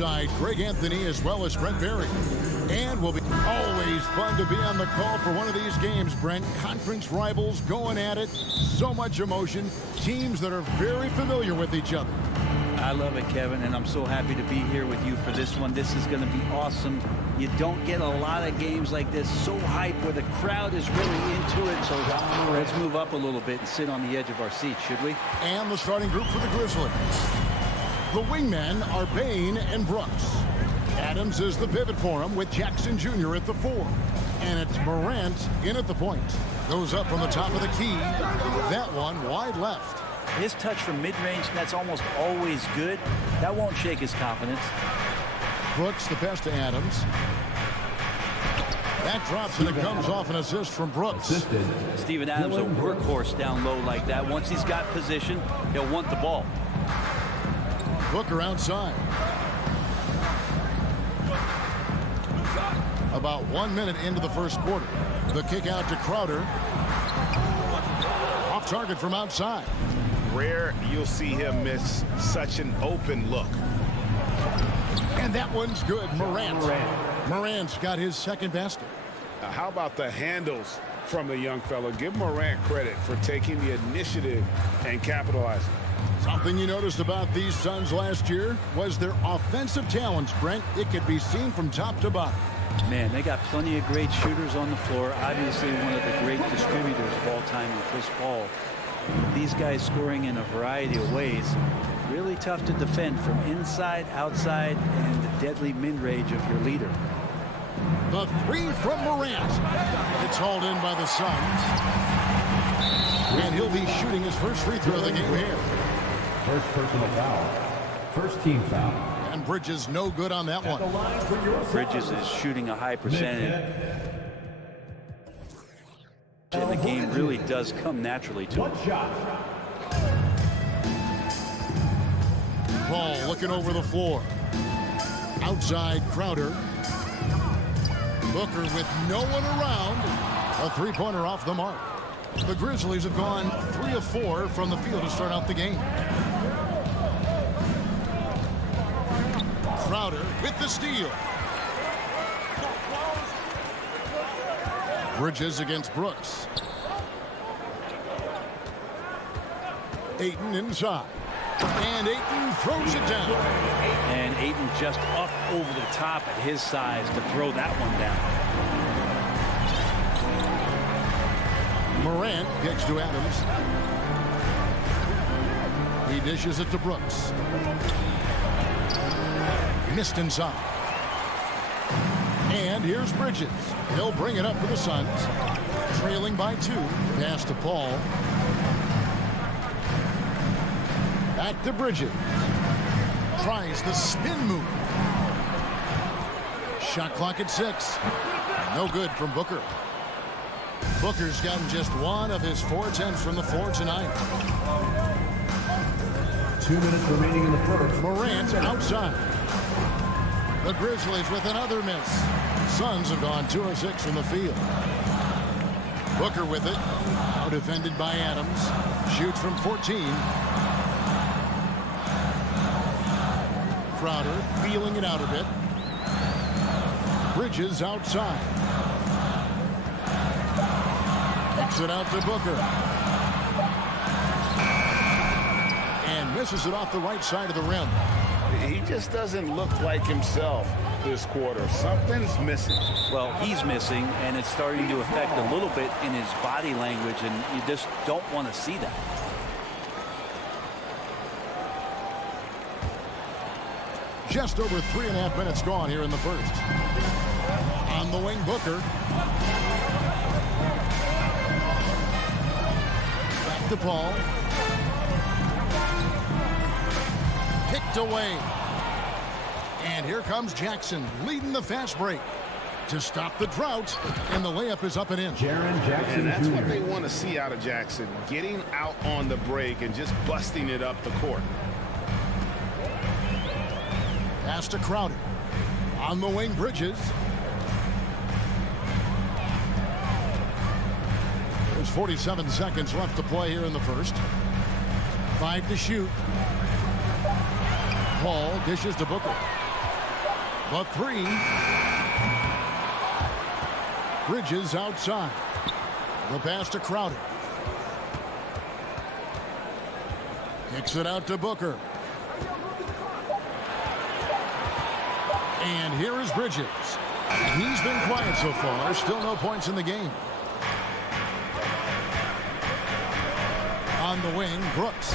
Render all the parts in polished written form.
alongside Greg Anthony as well as Brent Berry. And will be always fun to be on the call for one of these games, Brent. Conference rivals going at it. So much emotion. Teams that are very familiar with each other. I love it, Kevin, and I'm so happy to be here with you for this one. This is going to be awesome. You don't get a lot of games like this so hype where the crowd is really into it. So let's move up a little bit and sit on the edge of our seats, should we? And the starting group for the Grizzlies. The wingmen are Bain and Brooks. Adams is the pivot for him with Jackson Jr. at the 4. And it's Morant in at the point. Goes up from the top of the key. That one wide left. His touch from mid-range, that's almost always good. That won't shake his confidence. Brooks the best to Adams. That drops and it comes off an assist from Brooks. Steven Adams, a workhorse down low like that. Once he's got position, he'll want the ball. Booker outside. About 1 minute into the first quarter. The kick out to Crowder. Off target from outside. Rare you'll see him miss such an open look. And that one's good. Morant's got his second basket. How about the handles from the young fella? Give Morant credit for taking the initiative and capitalizing. Something you noticed about these Suns last year was their offensive talents, Brent. It could be seen from top to bottom. Man, they got plenty of great shooters on the floor. Obviously one of the great distributors of all time in Chris Paul. These guys scoring in a variety of ways. Really tough to defend from inside, outside, and the deadly mid-range of your leader. The 3 from Morant. It's hauled in by the Suns. And he'll be shooting his first free throw of the game here. First personal foul. First team foul. And Bridges no good on that one. Bridges is shooting a high percentage. And the game really does come naturally to him. Paul looking over the floor. Outside Crowder. Booker with no one around. A three-pointer off the mark. The Grizzlies have gone 3 of 4 from the field to start out the game. Crowder with the steal. Bridges against Brooks. Ayton inside. And Ayton throws it down. And Ayton just up over the top at his size to throw that one down. Morant gets to Adams. He dishes it to Brooks. Missed inside. And here's Bridges. He'll bring it up for the Suns. Trailing by 2. Pass to Paul. Back to Bridges. Tries the spin move. Shot clock at 6. No good from Booker. Booker's gotten just 1 of his 4 attempts from the floor tonight. 2 minutes remaining in the first. Morant outside. The Grizzlies with another miss. Suns have gone 2 of 6 from the field. Booker with it. Now defended by Adams. Shoots from 14. Crowder feeling it out a bit. Bridges outside. Kicks it out to Booker. And misses it off the right side of the rim. He just doesn't look like himself this quarter. Something's missing. Well, he's missing, and it's starting to affect a little bit in his body language, and you just don't want to see that. Just over 3.5 minutes gone here in the first. On the wing, Booker. Back to Paul. Picked away. And here comes Jackson leading the fast break to stop the drought, and the layup is up and in. Jaren Jackson And that's Jr. what they want to see out of Jackson, getting out on the break and just busting it up the court. Pass to Crowder. On the wing, Bridges. There's 47 seconds left to play here in the first. 5 to shoot. Paul dishes to Booker. The three. Bridges outside. The pass to Crowder. Kicks it out to Booker. And here is Bridges. He's been quiet so far. Still no points in the game. On the wing, Brooks.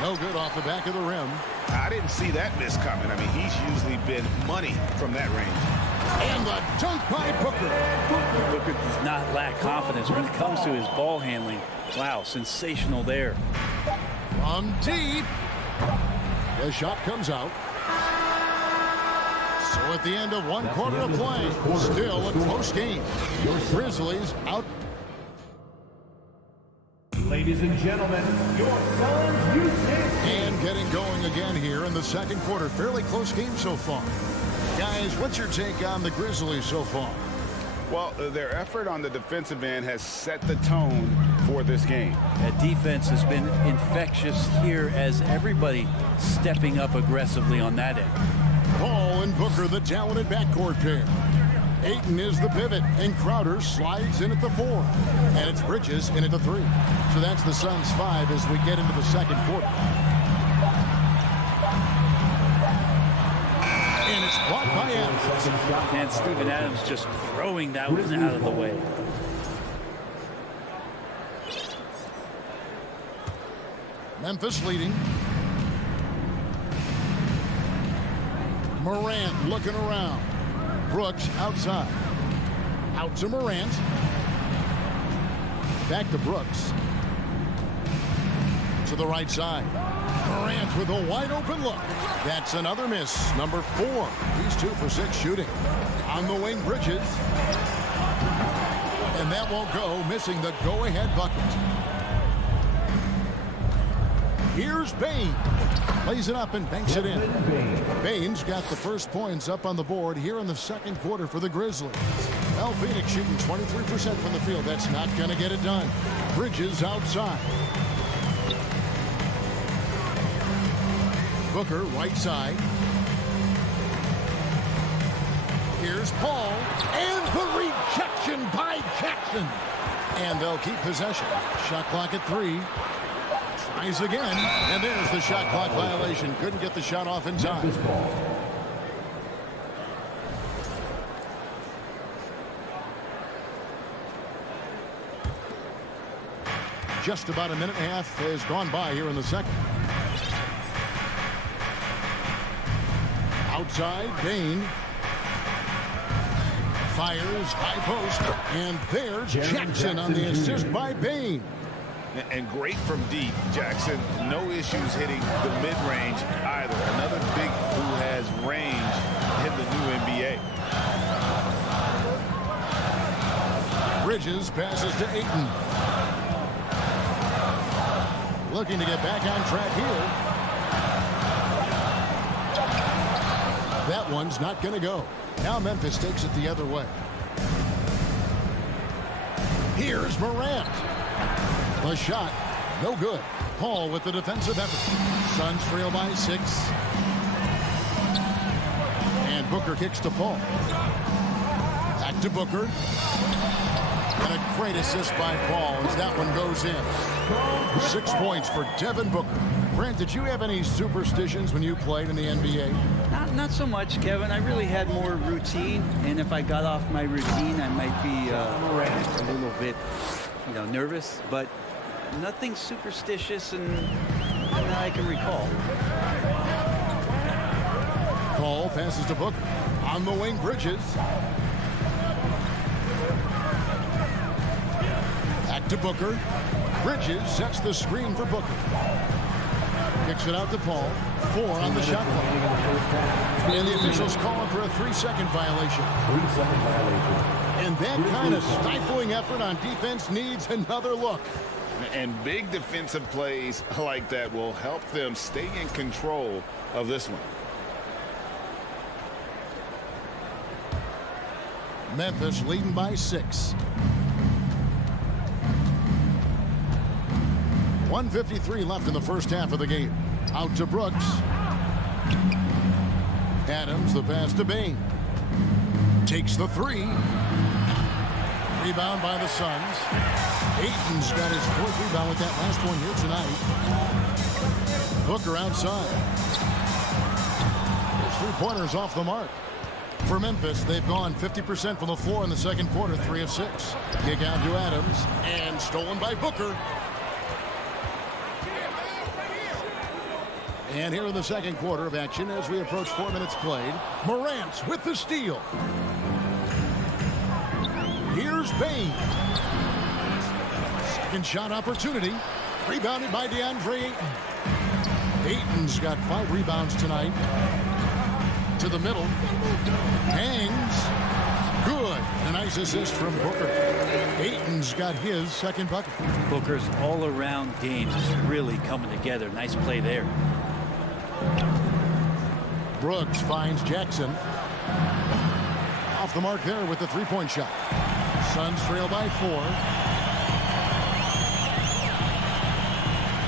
No good off the back of the rim. I didn't see that miss coming. I mean, he's usually been money from that range. And the dunk by Booker. Booker does not lack confidence when it comes to his ball handling. Wow, sensational there. From deep. The shot comes out. So at the end of one quarter of play, still a close game. Grizzlies out. Ladies and gentlemen, your Suns Houston. And getting going again here in the second quarter. Fairly close game so far. Guys, what's your take on the Grizzlies so far? Well, their effort on the defensive end has set the tone for this game. That defense has been infectious here as everybody stepping up aggressively on that end. Paul and Booker, the talented backcourt pair. Ayton is the pivot, and Crowder slides in at the 4. And it's Bridges in at the 3. So that's the Suns' 5 as we get into the second quarter. And it's blocked by Adams. And Steven Adams just throwing that one out of the way. Memphis leading. Morant looking around. Brooks outside. Out to Morant. Back to Brooks. To the right side. Morant with a wide open look. That's another miss. Number 4. He's 2 for 6 shooting. On the wing, Bridges. And that won't go, missing the go-ahead bucket. Here's Bane. Lays it up and banks it in. Bane's got the first points up on the board here in the second quarter for the Grizzlies. Well, Phoenix shooting 23% from the field. That's not going to get it done. Bridges outside. Booker, right side. Here's Paul. And the rejection by Jackson. And they'll keep possession. Shot clock at 3. Tries again. And there's the shot clock violation. Couldn't get the shot off in time. Just about a minute and a half has gone by here in the second. Outside, Bane. Fires, high post. And there's Jackson on the assist by Bane. And great from deep, Jackson. No issues hitting the mid-range either. Another big who has range in the new NBA. Bridges passes to Ayton. Looking to get back on track here. That one's not going to go. Now Memphis takes it the other way. Here's Morant. The shot, no good. Paul with the defensive effort. Suns trail by 6. And Booker kicks to Paul. Back to Booker. And a great assist by Paul as that one goes in. 6 points for Devin Booker. Brent, did you have any superstitions when you played in the NBA? Not so much, Kevin. I really had more routine, and if I got off my routine, I might be a little bit, nervous. But nothing superstitious, and I can recall. Paul passes to Booker. On the wing, Bridges. Back to Booker. Bridges sets the screen for Booker. Kicks it out to Paul. 4 on the shot clock. And the officials calling for a 3-second violation. 3-second violation. And that kind of stifling effort on defense needs another look. And big defensive plays like that will help them stay in control of this one. Memphis leading by 6. 1:53 left in the first half of the game. Out to Brooks. Adams, the pass to Bain. Takes the three. Rebound by the Suns. Ayton's got his 4th rebound with that last one here tonight. Booker outside. His 3-pointers off the mark. For Memphis, they've gone 50% from the floor in the second quarter, 3 of 6. Kick out to Adams, and stolen by Booker. And here in the second quarter of action, as we approach 4 minutes played, Morant with the steal. Here's Bain. Second shot opportunity. Rebounded by DeAndre Ayton. Ayton's got 5 rebounds tonight. To the middle. Hangs. Good. A nice assist from Booker. Ayton's got his second bucket. Booker's all-around game is really coming together. Nice play there. Brooks finds Jackson. Off the mark there with the 3-point shot. Suns trail by 4.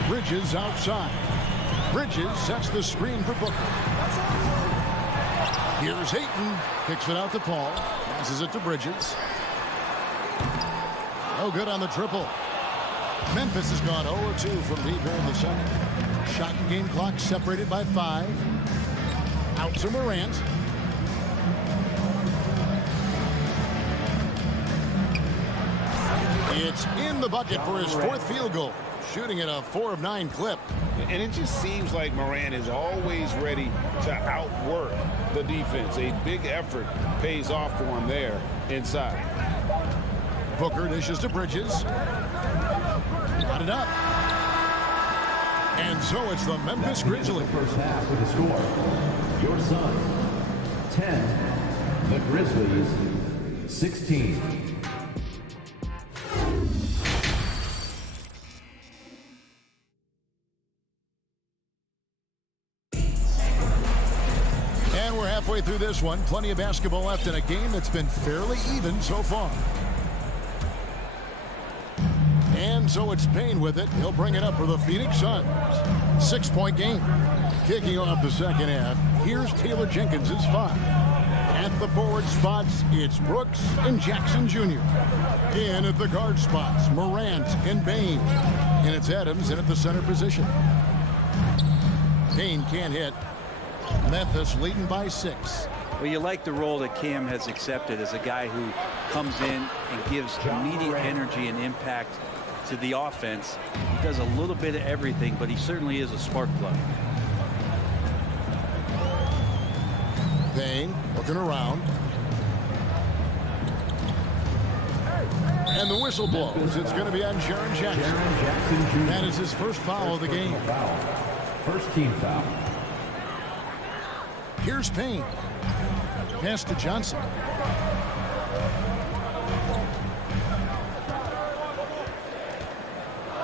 Bridges outside. Bridges sets the screen for Booker. Here's Ayton. Kicks it out to Paul. Passes it to Bridges. No good on the triple. Memphis has gone 0-2 from deep here in the second. Shot and game clock separated by 5. Out to Morant. It's in the bucket for his 4th field goal. Shooting at a 4 of 9 clip. And it just seems like Morant is always ready to outwork the defense. A big effort pays off for him there inside. Booker dishes to Bridges. Got it up. And so it's the Memphis Grizzlies. First half with a score. Your Suns, 10. The Grizzlies, 16. And we're halfway through this one. Plenty of basketball left in a game that's been fairly even so far. And so it's Payne with it. He'll bring it up for the Phoenix Suns. 6-point game. Kicking off the second half, here's Taylor Jenkins' 5. At the forward spots, it's Brooks and Jackson Jr. In at the guard spots, Morant and Bain. And it's Adams in at the center position. Payne can't hit. Memphis leading by 6. Well, you like the role that Cam has accepted as a guy who comes in and gives immediate energy and impact to the offense. He does a little bit of everything, but he certainly is a spark plug. Payne looking around. And the whistle blows. It's going to be on Jaren Jackson. That is his first foul of the game. First team foul. Here's Payne. Pass to Johnson.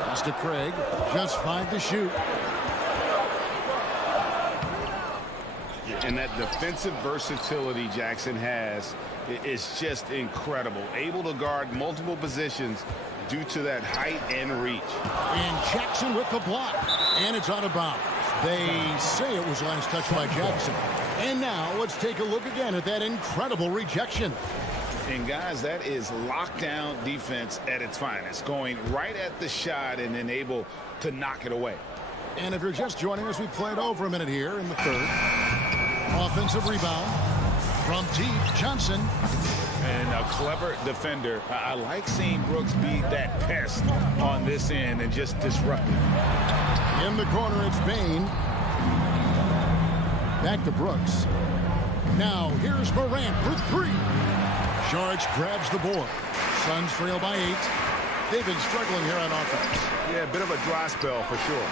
Pass to Craig. Just 5 to shoot. And that defensive versatility Jackson has is just incredible. Able to guard multiple positions due to that height and reach. And Jackson with the block. And it's out of bounds. They say it was last touched by Jackson. And now let's take a look again at that incredible rejection. And guys, that is lockdown defense at its finest. Going right at the shot and then able to knock it away. And if you're just joining us, we played over a minute here in the third. Offensive rebound from deep. Johnson. And a clever defender. I like seeing Brooks be that pest on this end and just disrupt it. In the corner, it's Bain. Back to Brooks. Now, here's Morant for 3. George grabs the board. Suns trail by 8. They've been struggling here on offense. Yeah, a bit of a dry spell for sure.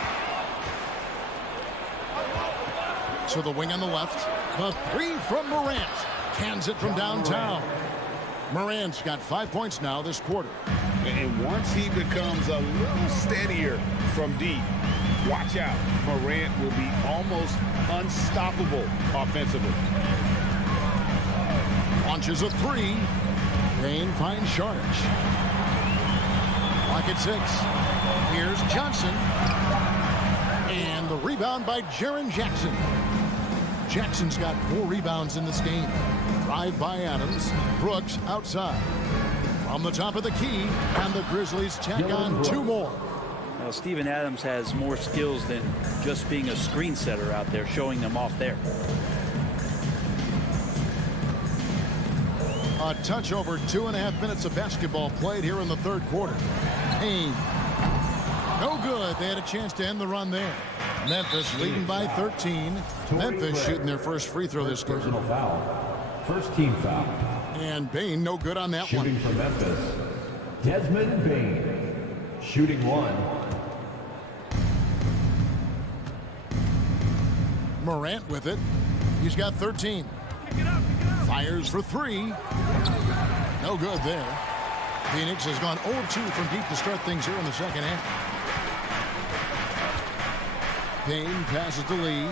So the wing on the left. The 3 from Morant. Cans it from downtown. Morant's got 5 points now this quarter. And once he becomes a little steadier from deep, watch out. Morant will be almost unstoppable offensively. Launches a 3. Payne finds Sharge. Clock at 6. Here's Johnson. And the rebound by Jaren Jackson. Jackson's got 4 rebounds in this game. Drive by Adams. Brooks outside. From the top of the key, and the Grizzlies tack on 2 more. Well, Steven Adams has more skills than just being a screen setter out there, showing them off there. A touch over 2.5 minutes of basketball played here in the 3rd quarter. Payne. No good. They had a chance to end the run there. Memphis leading by 13. Memphis shooting their first free throw this game. Personal foul. First team foul. And Bain no good on that Shooting one. for Memphis. Desmond Bain. Shooting 1. Morant with it. He's got 13. Fires for 3. No good there. Phoenix has gone 0-2 from deep to start things here in the second half. Payne passes to Lee.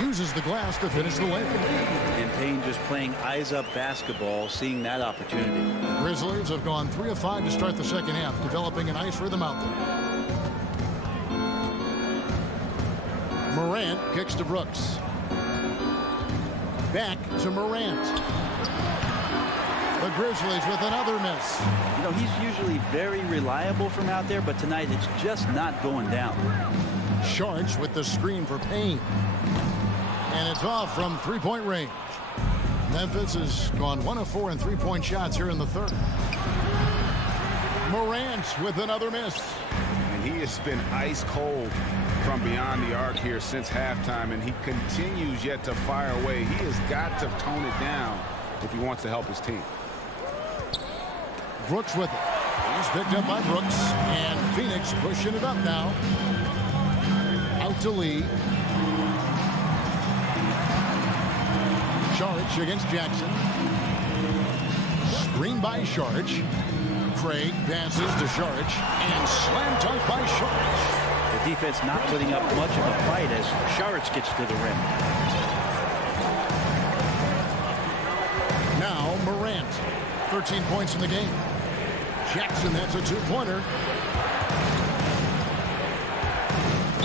Uses the glass to finish the layup. And Payne just playing eyes-up basketball, seeing that opportunity. Grizzlies have gone 3 of 5 to start the second half, developing a nice rhythm out there. Morant kicks to Brooks. Back to Morant. The Grizzlies with another miss. You know, he's usually very reliable from out there, but tonight it's just not going down. Sharge with the screen for Payne. And it's off from 3-point range. Memphis has gone 1 of 4 in 3-point shots here in the 3rd. Morant with another miss. And he has been ice cold from beyond the arc here since halftime, and he continues yet to fire away. He has got to tone it down if he wants to help his team. Brooks with it. He's picked up by Brooks. And Phoenix pushing it up now. Out to Lee. Sharge against Jackson. Screen by Sharge. Craig passes to Sharge. And slam dunk by Sharge. The defense not putting up much of a fight as Sharge gets to the rim. Now Morant. 13 points in the game. Jackson, that's a 2-pointer.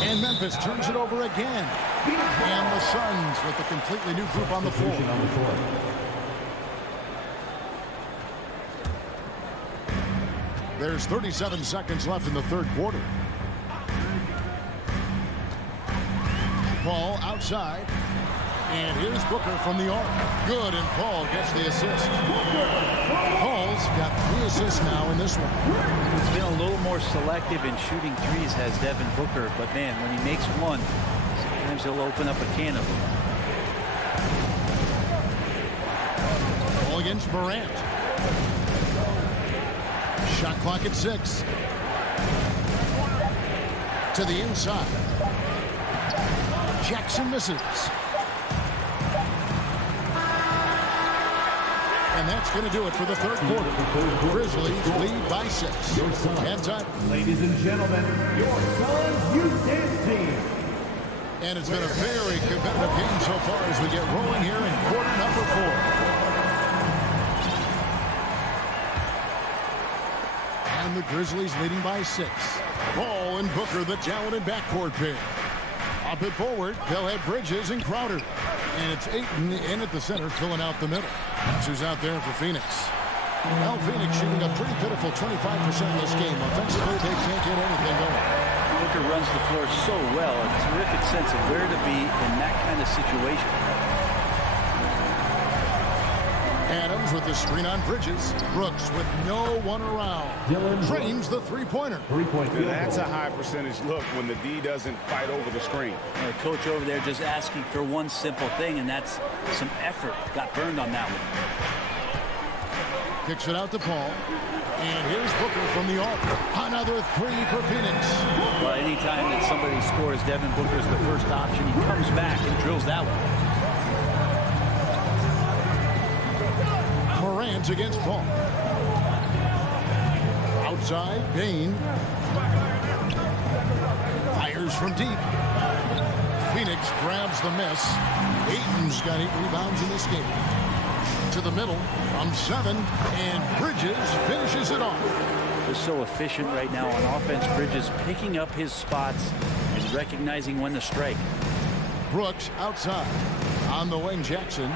And Memphis turns it over again. And the Suns with a completely new group on the floor. There's 37 seconds left in the 3rd quarter. Paul outside. And here's Booker from the arc. Good, and Paul gets the assist. Paul's got 3 assists now in this one. He's been a little more selective in shooting threes, has Devin Booker, but man, when he makes one, sometimes he'll open up a can of them. Ball against Morant. Shot clock at 6. To the inside. Jackson misses. And that's going to do it for the 3rd quarter. Grizzlies lead by 6. And time. Ladies and gentlemen, your Suns U10 team. And it's been a very competitive game so far as we get rolling here in quarter number 4. And the Grizzlies leading by 6. Ball and Booker, the talented backcourt pair. Up it forward, they'll have Bridges and Crowder. And it's Ayton in at the center, filling out the middle. That's who's out there for Phoenix. Well, Phoenix shooting a pretty pitiful 25% in this game. Offensively, they can't get anything going. Booker runs the floor so well, a terrific sense of where to be in that kind of situation. Adams with the screen on Bridges. Brooks with no one around. Frames the 3-pointer. And that's a high percentage look when the D doesn't fight over the screen. The coach over there just asking for one simple thing, and that's some effort. Got burned on that one. Kicks it out to Paul. And here's Booker from the arc. Another 3 for Phoenix. Well, anytime that somebody scores, Devin Booker is the first option. He comes back and drills that one. Morant against Paul. Outside, Bain. Fires from deep. Phoenix grabs the miss. Ayton's got 8 rebounds in this game. To the middle from 7, and Bridges finishes it off. They're so efficient right now on offense. Bridges picking up his spots and recognizing when to strike. Brooks outside. On the wing, Jackson.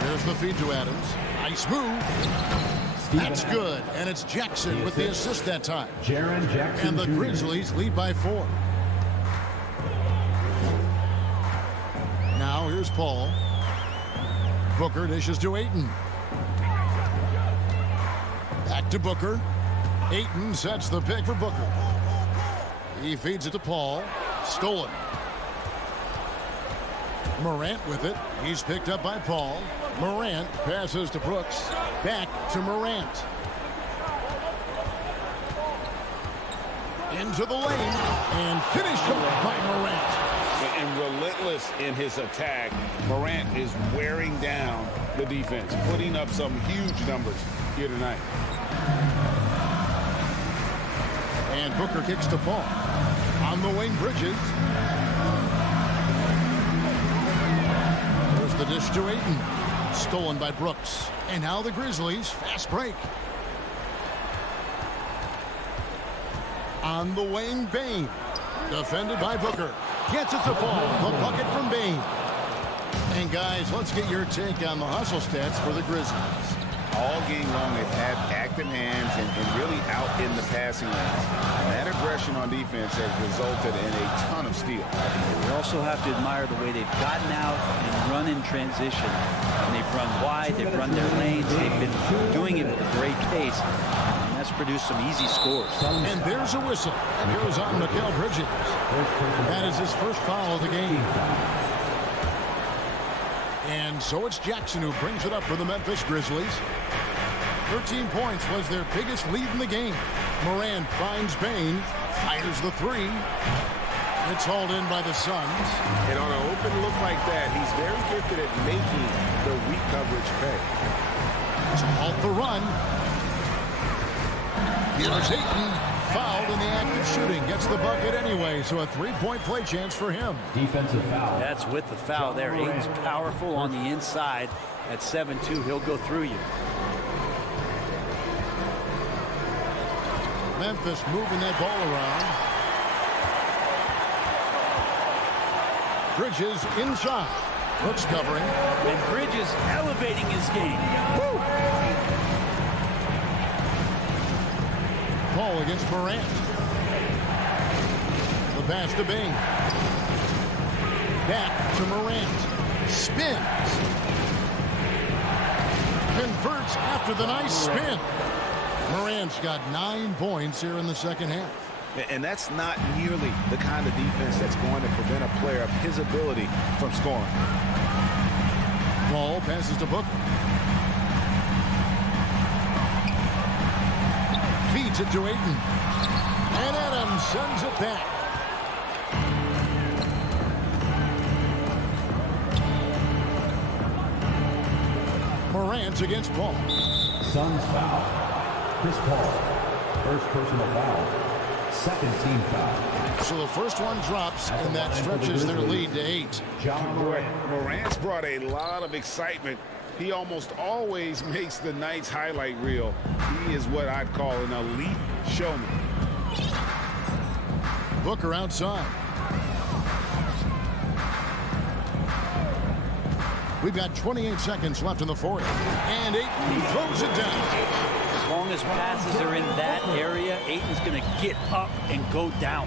There's the feed to Adams. Nice move. That's good. And it's Jackson with the assist that time. Jaren Jackson And the Jr. Grizzlies lead by 4. Now here's Paul. Booker dishes to Ayton. Back to Booker. Ayton sets the pick for Booker. He feeds it to Paul. Stolen. Morant with it. He's picked up by Paul. Morant passes to Brooks. Back to Morant. Into the lane. And finished off by Morant. And relentless in his attack, Morant is wearing down the defense, putting up some huge numbers here tonight. And Booker kicks to Paul. On the wing, Bridges. There's the dish to Ayton. Stolen by Brooks. And now the Grizzlies, fast break. On the wing, Bane. Defended by Booker. Gets it to Paul. The bucket from Bane. And guys, let's get your take on the hustle stats for the Grizzlies. All game long, they've had active hands and really out in the passing lanes. And that aggression on defense has resulted in a ton of steals. We also have to admire the way they've gotten out and run in transition. And they've run wide, they've run their lanes, they've been doing it at a great pace. And that's produced some easy scores. And there's a whistle. And goes on Mikal Bridges. That is his first foul of the game. And so it's Jackson who brings it up for the Memphis Grizzlies. 13 points was their biggest lead in the game. Morant finds Bane, fires the three. It's hauled in by the Suns. And on an open look like that, he's very gifted at making the weak coverage pay. To halt the run. Here's Ayton. Fouled in the act of shooting. Gets the bucket anyway, so a three-point play chance for him. Defensive foul. That's with the foul there. Ayton's powerful on the inside. At 7-2, he'll go through you. Memphis moving that ball around. Bridges inside. Brooks covering. And Bridges elevating his game. Woo! Paul against Morant. The pass to Bing. Back to Morant. Spins. Converts after the nice spin. Morant's got 9 points here in the second half. And that's not nearly the kind of defense that's going to prevent a player of his ability from scoring. Paul passes to Booker. Feeds it to Ayton. And Adams sends it back. Morant against Paul. Suns foul. Chris Paul. First personal foul. Second team foul. So the first one drops, and that stretches their lead to 8. John Morant. Morant's brought a lot of excitement. He almost always makes the night's highlight reel. He is what I'd call an elite showman. Booker outside. We've got 28 seconds left in the fourth. And Ayton throws it down. As long as passes are in that area, Ayton's going to get up and go down.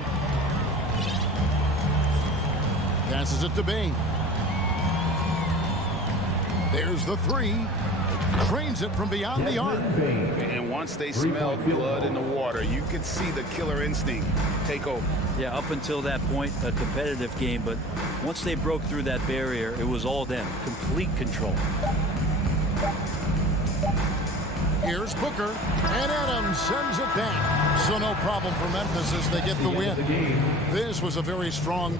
Passes it to Bing. There's the three. Trains it from beyond the arc. And once they smelled blood in the water, you could see the killer instinct take over. Yeah, up until that point, a competitive game, but once they broke through that barrier, it was all them. Complete control. Here's Booker, and Adams sends it back. So no problem for Memphis as they get the win. This was a very strong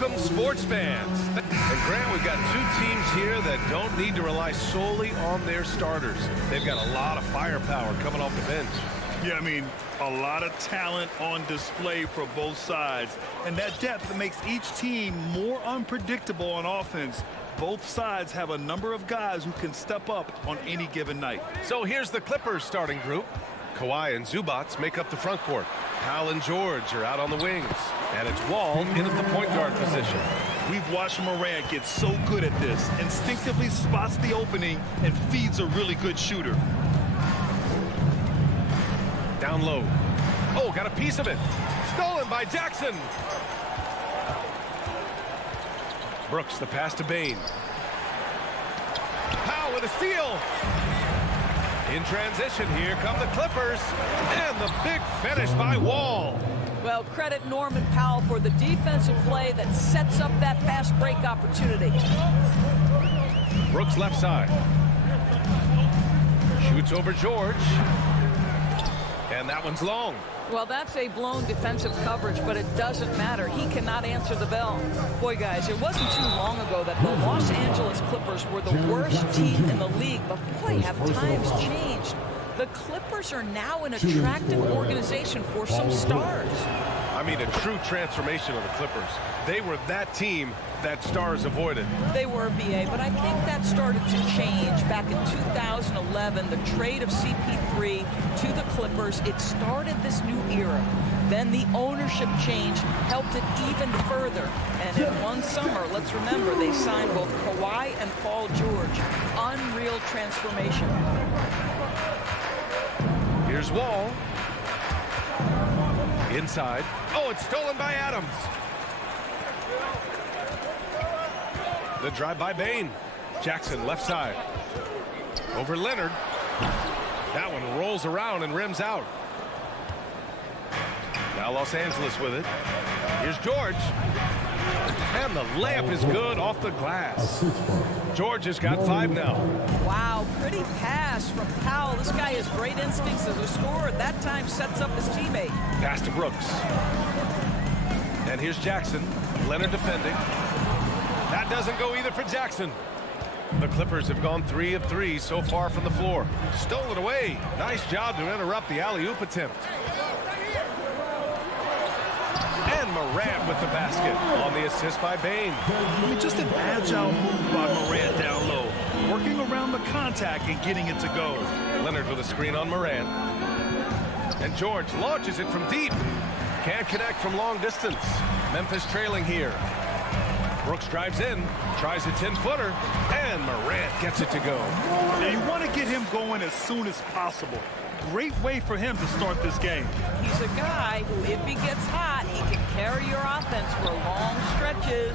Welcome, sports fans. And Grant, we've got two teams here that don't need to rely solely on their starters. They've got a lot of firepower coming off the bench. Yeah, I mean, a lot of talent on display for both sides. And that depth makes each team more unpredictable on offense. Both sides have a number of guys who can step up on any given night. So here's the Clippers starting group. Kawhi and Zubats make up the front court. Powell and George are out on the wings. And it's Wall in at the point guard position. We've watched Morant get so good at this. Instinctively spots the opening and feeds a really good shooter. Down low. Oh, got a piece of it. Stolen by Jackson. Brooks, the pass to Bane. Powell with a steal. In transition, here come the Clippers. And the big finish by Wall. Well, credit Norman Powell for the defensive play that sets up that fast break opportunity. Brooks left side. Shoots over George. And that one's long. Well, that's a blown defensive coverage, but it doesn't matter. He cannot answer the bell. Boy, guys, it wasn't too long ago that the Los Angeles Clippers were the worst team in the league, but boy, have times changed. The Clippers are now an attractive organization for some stars. I mean, a true transformation of the Clippers. They were that team that stars avoided. They were, BA, but I think that started to change back in 2011. The trade of CP3 to the Clippers, it started this new era. Then the ownership change helped it even further. And in one summer, let's remember, they signed both Kawhi and Paul George. Unreal transformation. Here's Wall. Inside. Oh, it's stolen by Adams. The drive by Bane. Jackson left side. Over Leonard. That one rolls around and rims out. Now Los Angeles with it. Here's George. And the layup is good off the glass. George has got 5 now. Wow, pretty pass from Powell. This guy has great instincts as a scorer. That time sets up his teammate. Pass to Brooks. And here's Jackson. Leonard defending. That doesn't go either for Jackson. The Clippers have gone 3 of 3 so far from the floor. Stolen away. Nice job to interrupt the alley-oop attempt. And Morant with the basket on the assist by Bane. I mean, just an agile move by Morant down low. Working around the contact and getting it to go. Leonard with a screen on Morant. And George launches it from deep. Can't connect from long distance. Memphis trailing here. Brooks drives in, tries a 10-footer, and Morant gets it to go. Now you want to get him going as soon as possible. Great way for him to start this game. He's a guy who, if he gets hot, he can carry your offense for long stretches.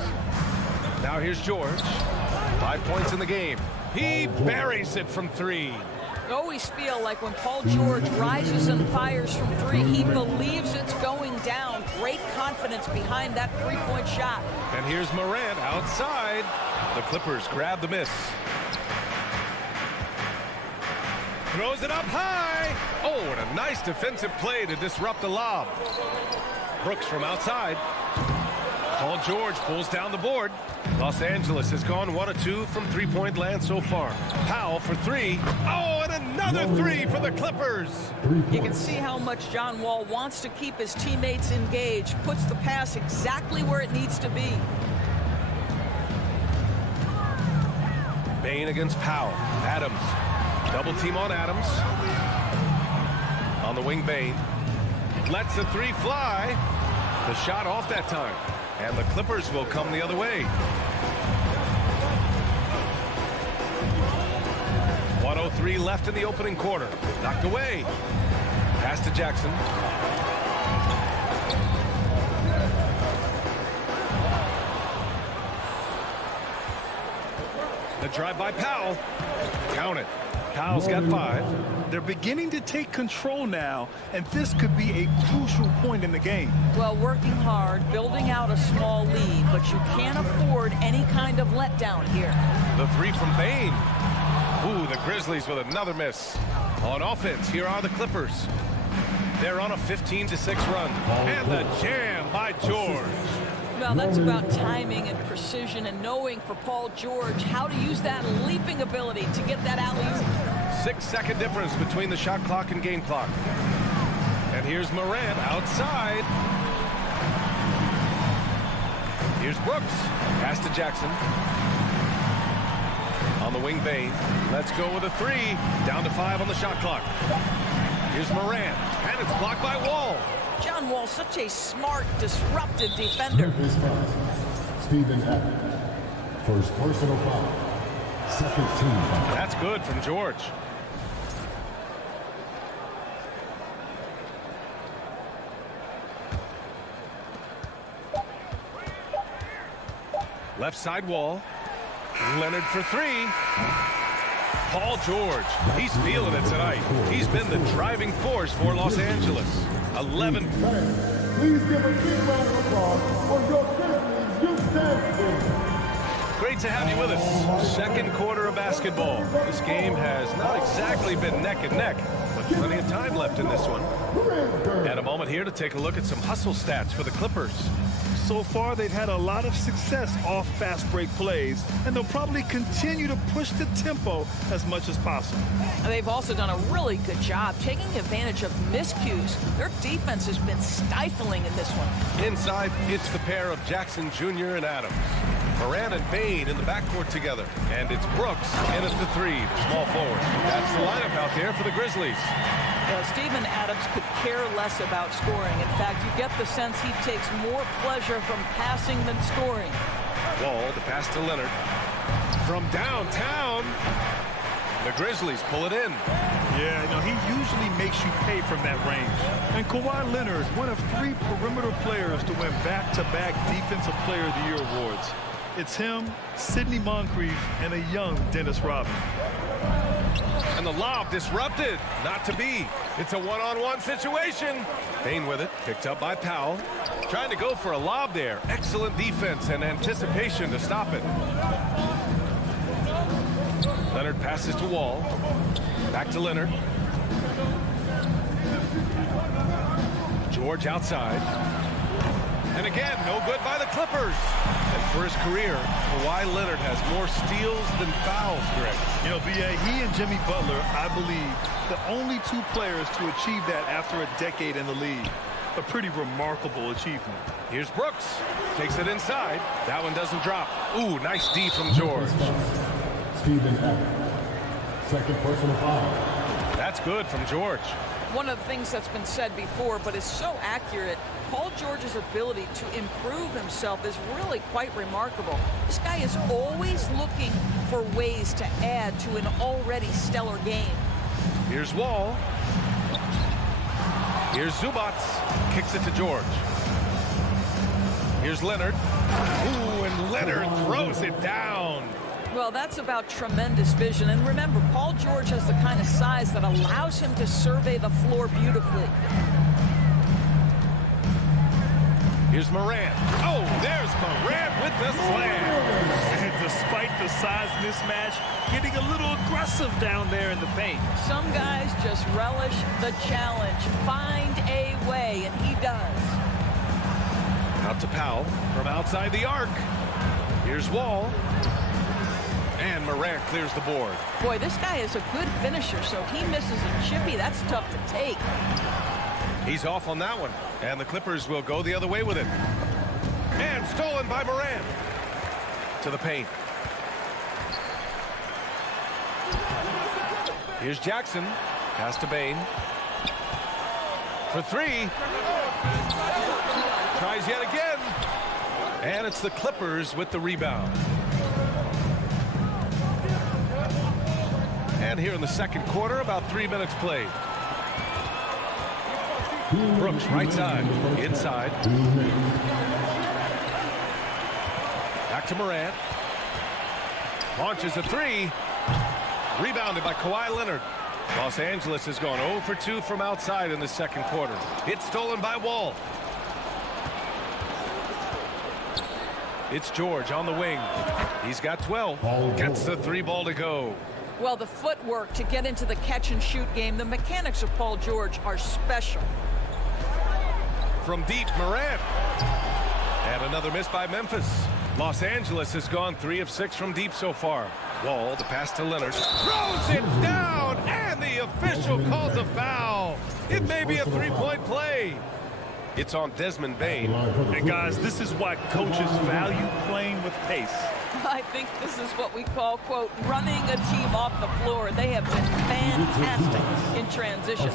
Now here's George. 5 points in the game. He buries it from 3. I always feel like when Paul George rises and fires from 3, he believes it's going down. Great confidence behind that three-point shot. And here's Morant outside. The Clippers grab the miss. Throws it up high. Oh, and a nice defensive play to disrupt the lob. Brooks from outside. Paul George pulls down the board. Los Angeles has gone 1 of 2 from three-point land so far. Powell for 3. Oh, and another 3 for the Clippers. You can see how much John Wall wants to keep his teammates engaged. Puts the pass exactly where it needs to be. Bane against Powell. Adams. Double team on Adams. On the wing, Bane. Lets the 3 fly. The shot off that time. And the Clippers will come the other way. 1:03 left in the opening quarter. Knocked away. Pass to Jackson. The drive by Powell. Count it. Powell's got 5. They're beginning to take control now, and this could be a crucial point in the game. Well, working hard, building out a small lead, but you can't afford any kind of letdown here. The 3 from Bane. Ooh, the Grizzlies with another miss. On offense, here are the Clippers. They're on a 15-6 run. And the jam by George. Well, that's about timing and precision and knowing for Paul George how to use that leaping ability to get that alley-oop. 6-second difference between the shot clock and game clock. And here's Morant outside. Here's Brooks. Pass to Jackson. On the wing, Bane. Let's go with a three. Down to 5 on the shot clock. Here's Morant. And it's blocked by Wall. John Wall, such a smart, disruptive defender. Memphis foul. Steven Adams. First personal foul. Second team foul. That's good from George. Left side Wall. Leonard for 3. Paul George, he's feeling it tonight. He's been the driving force for Los Angeles. 11. Please give a big round of applause for your Grizzlies youth dance team. Great to have you with us. Second quarter of basketball. This game has not exactly been neck and neck, but plenty of time left in this one. And a moment here to take a look at some hustle stats for the Clippers. So far, they've had a lot of success off fast break plays, and they'll probably continue to push the tempo as much as possible. They've also done a really good job taking advantage of miscues. Their defense has been stifling in this one. Inside, it's the pair of Jackson Jr. and Adams. Morant and Bane in the backcourt together. And it's Brooks in at the 3, small forward. That's the lineup out there for the Grizzlies. Well, Steven Adams could care less about scoring. In fact, you get the sense he takes more pleasure from passing than scoring. Wall, the pass to Leonard. From downtown, the Grizzlies pull it in. Yeah, he usually makes you pay from that range. And Kawhi Leonard is one of 3 perimeter players to win back-to-back Defensive Player of the Year awards. It's him, Sidney Moncrief, and a young Dennis Rodman. And the lob disrupted. Not to be. It's a one-on-one situation. Bane with it. Picked up by Powell. Trying to go for a lob there. Excellent defense and anticipation to stop it. Leonard passes to Wall. Back to Leonard. George outside. And again, no good by the Clippers. And for his career, Kawhi Leonard has more steals than fouls, Greg. B.A., he and Jimmy Butler, I believe, the only 2 players to achieve that after a decade in the league. A pretty remarkable achievement. Here's Brooks. Takes it inside. That one doesn't drop. Ooh, nice D from George. Steven Adams. Second personal foul. That's good from George. One of the things that's been said before, but is so accurate, Paul George's ability to improve himself is really quite remarkable. This guy is always looking for ways to add to an already stellar game. Here's Wall. Here's Zubats. Kicks it to George. Here's Leonard. Ooh, and Leonard throws it down. Well, that's about tremendous vision. And remember, Paul George has the kind of size that allows him to survey the floor beautifully. Here's Morant. Oh, there's Morant with the slam. And despite the size mismatch, getting a little aggressive down there in the paint. Some guys just relish the challenge. Find a way, and he does. Out to Powell from outside the arc. Here's Wall. And Morant clears the board. Boy, this guy is a good finisher, so he misses a chippy. That's tough to take. He's off on that one. And the Clippers will go the other way with it. And stolen by Morant. To the paint. Here's Jackson. Pass to Bane. For 3. Tries yet again. And it's the Clippers with the rebound. And here in the second quarter, about 3 minutes played. Brooks, right side, inside. Back to Morant. Launches a 3. Rebounded by Kawhi Leonard. Los Angeles has gone 0 for 2 from outside in the second quarter. It's stolen by Wall. It's George on the wing. He's got 12. Gets the 3 ball to go. Well, the footwork to get into the catch-and-shoot game, the mechanics of Paul George are special. From deep, Morant. And another Another miss by Memphis. Los Angeles has gone 3 of 6 from deep so far. Wall, the pass to Leonard. Throws it down, and the official calls a foul. It may be a three-point play. It's on Desmond Bane. And guys, this is why coaches value playing with pace. I think this is what we call, quote, running a team off the floor. They have been fantastic in transition.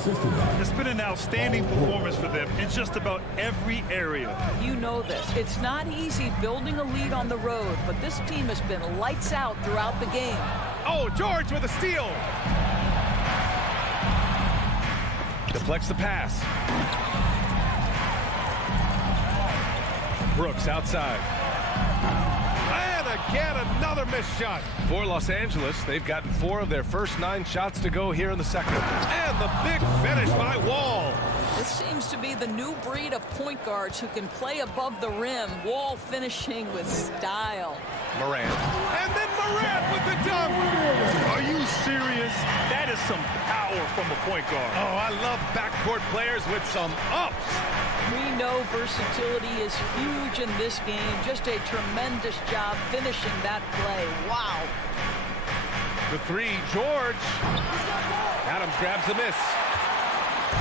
It's been an outstanding performance for them in just about every area. You know this. It's not easy building a lead on the road, but this team has been lights out throughout the game. Oh, George with a steal. Deflects the pass. Brooks outside. And again, another missed shot. For Los Angeles, they've gotten 4 of their first 9 shots to go here in the second. And the big finish by Wall. This seems to be the new breed of point guards who can play above the rim. Wall finishing with style. Morant. And then Morant with the dunk. Are you serious? That is some power from a point guard. Oh, I love backcourt players with some ups. We know versatility is huge in this game. Just a tremendous job finishing that play. Wow. The 3, George. Adams grabs the miss.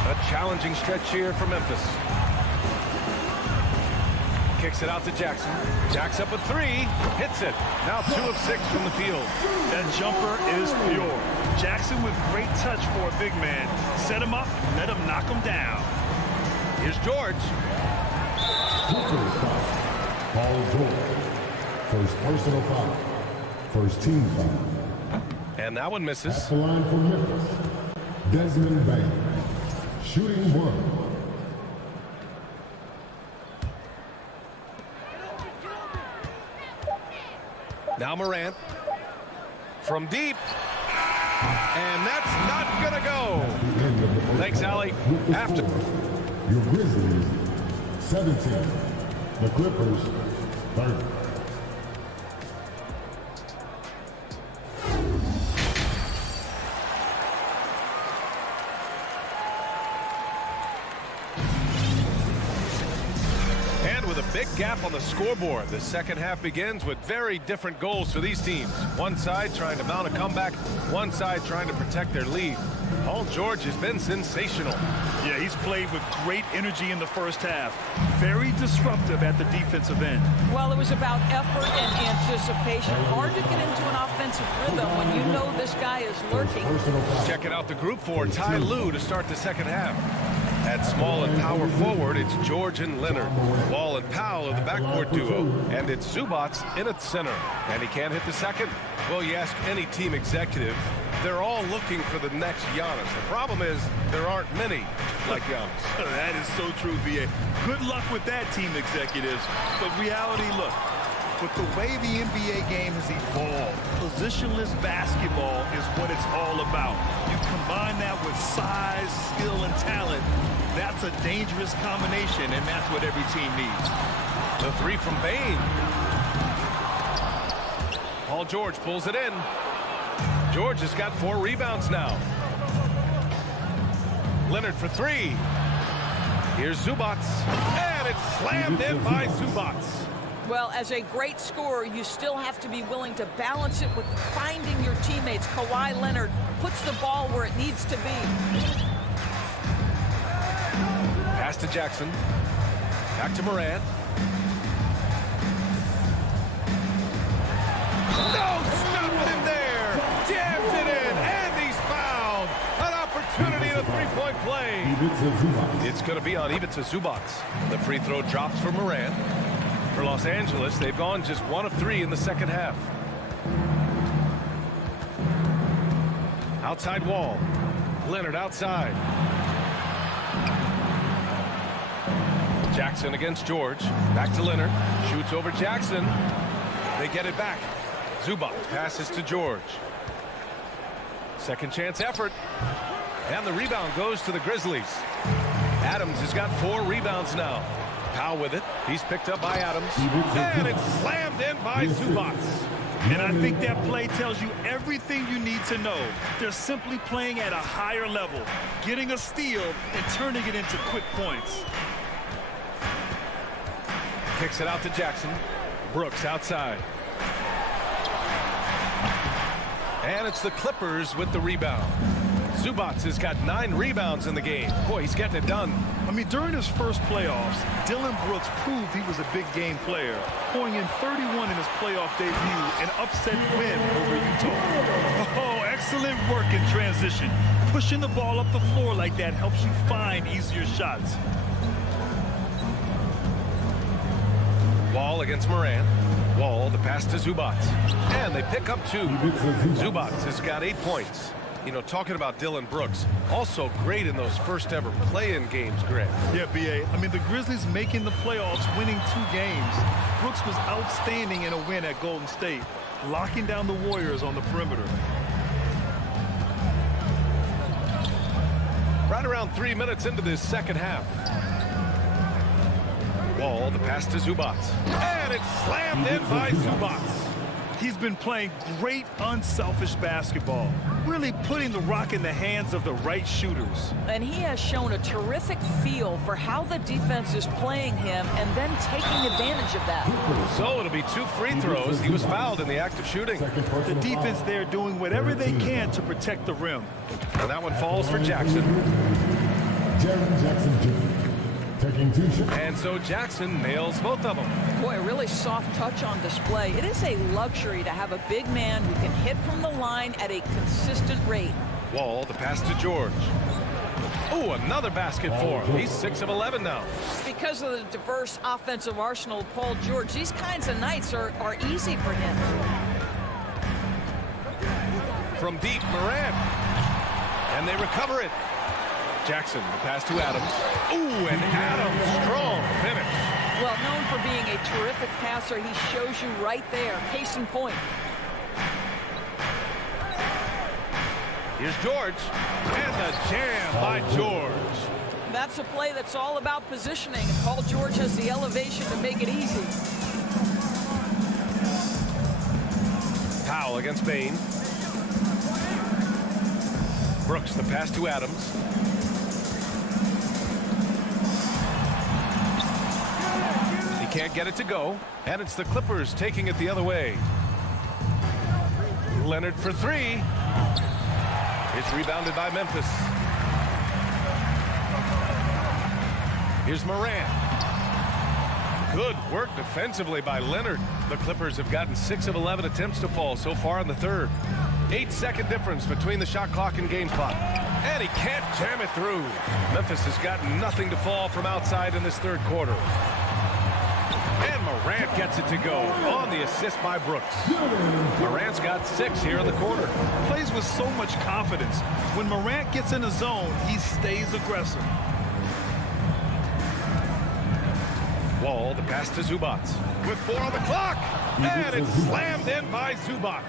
A challenging stretch here for Memphis. Kicks it out to Jackson. Jacks up a 3. Hits it. Now 2 of 6 from the field. That jumper is pure. Jackson with great touch for a big man. Set him up, let him knock him down. Here's George. Paul George. First personal foul. First team foul. And that one misses. At the line for Memphis, Desmond Bane. Shooting 1. Now Morant. From deep. And that's not going to go. Thanks, Allie. After. Your Grizzlies, 17. The Clippers, 30. And with a big gap on the scoreboard, the second half begins with very different goals for these teams. One side trying to mount a comeback, one side trying to protect their lead. Paul George has been sensational. Yeah, he's played with great energy in the first half. Very disruptive at the defensive end. Well, it was about effort and anticipation. Hard to get into an offensive rhythm when you know this guy is lurking. Checking out the group for Ty Lue to start the second half. At small and power forward, it's George and Leonard. Wall and Powell are the backcourt duo. And it's Zubats in at center. And he can't hit the second. Well, you ask any team executive, they're all looking for the next Giannis. The problem is there aren't many like Giannis. That is so true, VA. Good luck with that, team executives. But reality, look, with the way the NBA game has evolved, positionless basketball is what it's all about. You combine that with size, skill, and talent, that's a dangerous combination, and that's what every team needs. The 3 from Bane. Paul George pulls it in. George has got 4 rebounds now. Leonard for 3. Here's Zubats. And it's slammed in by Zubats. Well, as a great scorer, you still have to be willing to balance it with finding your teammates. Kawhi Leonard puts the ball where it needs to be. Pass to Jackson. Back to Morant. No, stopping him there. Jams it in, and he's fouled. An opportunity in a three-point play. It's going to be on Ivica Zubats. The free throw drops for Morant. For Los Angeles, they've gone just 1 of 3 in the second half. Outside Wall. Leonard outside. Jackson against George. Back to Leonard. Shoots over Jackson. They get it back. Zubats passes to George. Second chance effort. And the rebound goes to the Grizzlies. Adams has got 4 rebounds now. Powell with it. He's picked up by Adams. And it's slammed in by Zubats. And I think that play tells you everything you need to know. They're simply playing at a higher level, getting a steal and turning it into quick points. Kicks it out to Jackson. Brooks outside. And it's the Clippers with the rebound. Zubac has got 9 rebounds in the game. Boy, he's getting it done. I mean, during his first playoffs, Dillon Brooks proved he was a big game player, pouring in 31 in his playoff debut, an upset win over Utah. Oh, excellent work in transition. Pushing the ball up the floor like that helps you find easier shots. Wall against Morant. Wall, the pass to Zubac. And they pick up 2. Zubac has got 8 points. You know, talking about Dillon Brooks, also great in those first ever play-in games, Greg. Yeah, B.A. I mean, the Grizzlies making the playoffs, winning 2 games. Brooks was outstanding in a win at Golden State, locking down the Warriors on the perimeter. Right around 3 minutes into this second half. Wall, the pass to Zubac. And it's slammed in by Zubac. He's been playing great unselfish basketball, really putting the rock in the hands of the right shooters. And he has shown a terrific feel for how the defense is playing him and then taking advantage of that. So it'll be 2 free throws. He was fouled in the act of shooting. The defense there doing whatever they can to protect the rim. And that one falls for Jackson. Jaren Jackson Jr. taking 2 shots. And so Jackson nails both of them. Boy, a really soft touch on display. It is a luxury to have a big man who can hit from the line at a consistent rate. Wall, the pass to George. Oh, another basket for him. He's 6 of 11 now. Because of the diverse offensive arsenal of Paul George, these kinds of nights are easy for him. From deep, Morant. And they recover it. Jackson, the pass to Adams. Ooh, and Adams, strong finish. Well, known for being a terrific passer, he shows you right there. Case in point. Here's George. And the jam by George. That's a play that's all about positioning, and Paul George has the elevation to make it easy. Powell against Bain. Brooks, the pass to Adams. He can't get it to go, and it's the Clippers taking it the other way. Leonard for 3. It's rebounded by Memphis. Here's Morant. Good work defensively by Leonard. The Clippers have gotten 6 of 11 attempts to fall so far in the third. 8-second difference between the shot clock and game clock. And he can't jam it through. Memphis has gotten nothing to fall from outside in this third quarter. And Morant gets it to go on the assist by Brooks. Morant's got 6 here in the quarter. Plays with so much confidence. When Morant gets in the zone, he stays aggressive. Wall, the pass to Zubac. With 4 on the clock. And it's slammed in by Zubac.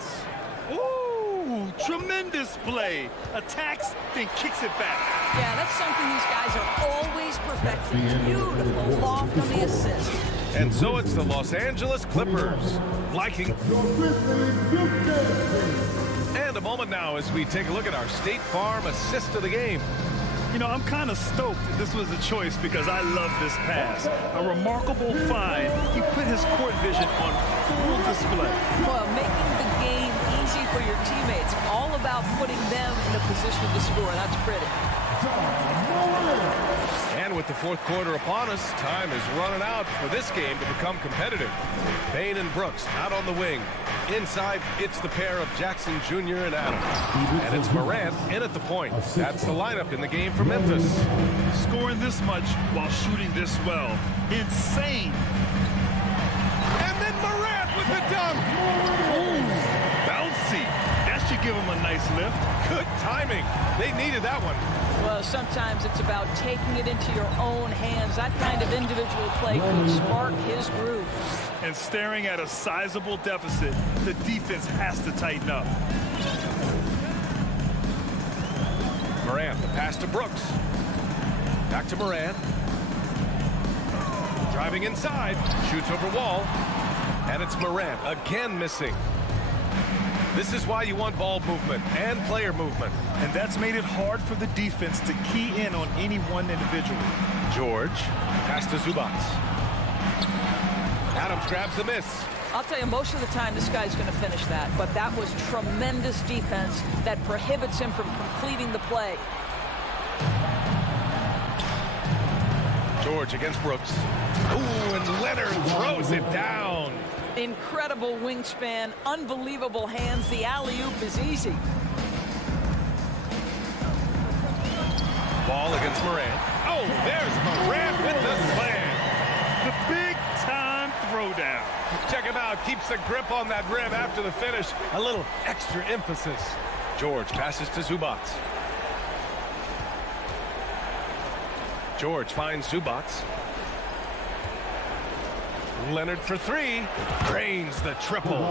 Ooh, tremendous play. Attacks, then kicks it back. Yeah, that's something these guys are always perfecting. Beautiful loft on the assist. And so it's the Los Angeles Clippers liking. And a moment now as we take a look at our State Farm assist of the game. You know, I'm kind of stoked this was a choice because I love this pass. A remarkable find. He put his court vision on full display. Well, making the game easy for your teammates. All about putting them in a position to score. That's pretty. And with the fourth quarter upon us, time is running out for this game to become competitive. Bain and Brooks out on the wing. Inside, it's the pair of Jackson Jr. and Adams. And it's Morant in at the point. That's the lineup in the game for Memphis. Scoring this much while shooting this well. Insane. And then Morant with the dunk. Ooh, bouncy. That should give him a nice lift. Good timing. They needed that one. Well, sometimes it's about taking it into your own hands. That kind of individual play could spark his groove. And staring at a sizable deficit, the defense has to tighten up. Morant, the pass to Brooks. Back to Morant. Driving inside, shoots over Wall. And it's Morant again missing. This is why you want ball movement and player movement. And that's made it hard for the defense to key in on any one individual. George, pass to Zubac. Adams grabs the miss. I'll tell you, most of the time this guy's going to finish that, but that was tremendous defense that prohibits him from completing the play. George against Brooks. Ooh, and Leonard throws it down. Incredible wingspan, unbelievable hands. The alley-oop is easy. Ball against Morant. Oh, there's Morant with the slam. The big-time throwdown. Check him out. Keeps the grip on that rim after the finish. A little extra emphasis. George passes to Zubac. George finds Zubac. Leonard for three. Drains the triple.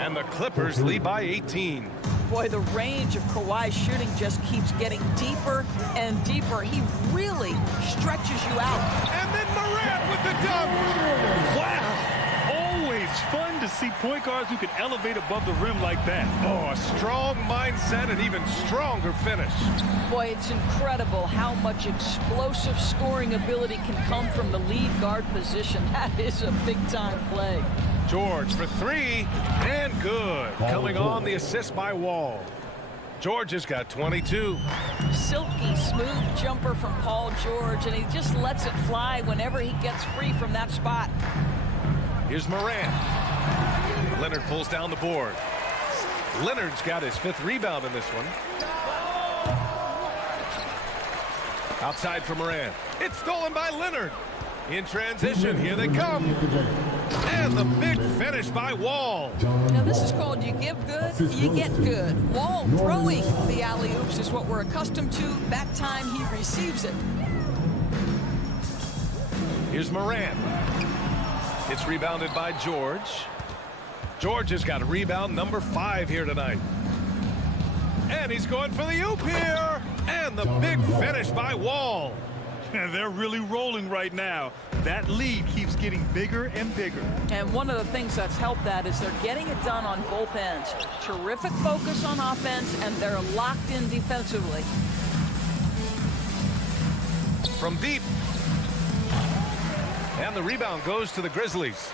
And the Clippers lead by 18. Boy, the range of Kawhi's shooting just keeps getting deeper and deeper. He really stretches you out. And then Morant with the dunk. Wow. Always fun to see point guards who can elevate above the rim like that. Oh, a strong mindset and even stronger finish. Boy, it's incredible how much explosive scoring ability can come from the lead guard position. That is a big-time play. George for three, and good. Coming on the assist by Wall. George has got 22. Silky smooth jumper from Paul George, and he just lets it fly whenever he gets free from that spot. Here's Morant. Leonard pulls down the board. Leonard's got his 5th rebound in this one. Outside for Morant. It's stolen by Leonard. In transition, here they come. And the big finish by Wall. Now this is called you give good, you get good. Wall throwing the alley-oops is what we're accustomed to. That time he receives it. Here's Morant. It's rebounded by George. George has got a rebound number 5 here tonight. And he's going for the oop here. And the big finish by Wall. And they're really rolling right now. That lead keeps getting bigger and bigger. And one of the things that's helped that is they're getting it done on both ends. Terrific focus on offense, and they're locked in defensively. From deep. And the rebound goes to the Grizzlies.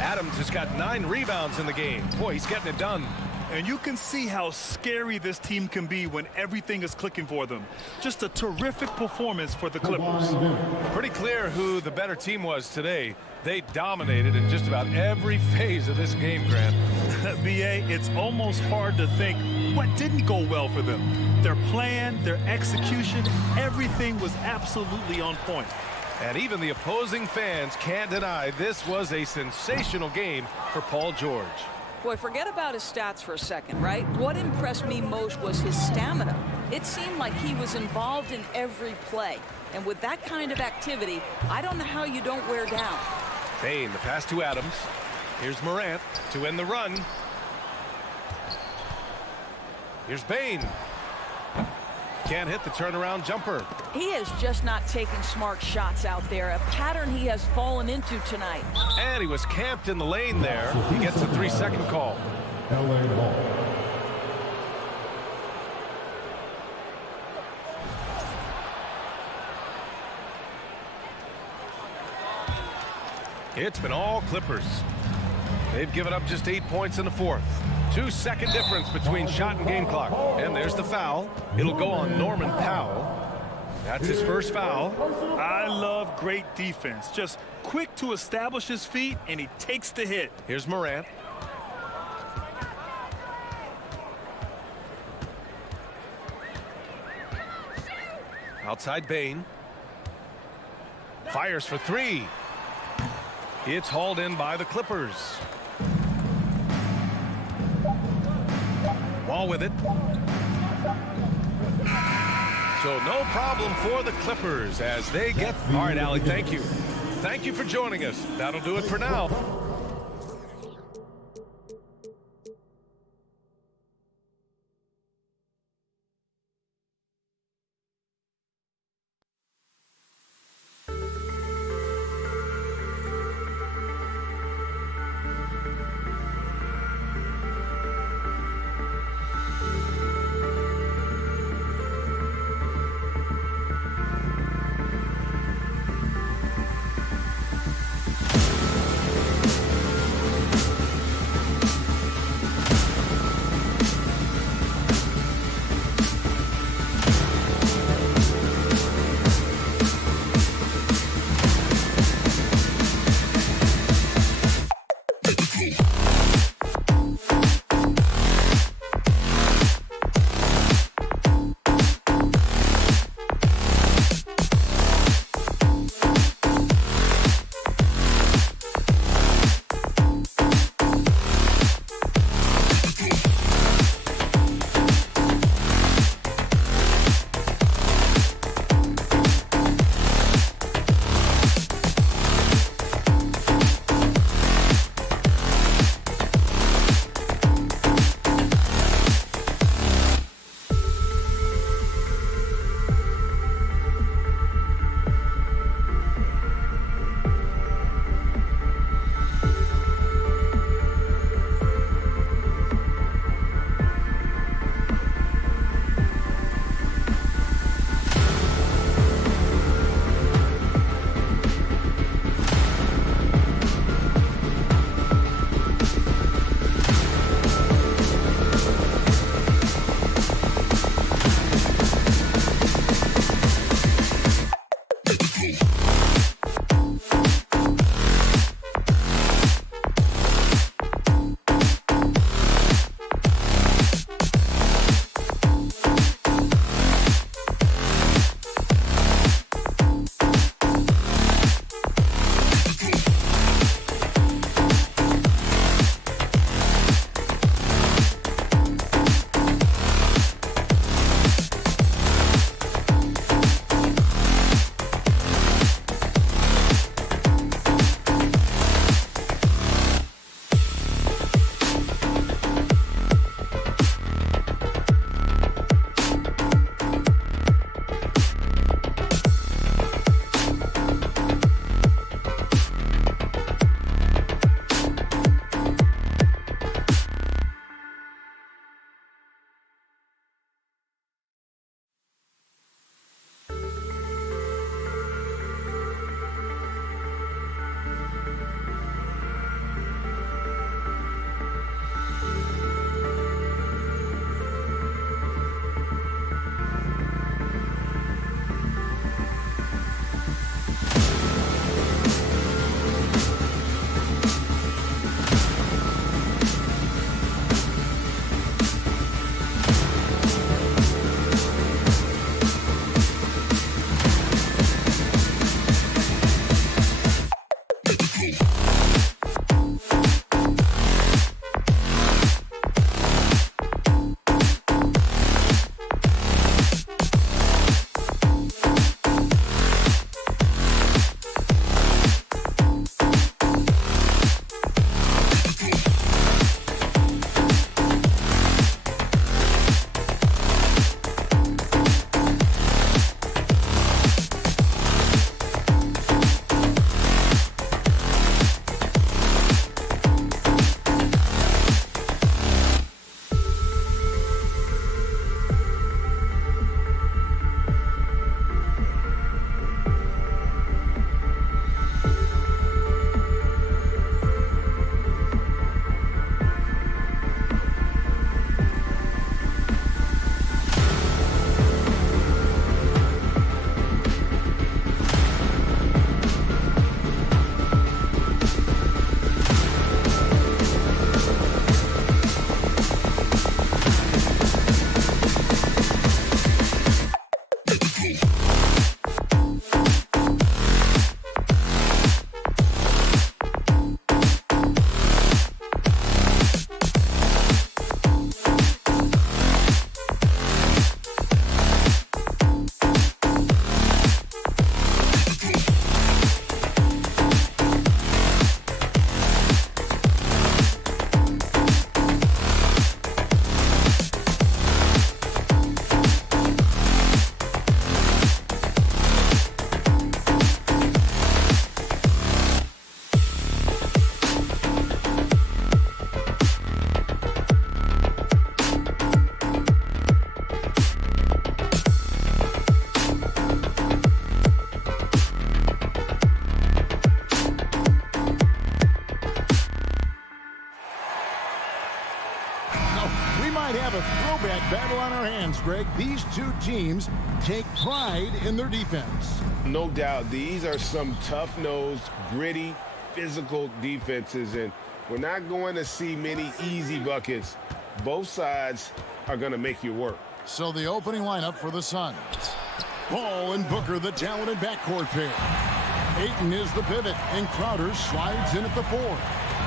Adams has got 9 rebounds in the game. Boy, he's getting it done. And you can see how scary this team can be when everything is clicking for them. Just a terrific performance for the Clippers. Pretty clear who the better team was today. They dominated in just about every phase of this game, Grant. BA, it's almost hard to think what didn't go well for them. Their plan, their execution, everything was absolutely on point. And even the opposing fans can't deny this was a sensational game for Paul George. Boy, forget about his stats for a second, right? What impressed me most was his stamina. It seemed like he was involved in every play. And with that kind of activity, I don't know how you don't wear down. Bain, the pass to Adams. Here's Morant to end the run. Here's Bain. Can't hit the turnaround jumper. He is just not taking smart shots out there, a pattern he has fallen into tonight. And he was camped in the lane there. He gets a 3-second call. LA ball. It's been all Clippers. They've given up just 8 points in the 4th. 2-second difference between shot and game clock. And there's the foul. It'll go on Norman Powell. That's his first foul. I love great defense. Just quick to establish his feet, and he takes the hit. Here's Morant. Outside Bain. Fires for 3. It's hauled in by the Clippers. Ball with it. So no problem for the Clippers as they get... All right, Allie, thank you. Thank you for joining us. That'll do it for now. a throwback battle on our hands, Greg. These two teams take pride in their defense. No doubt. These are some tough-nosed, gritty, physical defenses, and we're not going to see many easy buckets. Both sides are going to make you work. So the opening lineup for the Suns. Ball and Booker, the talented backcourt pair. Ayton is the pivot, and Crowder slides in at the 4.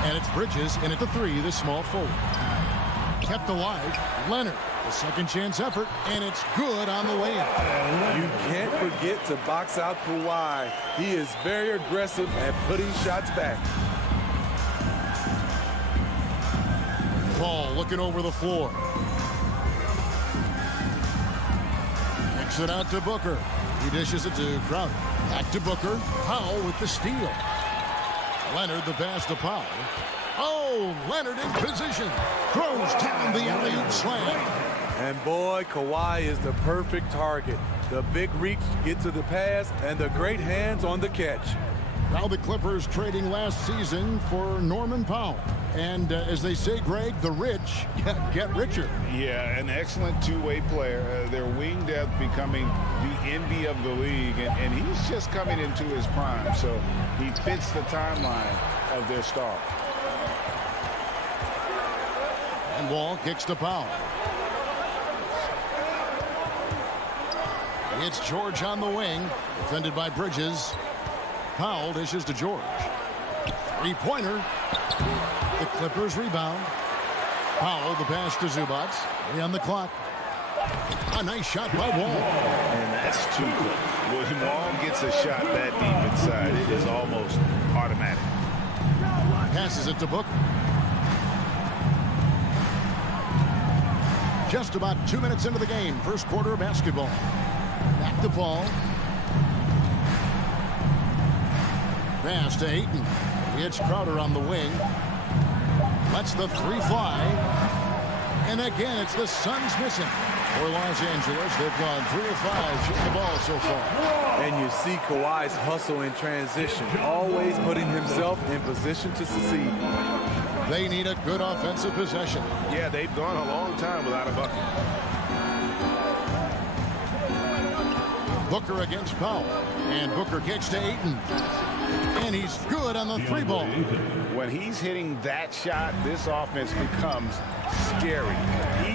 And it's Bridges in at the 3, the small forward. Kept alive, Leonard, a second chance effort, and it's good on the way in. You can't forget to box out Kawhi. He is very aggressive at putting shots back. Ball looking over the floor. Kicks it out to Booker. He dishes it to Crowder. Back to Booker. Powell with the steal. Leonard the pass to Powell. Oh, Leonard in position. Throws down the alley-oop slam. And boy, Kawhi is the perfect target. The big reach to get to the pass and the great hands on the catch. Now the Clippers trading last season for Norman Powell. And as they say, Greg, the rich get richer. Yeah, an excellent two-way player. Their wing depth becoming the envy of the league, and he's just coming into his prime, so he fits the timeline of their star. And Wall kicks to Powell. It's George on the wing, defended by Bridges. Powell dishes to George. Three-pointer. The Clippers rebound. Powell the pass to Zubac. 3 on the clock. A nice shot by Wall. And that's too good. When Wall gets a shot that deep inside, it is almost automatic. Passes it to Booker. Just about 2 minutes into the game. First quarter of basketball. Back to Paul. Pass to Ayton. It's Crowder on the wing. Lets the 3 fly. And again, it's the Suns missing. For Los Angeles, they've gone 3 of 5 shooting the ball so far. And you see Kawhi's hustle in transition, always putting himself in position to succeed. They need a good offensive possession. Yeah, they've gone a long time without a bucket. Booker against Powell. And Booker kicks to Ayton. And he's good on the 3 ball. When he's hitting that shot, this offense becomes scary,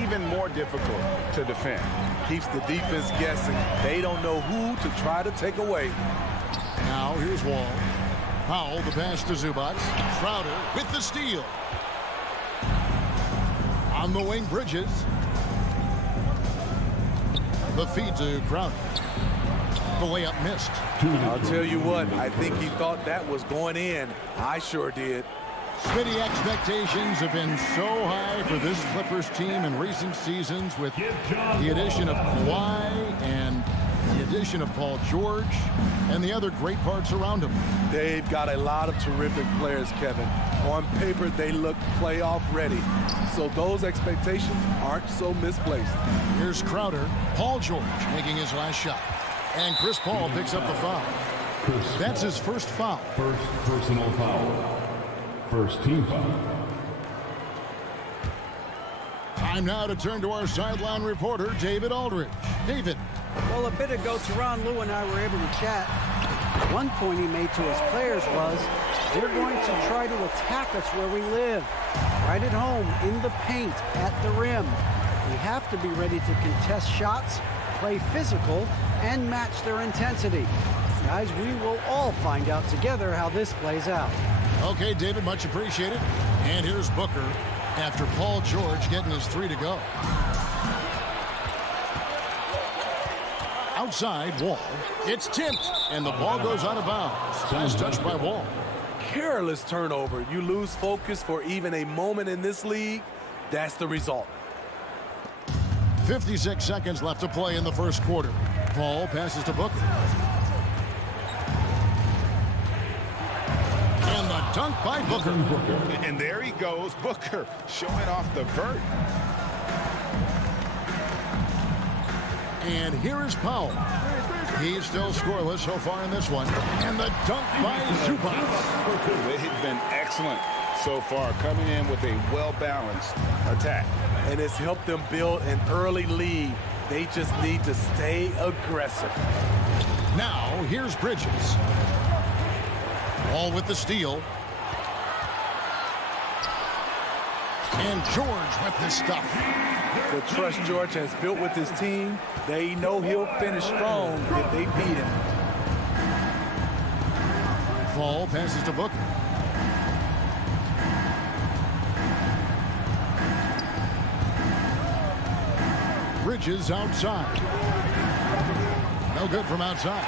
even more difficult to defend. Keeps the defense guessing. They don't know who to try to take away. Now here's Wall. Powell the pass to Zubac. Crowder with the steal. On the wing, Bridges. The feed to Crowder. The layup missed. I'll tell you what, I think he thought that was going in. I sure did. Smitty, expectations have been so high for this Clippers team in recent seasons with the addition of Kawhi and the addition of Paul George and the other great parts around him. They've got a lot of terrific players, Kevin. On paper, they look playoff ready. So those expectations aren't so misplaced. Here's Crowder. Paul George making his last shot. And Chris Paul picks up the foul. That's his first foul. First personal foul. First team foul. Time now to turn to our sideline reporter, David Aldridge. David. Well, a bit ago, Teron Lue and I were able to chat. One point he made to his players was, they're going to try to attack us where we live. Right at home, in the paint, at the rim. We have to be ready to contest shots, play physical, and match their intensity. Guys, we will all find out together how this plays out. Okay, David, much appreciated. And here's Booker after Paul George getting his 3 to go. Outside, Wall. It's tipped, and the ball goes out of bounds. Nice touch by Wall. Careless turnover. You lose focus for even a moment in this league. That's the result. 56 seconds left to play in the first quarter. Paul passes to Booker. And the dunk by Booker. And there he goes, Booker, showing off the vert. And here is Powell. He's still scoreless so far in this one. And the dunk by Zubac. They've been excellent so far, coming in with a well-balanced attack. And it's helped them build an early lead. They just need to stay aggressive. Now, here's Bridges. Ball with the steal. And George with the stuff. The trust George has built with his team, they know he'll finish strong if they beat him. Ball passes to Booker. Bridges outside. No good from outside.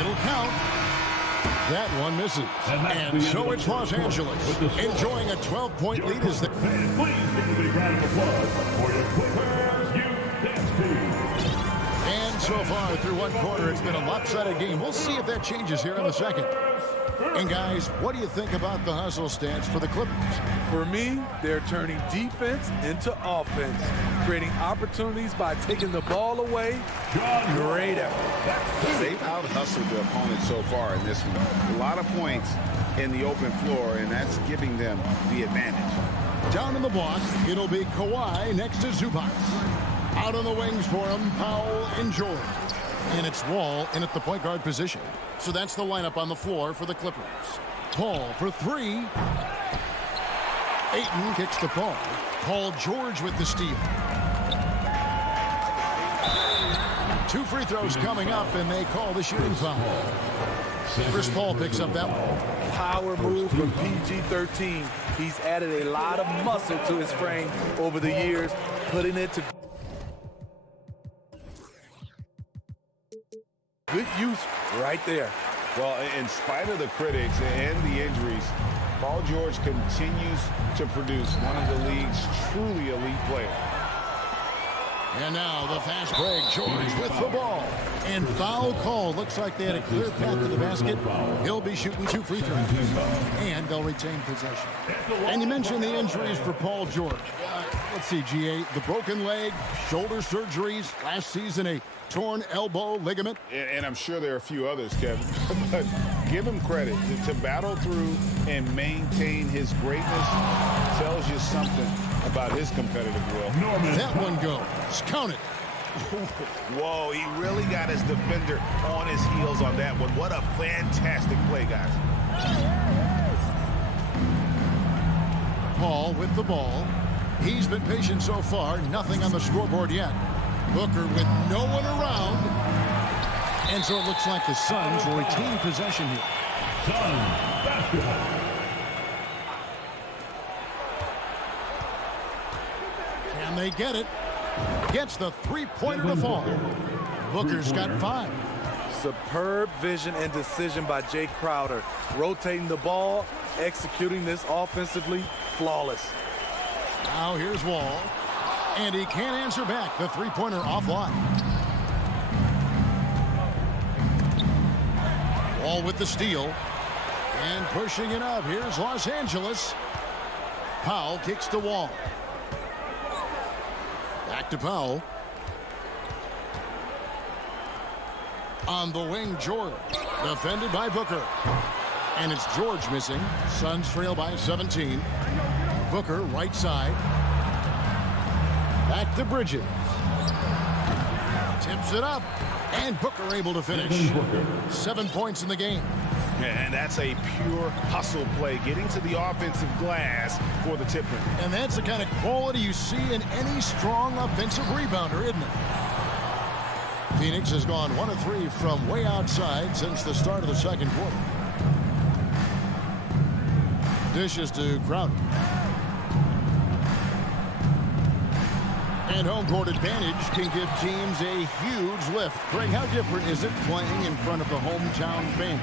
It'll count. That one misses. And so it's Los Angeles enjoying a 12-point lead as the... Please give a big round of applause for your Clippers Youth Dance Team. And so far through one quarter, it's been a lopsided game. We'll see if that changes here in the second. And guys, what do you think about the hustle stance for the Clippers? For me, they're turning defense into offense, creating opportunities by taking the ball away. Great effort. They've out-hustled their opponent so far in this one. A lot of points in the open floor, and that's giving them the advantage. Down in the block, it'll be Kawhi next to Zubac. Out on the wings for him, Powell and George. And it's Wall in at the point guard position. So that's the lineup on the floor for the Clippers. Paul for three. Ayton kicks the ball. Paul George with the steal. 2 free throws coming up, and they call the shooting foul. Chris Paul picks up that one. Power move from PG-13. He's added a lot of muscle to his frame over the years, putting it to good use right there. Well, in spite of the critics and the injuries, Paul George continues to produce one of the league's truly elite players. And now the fast break. George with the ball. And foul call. Looks like they had a clear path to the basket. He'll be shooting 2 free throws. And they'll retain possession. And you mentioned the injuries for Paul George. Let's see, GA. The broken leg, shoulder surgeries. Last season, a torn elbow ligament. And I'm sure there are a few others, Kevin. But give him credit. To battle through and maintain his greatness tells you something about his competitive will. That one goes. Count it. Whoa, he really got his defender on his heels on that one. What a fantastic play, guys. Paul with the ball. He's been patient so far. Nothing on the scoreboard yet. Booker with no one around. And so it looks like the Suns will retain possession here. Suns basketball. Can they get it? Gets the three-pointer to fall. Booker's got 5. Superb vision and decision by Jay Crowder. Rotating the ball, executing this offensively, flawless. Now here's Wall. And he can't answer back. The three-pointer offline. Wall with the steal. And pushing it up. Here's Los Angeles. Powell kicks the Wall. Back to Powell. On the wing, George. Defended by Booker. And it's George missing. Suns trail by 17. Booker, right side. Back to Bridges. Tips it up. And Booker able to finish. 7 points in the game. And that's a pure hustle play, getting to the offensive glass for the Tipper. And that's the kind of quality you see in any strong offensive rebounder, isn't it? Phoenix has gone 1 of 3 from way outside since the start of the second quarter. Dishes to Crowder. And home court advantage can give teams a huge lift. Greg, how different is it playing in front of the hometown fans?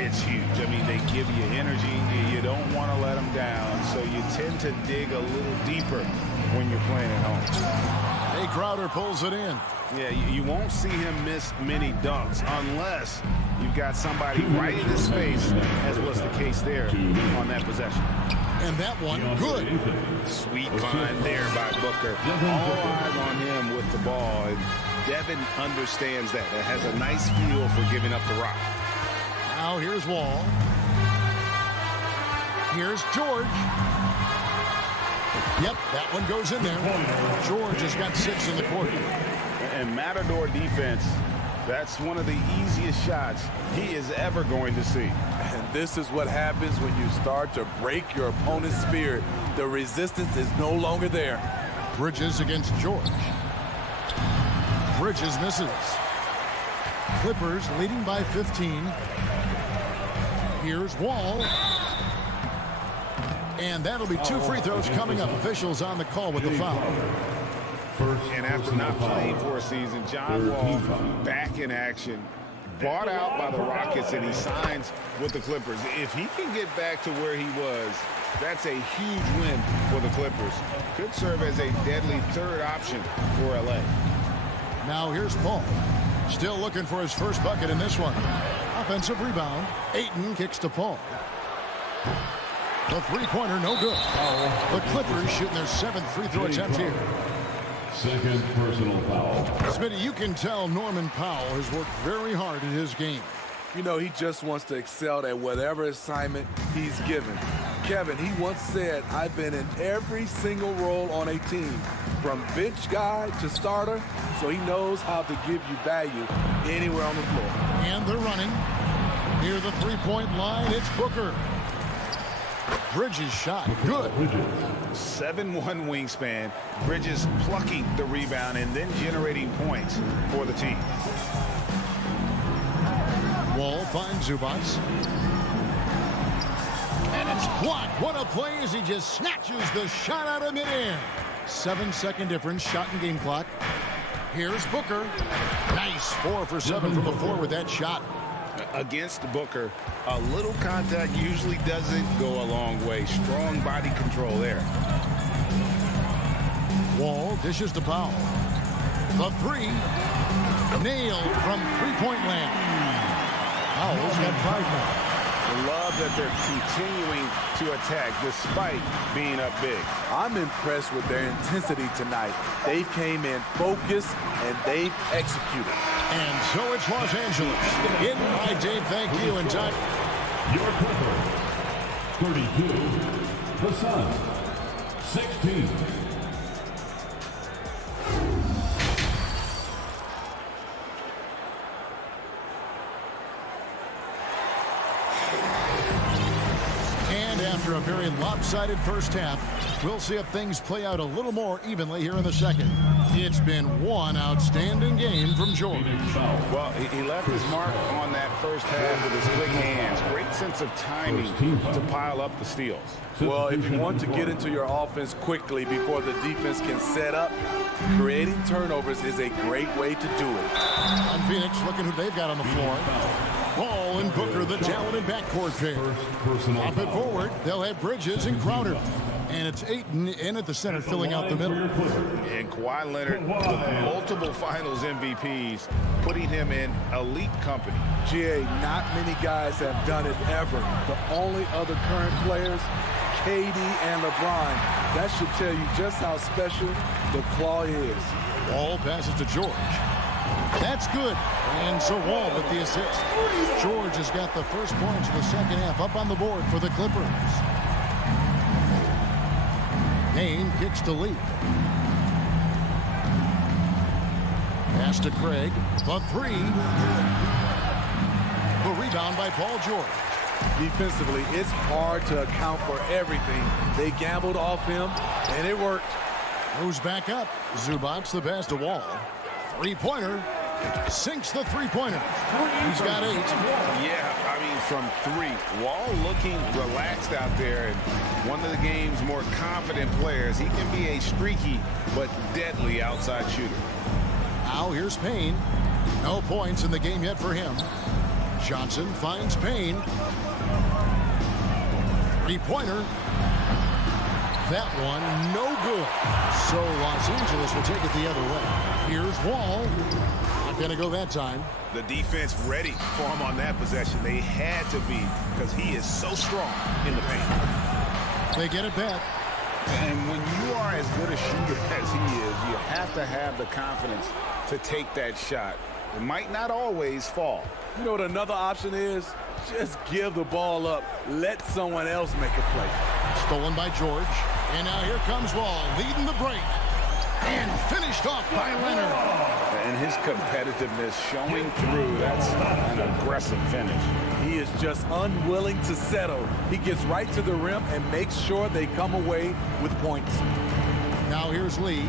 It's huge. I mean, they give you energy. You don't want to let them down, so you tend to dig a little deeper when you're playing at home. Hey, Crowder pulls it in. Yeah, you won't see him miss many dunks unless you've got somebody right in his face, as was the case there on that possession. And that one, good. Sweet find there by Booker. All eyes on him with the ball, and Devin understands that. It has a nice feel for giving up the rock. Now here's Wall. Here's George. Yep, that one goes in there. George has got 6 in the quarter. And Matador defense, that's one of the easiest shots he is ever going to see. And this is what happens when you start to break your opponent's spirit. The resistance is no longer there. Bridges against George. Bridges misses. Clippers leading by 15. Here's Wall. And that'll be 2 free throws coming up. Officials on the call with the foul. And after not playing for a season, John Wall back in action. Bought out by the Rockets, and he signs with the Clippers. If he can get back to where he was, that's a huge win for the Clippers. Could serve as a deadly third option for L.A. Now here's Paul. Still looking for his first bucket in this one. Offensive rebound. Ayton kicks to Paul. The three-pointer, no good. The Clippers shooting their 7th free throw attempt here. Second personal foul. Smitty, you can tell Norman Powell has worked very hard in his game. You know, he just wants to excel at whatever assignment he's given. Kevin, he once said, I've been in every single role on a team, from bench guy to starter, so he knows how to give you value anywhere on the floor. And they're running. Near the three-point line, it's Booker. Bridges shot, good. 7'1" wingspan. Bridges plucking the rebound and then generating points for the team. Wall finds Zubac. And it's blocked. What a play as he just snatches the shot out of midair. 7-second difference, shot and game clock. Here's Booker. Nice 4 for 7 from the floor with that shot. Against Booker, a little contact usually doesn't go a long way. Strong body control there. Wall dishes to Powell. The 3. Nailed from three-point land. Powell's got 5 now. I love that they're continuing to attack despite being up big. I'm impressed with their intensity tonight. They came in focused and they've executed. And so it's Los Angeles. In by Dave, thank you, and John. Your Clippers, 32. The Suns, 16. And after a very lopsided first half, we'll see if things play out a little more evenly here in the second. It's been one outstanding game from George. Well, he left his mark on that first half with his quick hands. Great sense of timing to pile up the steals. Well, if you want to get into your offense quickly before the defense can set up, creating turnovers is a great way to do it. On Phoenix, looking who they've got on the floor. Ball and Booker, the talented backcourt pair. Off it forward, they'll have Bridges and Crowder. And it's Ayton in at the center, filling out the middle. And Kawhi Leonard with multiple finals MVPs, putting him in elite company. GA, not many guys have done it ever. The only other current players, KD and LeBron. That should tell you just how special the Claw is. Wall passes to George. That's good. And so Wall with the assist. George has got the first points of the second half up on the board for the Clippers. Payne kicks to Lee. Pass to Craig. The 3. The rebound by Paul George. Defensively, it's hard to account for everything. They gambled off him, and it worked. Moves back up. Zubac the pass to Wall. Three-pointer. Sinks the three-pointer. He's got 8. Yeah, I mean, from 3. Wall looking relaxed out there, and one of the game's more confident players. He can be a streaky but deadly outside shooter. Now here's Payne. No points in the game yet for him. Johnson finds Payne. Three-pointer. That one, no good. So Los Angeles will take it the other way. Here's Wall. Not going to go that time. The defense ready for him on that possession. They had to be, because he is so strong in the paint. They get it back. And when you are as good a shooter as he is, you have to have the confidence to take that shot. it might not always fall. You know what another option is? Just give the ball up. Let someone else make a play. Stolen by George. And now here comes Wall leading the break. And finished off by Leonard. And his competitiveness showing through. That's an aggressive finish. He is just unwilling to settle. He gets right to the rim and makes sure they come away with points. Now here's Lee.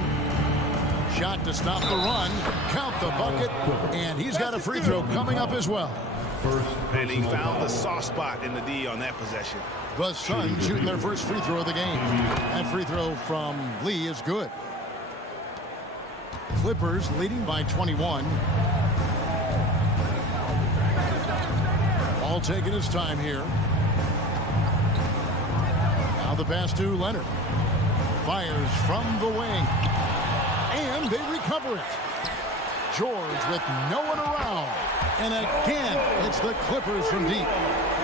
Shot to stop the run. Count the bucket. And he's got a free throw coming up as well. And he found the soft spot in the D on that possession. The Suns shooting their first free throw of the game. That free throw from Lee is good. Clippers leading by 21. All taking his time here. Now the pass to Leonard. Fires from the wing. And they recover it. George with no one around. And again, it's the Clippers from deep.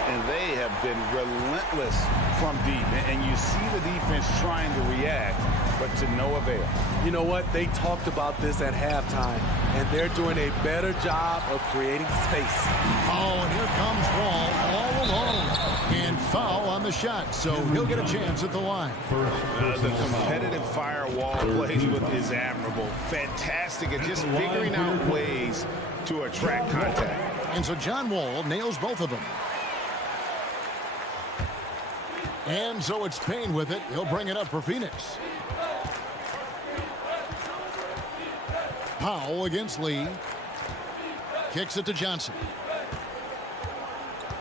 And they have been relentless from deep. And you see the defense trying to react, but to no avail. You know what? They talked about this at halftime, and they're doing a better job of creating space. Oh, and here comes Wall all alone. And foul on the shot, so he'll get a chance at the line. The competitive firewall plays with is admirable. Fantastic at just figuring out ways to attract contact. And so John Wall nails both of them. And so it's Payne with it. He'll bring it up for Phoenix. Powell against Lee. Kicks it to Johnson.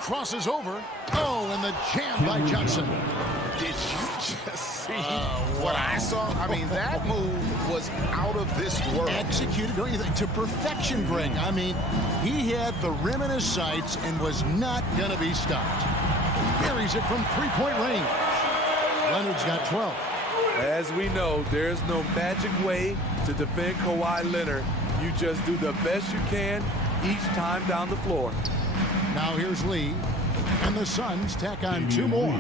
Crosses over. Oh, and the jam by Johnson. Did you just see what I saw? I mean, that move was out of this world. Executed, don't you think, to perfection, Greg. I mean, he had the rim in his sights and was not going to be stopped. Buries it from three-point range. Leonard's got 12. As we know, there's no magic way to defend Kawhi Leonard. You just do the best you can each time down the floor. Now here's Lee, and the Suns tack on two more.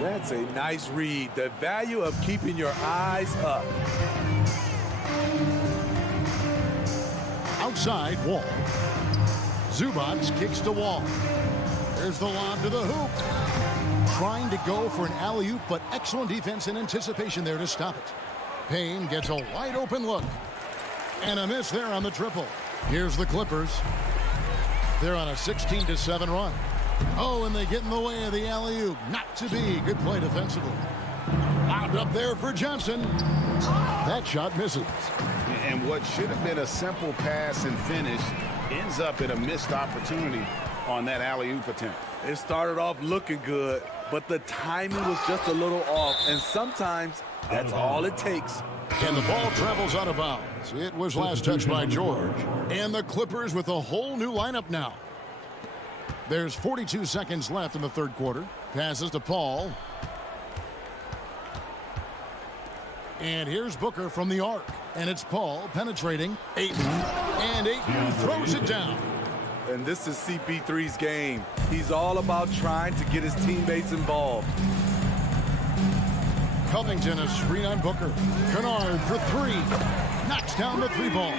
That's a nice read. The value of keeping your eyes up. Outside, Wall. Zubac kicks to Wall. There's the lob to the hoop. Trying to go for an alley-oop, but excellent defense and anticipation there to stop it. Payne gets a wide open look. And a miss there on the triple. Here's the Clippers. They're on a 16-7 run. Oh, and they get in the way of the alley-oop. Not to be. Good play defensively. Lobbed up there for Johnson. That shot misses. And what should have been a simple pass and finish ends up in a missed opportunity on that alley-oop attempt. It started off looking good, but the timing was just a little off, and sometimes that's all it takes. And the ball travels out of bounds. It was last touched by George. And the Clippers with a whole new lineup now. There's 42 seconds left in the third quarter. Passes to Paul. And here's Booker from the arc. And it's Paul penetrating. Ayton. And Ayton throws it down. And this is CP3's game. He's all about trying to get his teammates involved. Covington a screen on Booker. Kennard for three. Knocks down the three ball.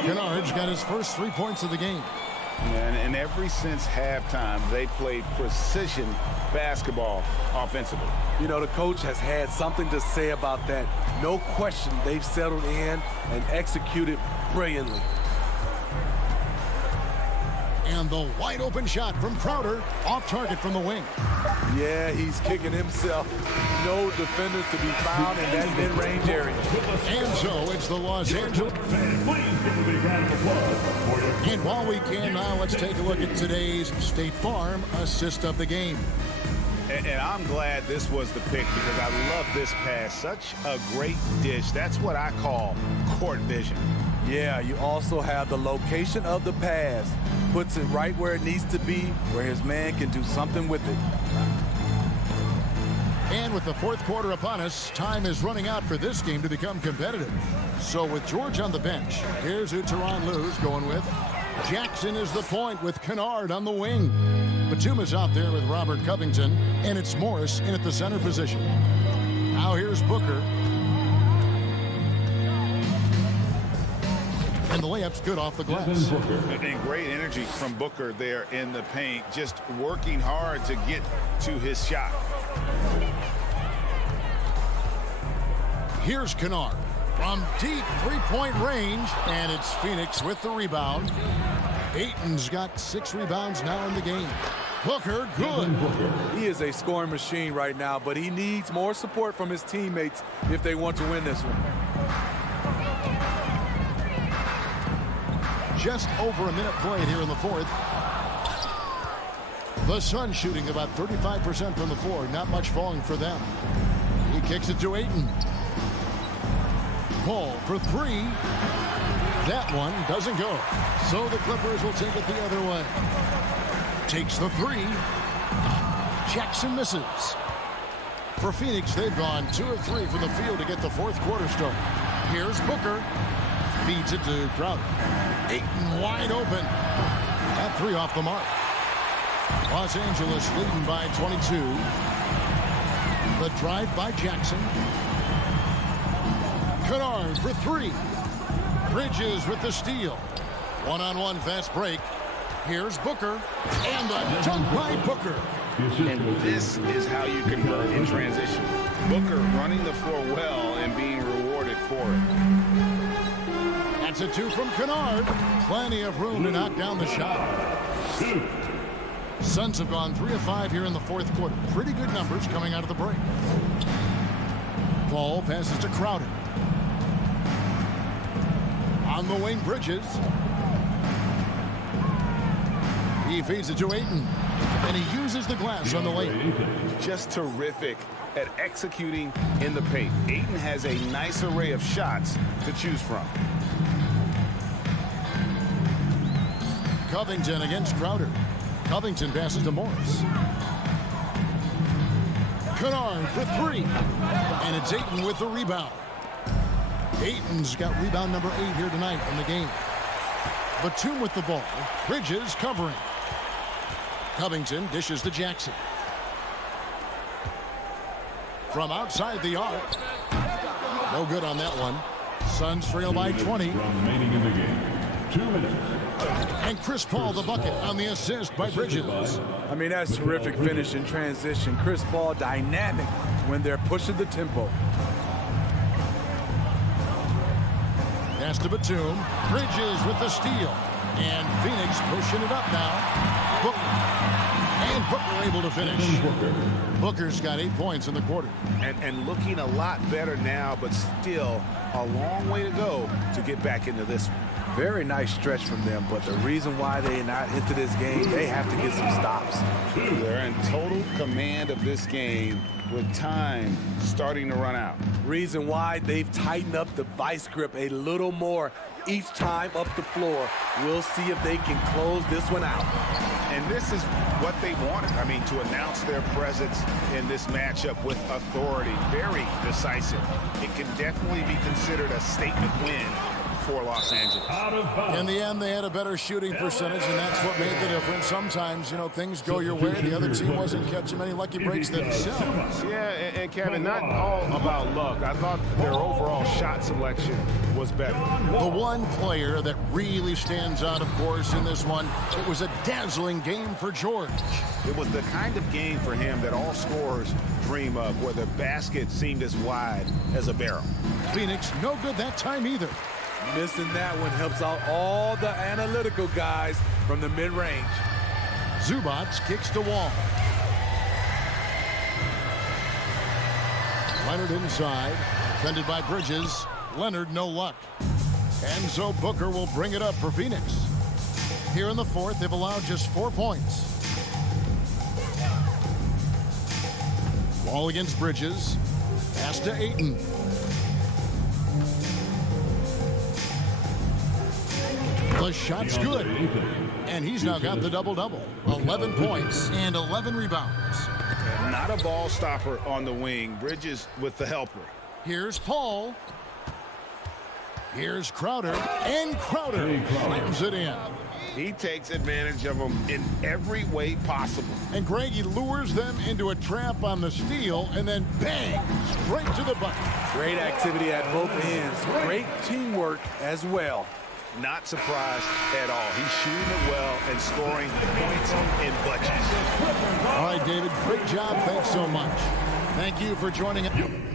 Kennard's got his first 3 points of the game. And ever since halftime, they played precision basketball offensively. You know, the coach has had something to say about that. No question, they've settled in and executed brilliantly. And the wide open shot from Crowder, off target from the wing. Yeah, he's kicking himself. No defenders to be found in that mid-range area. And so it's the Los Angeles. And while we can now, let's take a look at today's State Farm assist of the game. And I'm glad this was the pick because I love this pass. Such a great dish. That's what I call court vision. Yeah, you also have the location of the pass. Puts it right where it needs to be, where his man can do something with it. And with the fourth quarter upon us, time is running out for this game to become competitive. So with George on the bench, here's who Tyronn Lue's going with. Jackson is the point with Kennard on the wing. Batuma's out there with Robert Covington, and it's Morris in at the center position. Now here's Booker. And the layup's good off the glass. And great energy from Booker there in the paint, just working hard to get to his shot. Here's Kennard from deep three-point range, and it's Phoenix with the rebound. Ayton's got 6 rebounds now in the game. Booker, good. He is a scoring machine right now, but he needs more support from his teammates if they want to win this one. Just over a minute played here in the fourth. The Suns shooting about 35% from the floor. Not much falling for them. He kicks it to Ayton. Paul for 3. That one doesn't go. So the Clippers will take it the other way. Takes the 3. Jackson misses. For Phoenix, they've gone 2 of 3 from the field to get the fourth quarter started. Here's Booker. Feeds it to Crowder. Ayton wide open. That 3 off the mark. Los Angeles leading by 22. The drive by Jackson. Kennard for 3. Bridges with the steal. One-on-one fast break. Here's Booker. And the dunk by Booker. And this is how you convert in transition. Booker running the floor well and being rewarded for it. That's a 2 from Kennard. Plenty of room to knock down the shot. Suns have gone 3 of 5 here in the fourth quarter. Pretty good numbers coming out of the break. Ball passes to Crowder. On the wing, Bridges. He feeds it to Ayton. And he uses the glass on the layup. Just terrific at executing in the paint. Ayton has a nice array of shots to choose from. Covington against Crowder. Covington passes to Morris. Kennard for 3. And it's Ayton with the rebound. Ayton's got rebound number 8 here tonight in the game. Batum with the ball. Bridges covering. Covington dishes to Jackson. From outside the arc. No good on that one. Suns trail by 20. Remaining in the game. 2 minutes. And Chris Paul the bucket on the assist by Bridges. I mean, that's terrific finish in transition. Chris Paul dynamic when they're pushing the tempo. Pass to Batum. Bridges with the steal. And Phoenix pushing it up now. Booker. And Booker able to finish. Booker's got 8 points in the quarter. And looking a lot better now, but still a long way to go to get back into this one. Very nice stretch from them, but the reason why they're not into this game, they have to get some stops. They're in total command of this game with time starting to run out. Reason why they've tightened up the vice grip a little more each time up the floor. We'll see if they can close this one out. And this is what they wanted. I mean, to announce their presence in this matchup with authority. Very decisive. It can definitely be considered a statement win for Los Angeles. In the end, they had a better shooting percentage, and that's what made the difference. Sometimes, you know, things go your way. The other team wasn't catching many lucky breaks themselves. Yeah, and Kevin, not all about luck. I thought their overall shot selection was better. The one player that really stands out, of course, in this one, it was a dazzling game for George. It was the kind of game for him that all scorers dream of, where the basket seemed as wide as a barrel. Phoenix, no good that time either. Missing that one helps out all the analytical guys from the mid-range. Zubats kicks to Wall. Leonard inside, defended by Bridges. Leonard, no luck. And so Booker will bring it up for Phoenix. Here in the fourth, they've allowed just 4 points. Wall against Bridges. Pass to Ayton. The shot's good. And he's now got the double-double. 11 points and 11 rebounds. And not a ball stopper on the wing. Bridges with the helper. Here's Paul. Here's Crowder. And Crowder slams it in. He takes advantage of them in every way possible. And Greg, he lures them into a trap on the steal and then bang, straight to the bucket. Great activity at both ends. Great teamwork as well. not surprised at all. He's shooting it well and scoring points in bunches. All right, David, great job. Thanks so much. Thank you for joining us.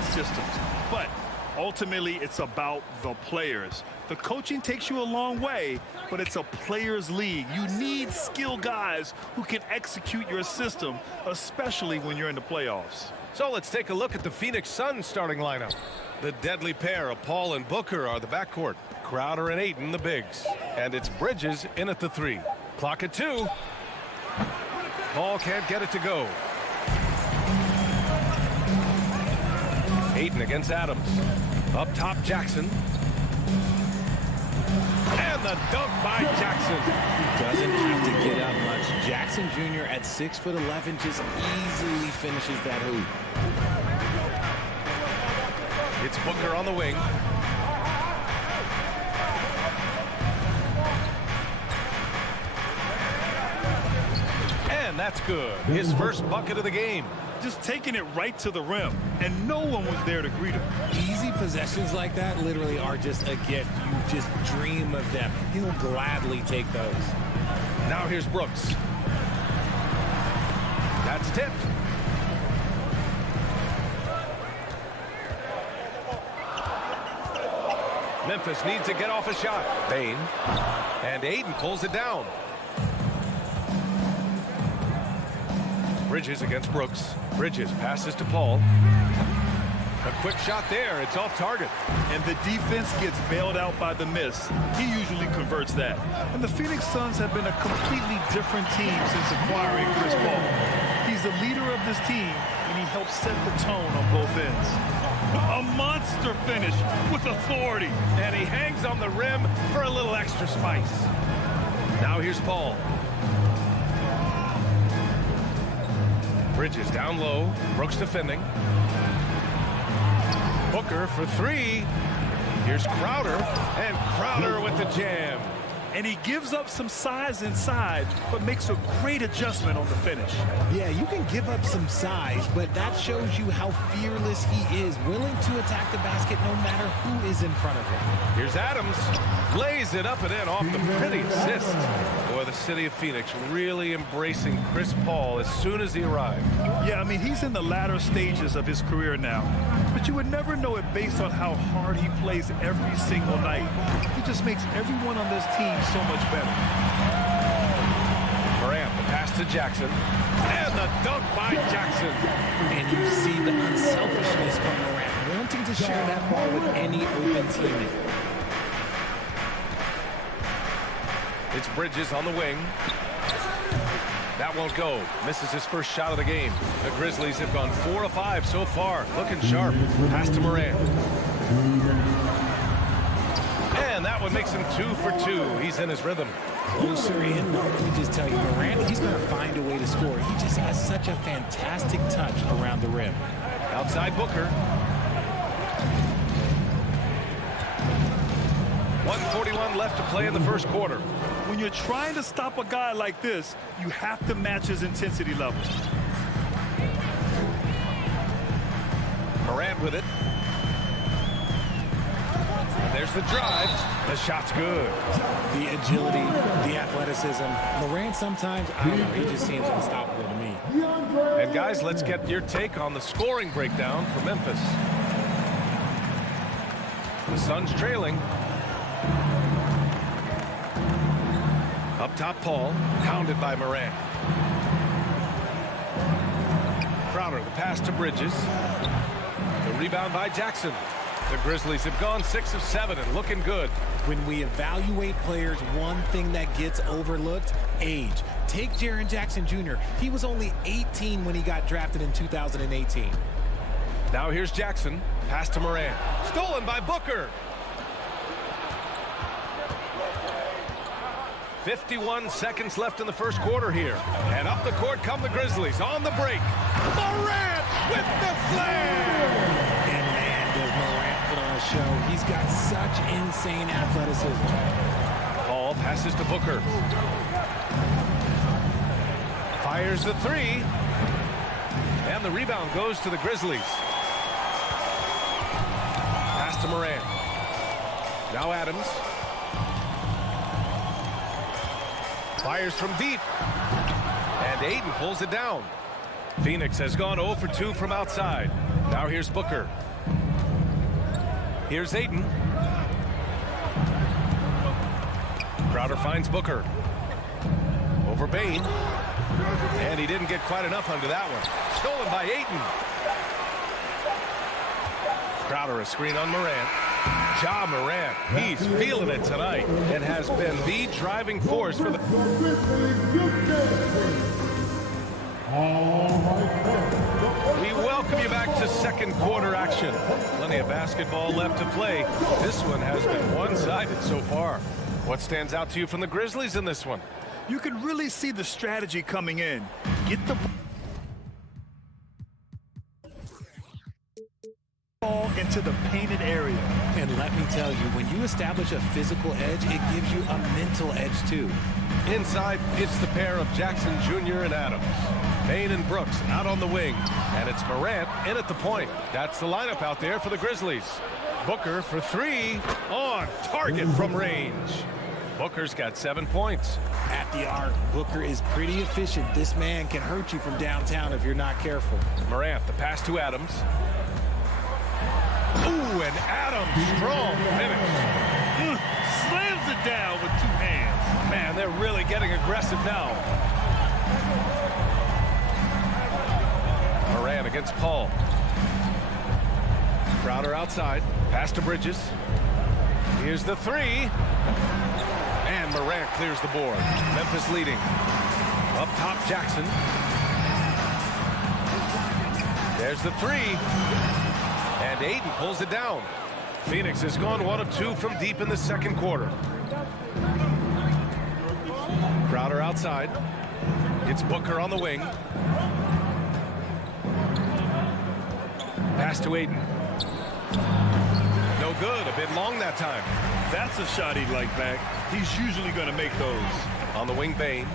great systems. But ultimately, it's about the players. The coaching takes you a long way, but it's a players' league. You need skilled guys who can execute your system, especially when you're in the playoffs. So let's take a look at the Phoenix Suns starting lineup. The deadly pair of Paul and Booker are the backcourt. Crowder and Ayton the bigs. And it's Bridges in at the 3. Clock at 2. Paul can't get it to go. Ayton against Adams. Up top, Jackson. And the dunk by Jackson. Doesn't have to get up much. Jackson Jr. at 6'11" just easily finishes that hoop. It's Booker on the wing. And that's good. His first bucket of the game. Just taking it right to the rim, and no one was there to greet him. Easy possessions like that literally are just a gift. You just dream of them. He'll gladly take those. Now here's Brooks. That's tipped. Memphis needs to get off a shot. Bain. And Ayton pulls it down. Bridges against Brooks. Bridges passes to Paul. A quick shot there. It's off target. And the defense gets bailed out by the miss. He usually converts that. And the Phoenix Suns have been a completely different team since acquiring Chris Paul. He's the leader of this team, and he helps set the tone on both ends. A monster finish with authority. And he hangs on the rim for a little extra spice. Now here's Paul. Bridges down low. Brooks defending. Booker for 3. Here's Crowder. And Crowder with the jam. And he gives up some size inside, but makes a great adjustment on the finish. Yeah, you can give up some size, but that shows you how fearless he is, willing to attack the basket no matter who is in front of him. Here's Adams. Lays it up and in off the pretty assist. Boy, the city of Phoenix really embracing Chris Paul as soon as he arrived. Yeah, I mean, he's in the latter stages of his career now. But you would never know it based on how hard he plays every single night. He just makes everyone on this team so much better. Morant, the pass to Jackson. And the dunk by Jackson. And you see the unselfishness from Morant, wanting to share that ball with any open teammate. It's Bridges on the wing. That won't go. Misses his first shot of the game. The Grizzlies have gone 4 of 5 so far. Looking sharp. Pass to Morant. And that one makes him 2 for 2. He's in his rhythm. Closer in, let me just tell you, Morant, he's going to find a way to score. He just has such a fantastic touch around the rim. Outside Booker. 1:41 left to play in the first quarter. When you're trying to stop a guy like this, you have to match his intensity level. Morant with it. And there's the drive. The shot's good. The agility, the athleticism. Morant sometimes, I don't know, he just seems unstoppable to me. And guys, let's get your take on the scoring breakdown for Memphis. The Suns trailing. Up top, Paul, pounded by Morant. Crowder, the pass to Bridges. The rebound by Jackson. The Grizzlies have gone 6 of 7 and looking good. When we evaluate players, one thing that gets overlooked, age. Take Jaren Jackson Jr. He was only 18 when he got drafted in 2018. Now here's Jackson. Pass to Morant. Stolen by Booker. 51 seconds left in the first quarter here. And up the court come the Grizzlies on the break. Morant with the flair! And man, does Morant put on a show. He's got such insane athleticism. Paul passes to Booker. Fires the 3. And the rebound goes to the Grizzlies. Pass to Morant. Now Adams. Fires from deep. And Ayton pulls it down. Phoenix has gone 0 for 2 from outside. Now here's Booker. Here's Ayton. Crowder finds Booker. Over Bane. And he didn't get quite enough under that one. Stolen by Ayton. Crowder a screen on Morant. Ja Morant, he's feeling it tonight and has been the driving force for the... We welcome you back to second quarter action. Plenty of basketball left to play. This one has been one-sided so far. What stands out to you from the Grizzlies in this one? You can really see the strategy coming in. Get the ball into the painted area. And let me tell you, when you establish a physical edge, it gives you a mental edge too. Inside, it's the pair of Jackson Jr. and Adams. Bane and Brooks out on the wing. And it's Morant in at the point. That's the lineup out there for the Grizzlies. Booker for three. On target from range. Booker's got 7 points. At the arc, Booker is pretty efficient. This man can hurt you from downtown if you're not careful. Morant, the pass to Adams. Ooh, and Adams, strong finish. Slams it down with 2 hands. Man, they're really getting aggressive now. Morant against Paul. Crowder outside. Pass to Bridges. Here's the three. And Morant clears the board. Memphis leading. Up top, Jackson. There's the three. And Ayton pulls it down. Phoenix has gone 1 of 2 from deep in the second quarter. Crowder outside. It's Booker on the wing. Pass to Ayton. No good. A bit long that time. That's a shot he'd like back. He's usually going to make those. On the wing, Bane.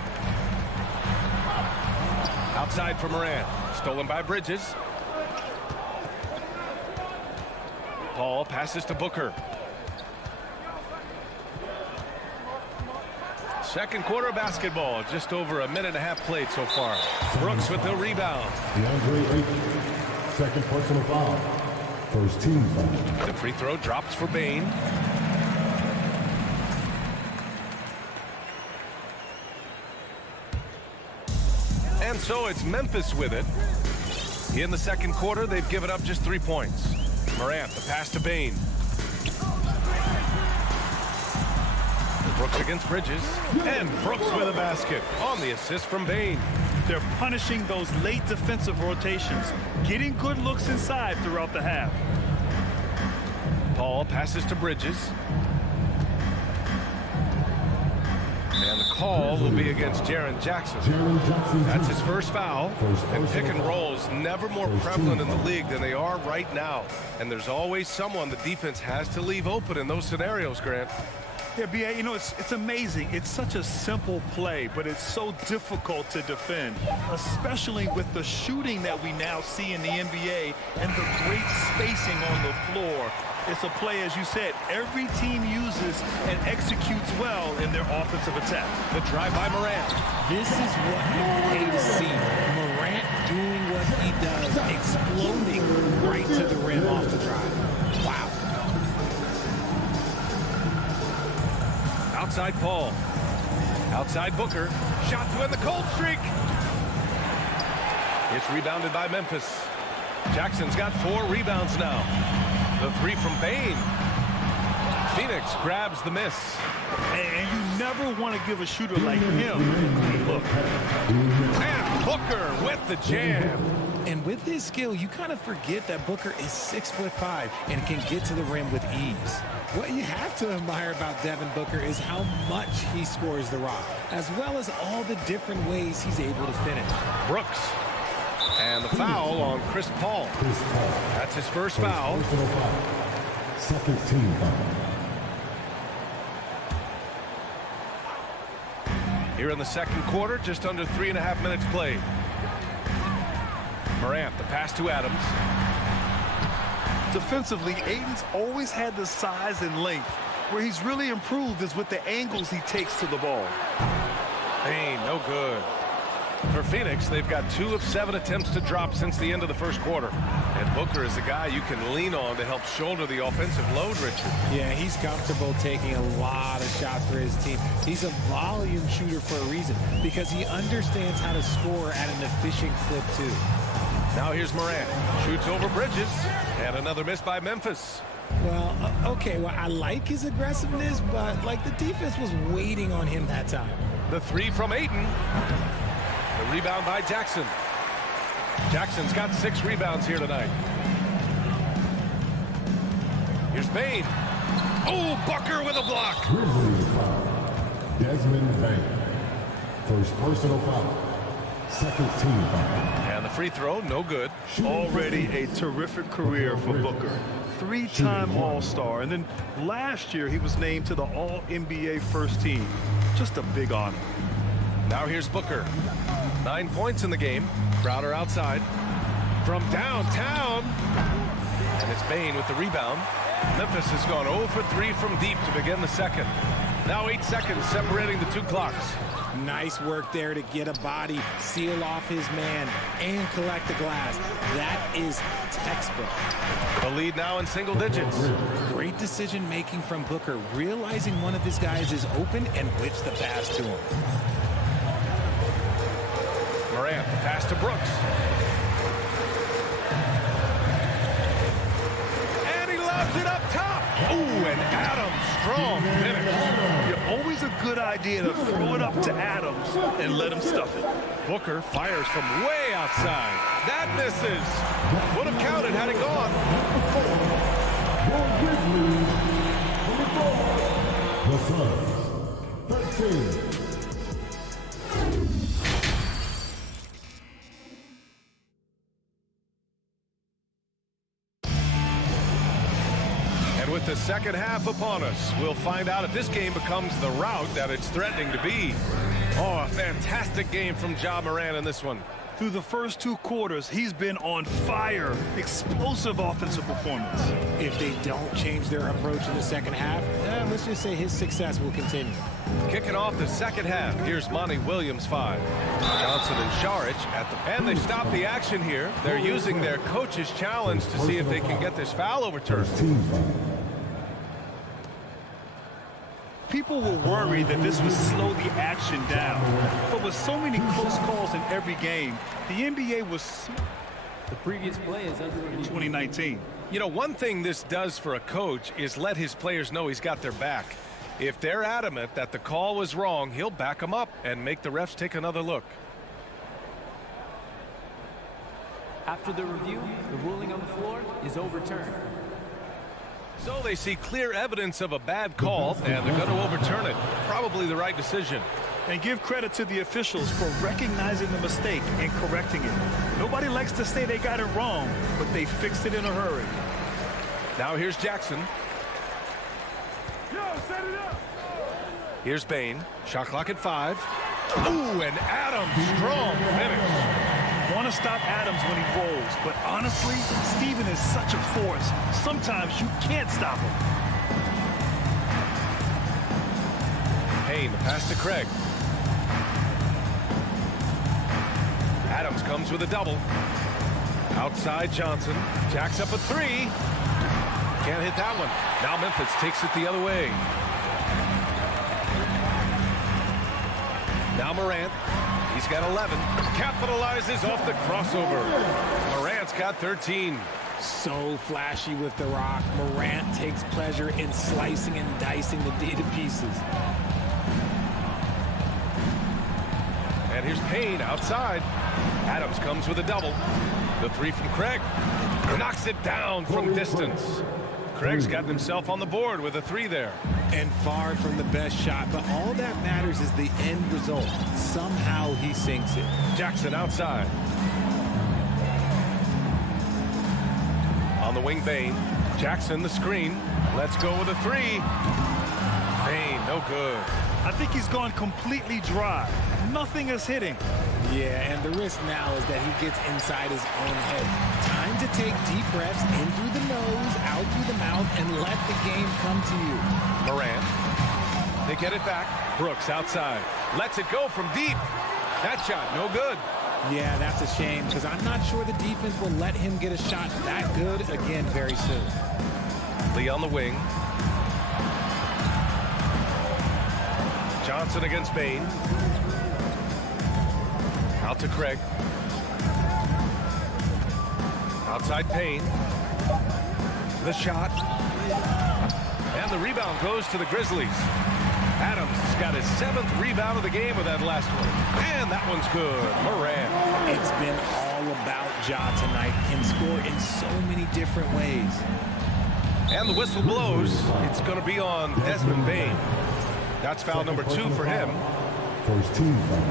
Outside for Morant. Stolen by Bridges. Paul passes to Booker. Second quarter of basketball. Just over a minute and a half played so far. Brooks with the rebound. DeAndre Ayton, second personal foul. First team foul. The free throw drops for Bane. And so it's Memphis with it. In the second quarter, they've given up just 3 points. Morant, the pass to Bane. Brooks against Bridges. And Brooks with a basket on the assist from Bane. They're punishing those late defensive rotations, getting good looks inside throughout the half. Paul passes to Bridges. And the call will be against Jaren Jackson. That's his first foul. And pick and rolls never more prevalent in the league than they are right now. And there's always someone the defense has to leave open in those scenarios, Grant. Yeah, B.A., you know, it's amazing. It's such a simple play, but it's so difficult to defend, especially with the shooting that we now see in the NBA and the great spacing on the floor. It's a play, as you said, every team uses and executes well in their offensive attack. The drive by Morant. This is what you pay to see. Morant doing what he does, exploding right to the rim off the drive. Wow. Outside Paul. Outside Booker. Shot to end the cold streak. It's rebounded by Memphis. Jackson's got 4 rebounds now. The three from Bane. Phoenix grabs the miss. And you never want to give a shooter like him a good look. And Booker with the jam. And with his skill, you kind of forget that Booker is 6'5" and can get to the rim with ease. What you have to admire about Devin Booker is how much he scores the rock, as well as all the different ways he's able to finish. Brooks. And the foul on Chris Paul. That's his first foul. Second team foul. Here in the second quarter, just under 3.5 minutes played. Morant, the pass to Adams. Defensively, Ayton's always had the size and length. Where he's really improved is with the angles he takes to the ball. Bane, no good. For Phoenix, they've got 2 of 7 attempts to drop since the end of the first quarter. And Booker is the guy you can lean on to help shoulder the offensive load, Richard. Yeah, he's comfortable taking a lot of shots for his team. He's a volume shooter for a reason because he understands how to score at an efficient clip, too. Now here's Morant. Shoots over Bridges. And another miss by Memphis. Well, okay, well, I like his aggressiveness, but, like, the defense was waiting on him that time. The 3 from Ayton. The rebound by Jackson. Jackson's got 6 rebounds here tonight. Here's Bane. Oh, Booker with a block. Grizzlies foul. Desmond Bane. First personal foul. Second team foul. And the free throw, no good. Already a terrific career for Booker. 3-time All-Star, and then last year he was named to the All-NBA first team. Just a big honor. Now here's Booker. 9 points in the game. Crowder outside. From downtown. And it's Bane with the rebound. Memphis has gone 0 for 3 from deep to begin the second. Now 8 seconds separating the 2 clocks. Nice work there to get a body, seal off his man, and collect the glass. That is textbook. The lead now in single digits. Great decision-making from Booker, realizing one of his guys is open and whips the pass to him. Morant, pass to Brooks. And he lobs it up top. Ooh, and Adams, strong finish. Always a good idea to throw it up to Adams and let him stuff it. Booker fires from way outside. That misses. Would have counted had it gone. The Suns, 13. With the second half upon us, we'll find out if this game becomes the rout that it's threatening to be. Oh, a fantastic game from Ja Morant in this one. Through the first 2 quarters, he's been on fire. Explosive offensive performance. If they don't change their approach in the second half, let's just say his success will continue. Kicking off the second half, here's Monty Williams 5. Johnson and Saric at the... And they stop the action here. They're using their coach's challenge to see if they can get this foul overturned. People were worried that this would slow the action down. But with so many close calls in every game, the NBA was... The previous play is under review. 2019. You know, one thing this does for a coach is let his players know he's got their back. If they're adamant that the call was wrong, he'll back them up and make the refs take another look. After the review, the ruling on the floor is overturned. So they see clear evidence of a bad call, and they're going to overturn it. Probably the right decision. And give credit to the officials for recognizing the mistake and correcting it. Nobody likes to say they got it wrong, but they fixed it in a hurry. Now here's Jackson. Yo, set it up. Here's Bane. Shot clock at 5. Ooh, and Adams, strong finish. Want to stop Adams when he rolls, but honestly, Steven is such a force. Sometimes you can't stop him. Payne, pass to Craig. Adams comes with a double. Outside Johnson. Jacks up a 3. Can't hit that one. Now Memphis takes it the other way. Now Morant. He's got 11. Capitalizes off the crossover. Morant's got 13. So flashy with the rock. Morant takes pleasure in slicing and dicing the D to pieces. And here's Payne outside. Adams comes with a double. The 3 from Craig. Knocks it down from distance. Craig's got himself on the board with a 3 there. And far from the best shot, but all that matters is the end result. Somehow he sinks it. Jackson outside. On the wing, Bane. Jackson the screen. Let's go with a 3. Bane, no good. I think he's gone completely dry. Nothing is hitting. Yeah, and the risk now is that he gets inside his own head. Time to take deep breaths in through the nose, out through the mouth, and let the game come to you. Morant. They get it back. Brooks outside. Lets it go from deep. That shot, no good. Yeah, that's a shame because I'm not sure the defense will let him get a shot that good again very soon. Lee on the wing. Johnson against Bain. Out to Craig. Outside Payne. The shot. And the rebound goes to the Grizzlies. Adams has got his 7th rebound of the game with that last one. And that one's good. Morant. It's been all about Ja tonight. Can score in so many different ways. And the whistle blows. It's going to be on Desmond Bain. That's foul number 2 for him. First team foul.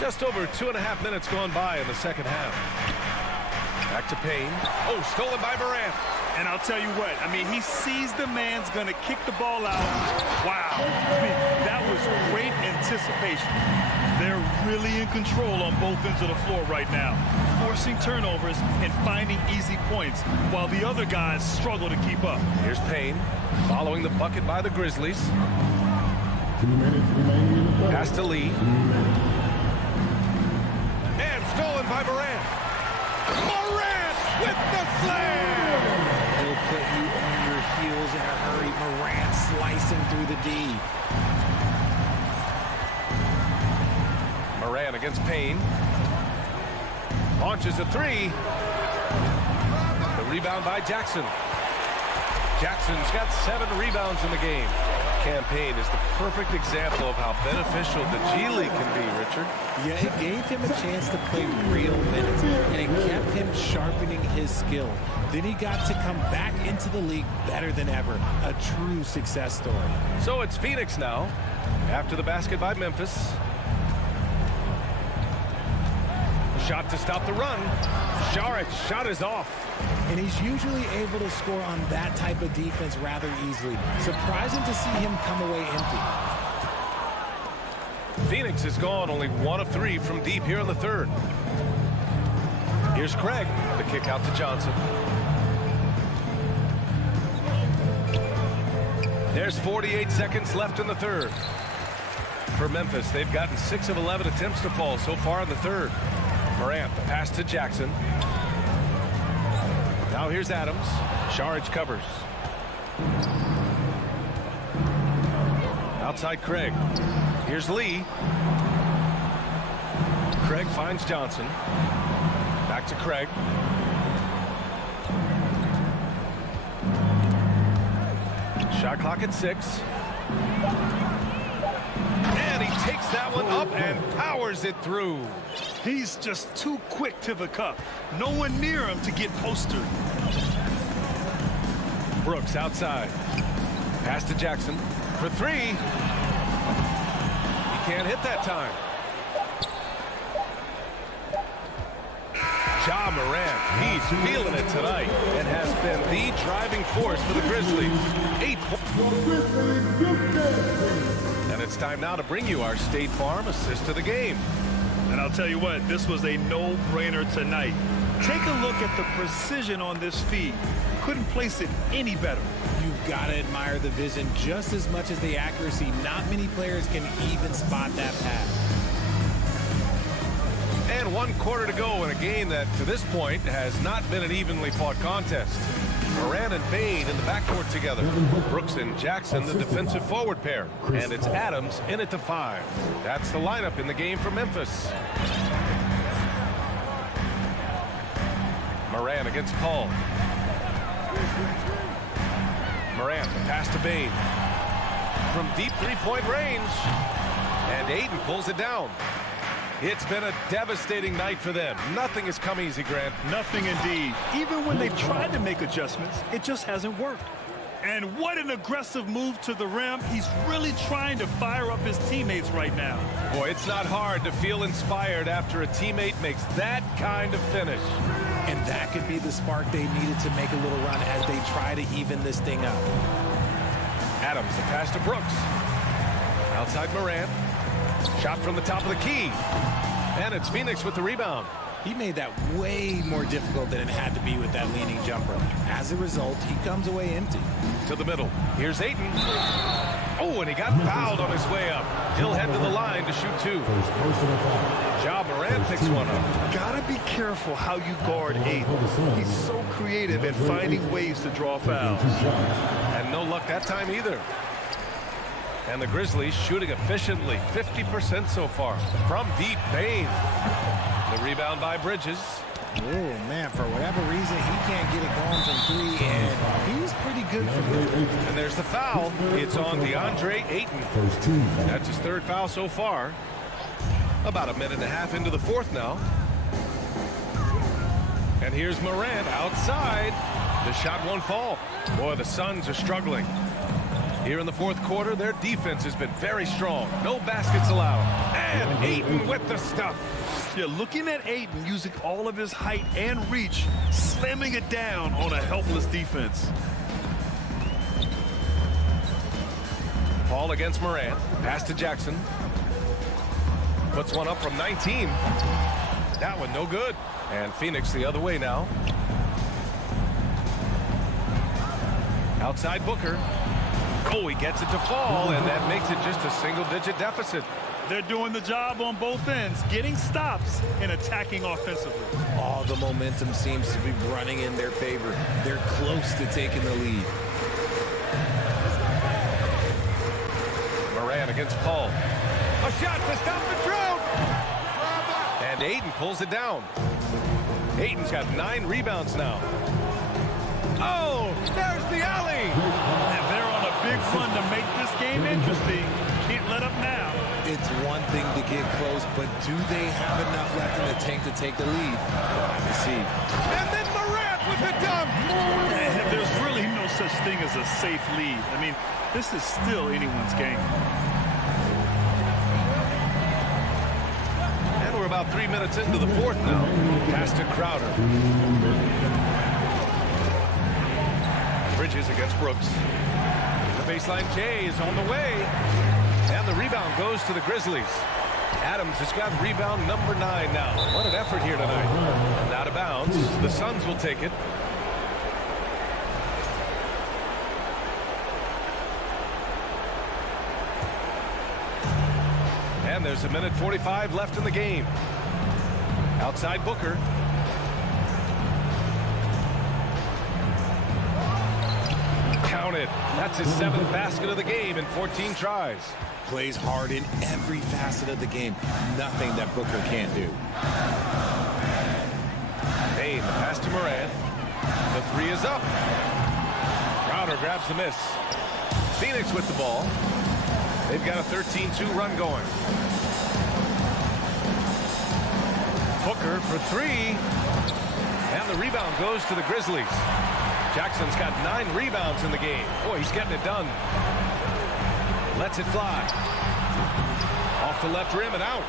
Just over 2.5 minutes gone by in the second half. Back to Payne. Oh, stolen by Morant. And I'll tell you what, I mean, he sees the man's going to kick the ball out. Wow. I mean, that was great anticipation. They're really in control on both ends of the floor right now, forcing turnovers and finding easy points while the other guys struggle to keep up. Here's Payne following the bucket by the Grizzlies. 2 minutes remaining in the third. Pass to Lee. And stolen by Morant. Morant with the slam! He'll put you on your heels in a hurry. Morant slicing through the D. Morant against Payne. Launches a 3. The rebound by Jackson. Jackson's got 7 rebounds in the game. Campaign is the perfect example of how beneficial the G League can be, Richard. Yeah, it gave him a chance to play real minutes, and it kept him sharpening his skill. Then he got to come back into the league better than ever. A true success story. So it's Phoenix now, after the basket by Memphis. Shot to stop the run. Sharic's shot is off. And he's usually able to score on that type of defense rather easily. Surprising to see him come away empty. Phoenix has gone only 1 of 3 from deep here in the third. Here's Craig. The kick out to Johnson. There's 48 seconds left in the third. For Memphis, they've gotten 6 of 11 attempts to fall so far in the third. Morant, the pass to Jackson. Now here's Adams. Saric covers. Outside Craig. Here's Lee. Craig finds Johnson. Back to Craig. Shot clock at 6. And he takes that one up and powers it through. He's just too quick to the cup. No one near him to get postered. Brooks outside. Pass to Jackson for 3. He can't hit that time. Ja Morant, he's feeling it tonight and has been the driving force for the Grizzlies. 8 points. And it's time now to bring you our State Farm assist of the game. And I'll tell you what, this was a no-brainer tonight. Take a look at the precision on this feed. Couldn't place it any better. You've got to admire the vision just as much as the accuracy. Not many players can even spot that pass. And 1 quarter to go in a game that, to this point, has not been an evenly fought contest. Morant and Bain in the backcourt together. Brooks and Jackson, the defensive forward pair. And it's Adams in at the 5. That's the lineup in the game for Memphis. Morant against Paul. Morant, the pass to Bain. From deep three-point range. And Aiden pulls it down. It's been a devastating night for them. Nothing has come easy, Grant. Nothing indeed. Even when they've tried to make adjustments, it just hasn't worked. And what an aggressive move to the rim. He's really trying to fire up his teammates right now. Boy, it's not hard to feel inspired after a teammate makes that kind of finish. And that could be the spark they needed to make a little run as they try to even this thing up. Adams, the pass to Brooks. Outside Morant. Shot from the top of the key. And it's Phoenix with the rebound. He made that way more difficult than it had to be with that leaning jumper. As a result, he comes away empty. To the middle. Here's Ayton. Oh, and he got fouled on his way up. He'll head to the line to shoot 2. Ja Morant picks one up. Gotta be careful how you guard Ayton. He's so creative at finding ways to draw fouls. And no luck that time either. And the Grizzlies shooting efficiently, 50% so far. From deep, Bane. The rebound by Bridges. Oh, man, for whatever reason, he can't get it going from 3, and he's pretty good from there. And there's the foul. It's on DeAndre Ayton. That's his 3rd foul so far. About a minute and a half into the 4th now. And here's Morant outside. The shot won't fall. Boy, the Suns are struggling. Here in the 4th quarter, their defense has been very strong. No baskets allowed. And Ayton with the stuff. Yeah, looking at Ayton using all of his height and reach, slamming it down on a helpless defense. Paul against Morant. Pass to Jackson. Puts one up from 19. That one no good. And Phoenix the other way now. Outside Booker. Oh, he gets it to fall, and that makes it just a single-digit deficit. They're doing the job on both ends, getting stops and attacking offensively. All the momentum seems to be running in their favor. They're close to taking the lead. Morant against Paul. A shot to stop the drought. And Ayton pulls it down. Ayton's got 9 rebounds now. Oh, there's the alley. And they're on a big run to make this game interesting. Can't let up now. It's one thing to get close, but do they have enough left in the tank to take the lead? Let's see. And then Morant with the dunk. And there's really no such thing as a safe lead. I mean, this is still anyone's game. And we're about 3 minutes into the 4th now. Pass to Crowder. Bridges against Brooks. The baseline K is on the way. And the rebound goes to the Grizzlies. Adams has got rebound number 9 now. What an effort here tonight. And out of bounds. The Suns will take it. And there's 1:45 left in the game. Outside Booker. Counted. That's his 7th basket of the game in 14 tries. Plays hard in every facet of the game. Nothing that Booker can't do. Bane, the pass to Morant. The 3 is up. Crowder grabs the miss. Phoenix with the ball. They've got a 13-2 run going. Booker for 3. And the rebound goes to the Grizzlies. Jackson's got 9 rebounds in the game. Boy, he's getting it done. Lets it fly. Off the left rim and out.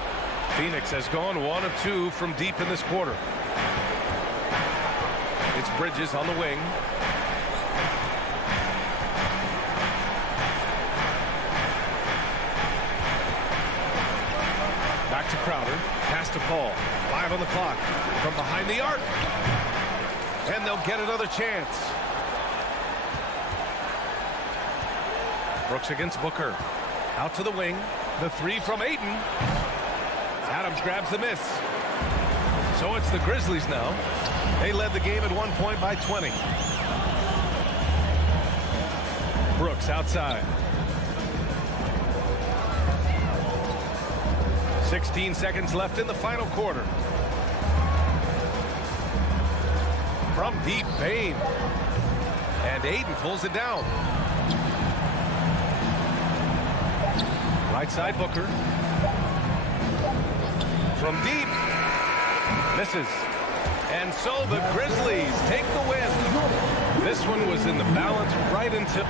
Phoenix has gone 1 of 2 from deep in this quarter. It's Bridges on the wing. Back to Crowder. Pass to Paul. 5 on the clock. From behind the arc. And they'll get another chance. Brooks against Booker. Out to the wing. The 3 from Ayton. Adams grabs the miss. So it's the Grizzlies now. They led the game at one point by 20. Brooks outside. 16 seconds left in the final quarter. From deep, Bane. And Ayton pulls it down. Right side, Booker. From deep. Misses. And so the Grizzlies take the win. This one was in the balance right until...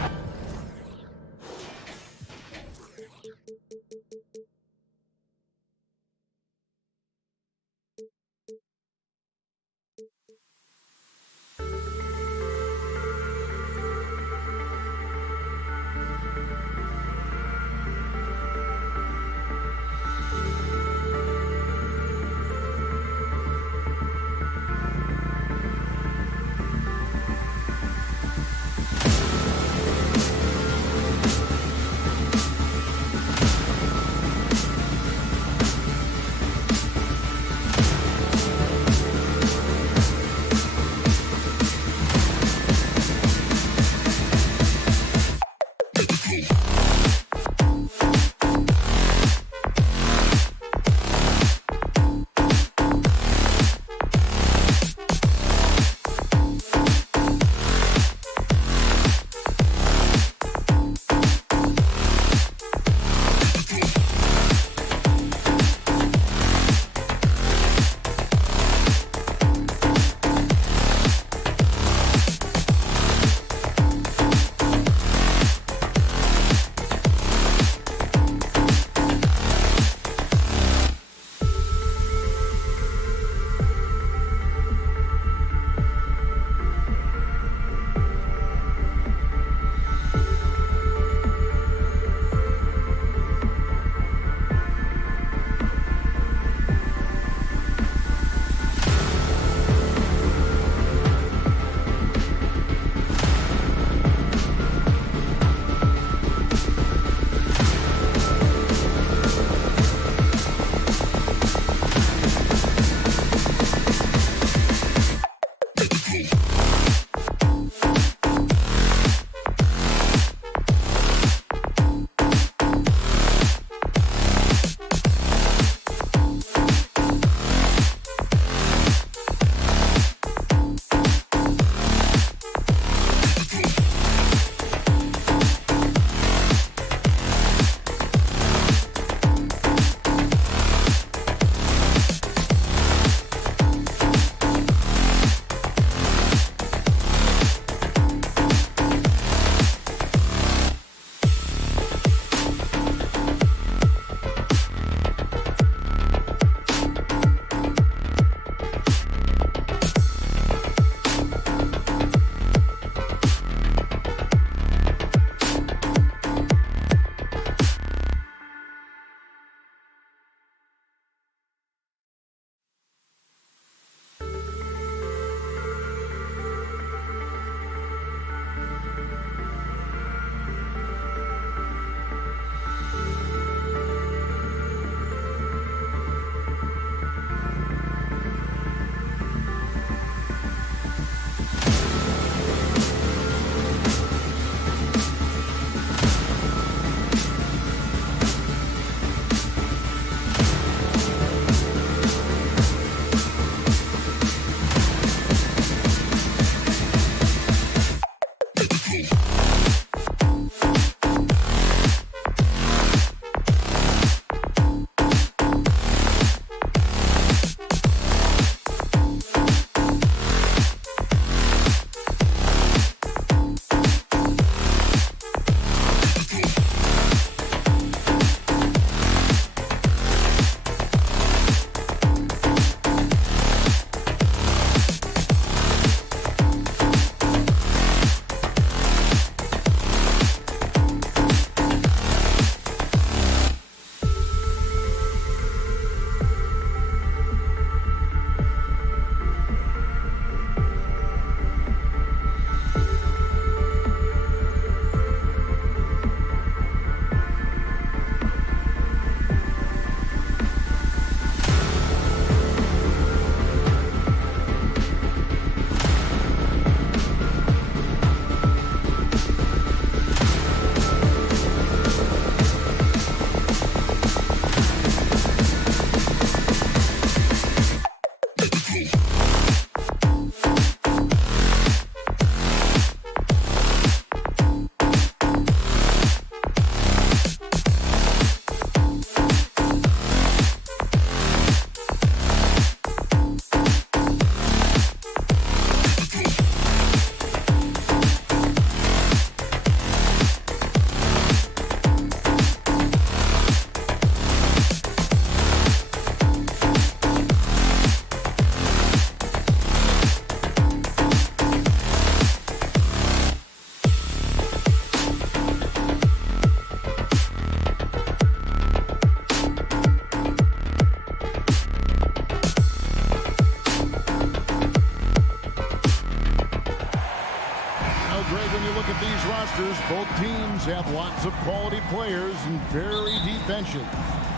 look at these rosters. Both teams have lots of quality players and very deep benches.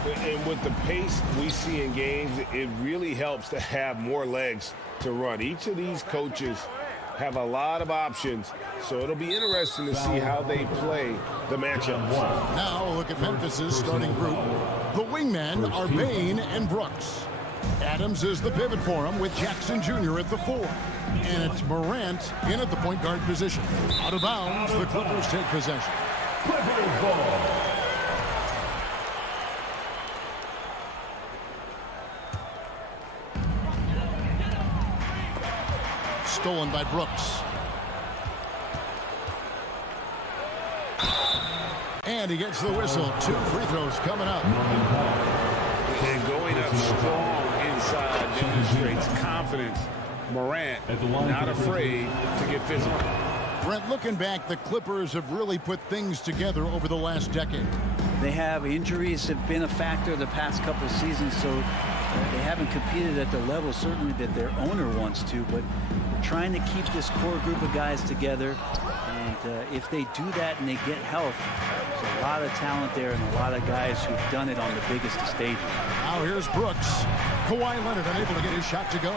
And with the pace we see in games, it really helps to have more legs to run. Each of these coaches have a lot of options, so it'll be interesting to see how they play the matchup. Now look at Memphis's starting group. The wingmen are Bain and Brooks. Adams is the pivot for him with Jackson Jr. at the 4. And it's Morant in at the point guard position. Out of bounds, the Clippers take possession. Clippers ball. Stolen by Brooks. And he gets the whistle. 2 free throws coming up. And going up strong inside demonstrates confidence. Morant not afraid to get physical. Brent, looking back, the Clippers have really put things together over the last decade. They have injuries have been a factor the past couple of seasons, so they haven't competed at the level certainly that their owner wants to, but they're trying to keep this core group of guys together. And if they do that and they get health, there's a lot of talent there and a lot of guys who've done it on the biggest of stages. Now here's Brooks. Kawhi Leonard unable to get his shot to go.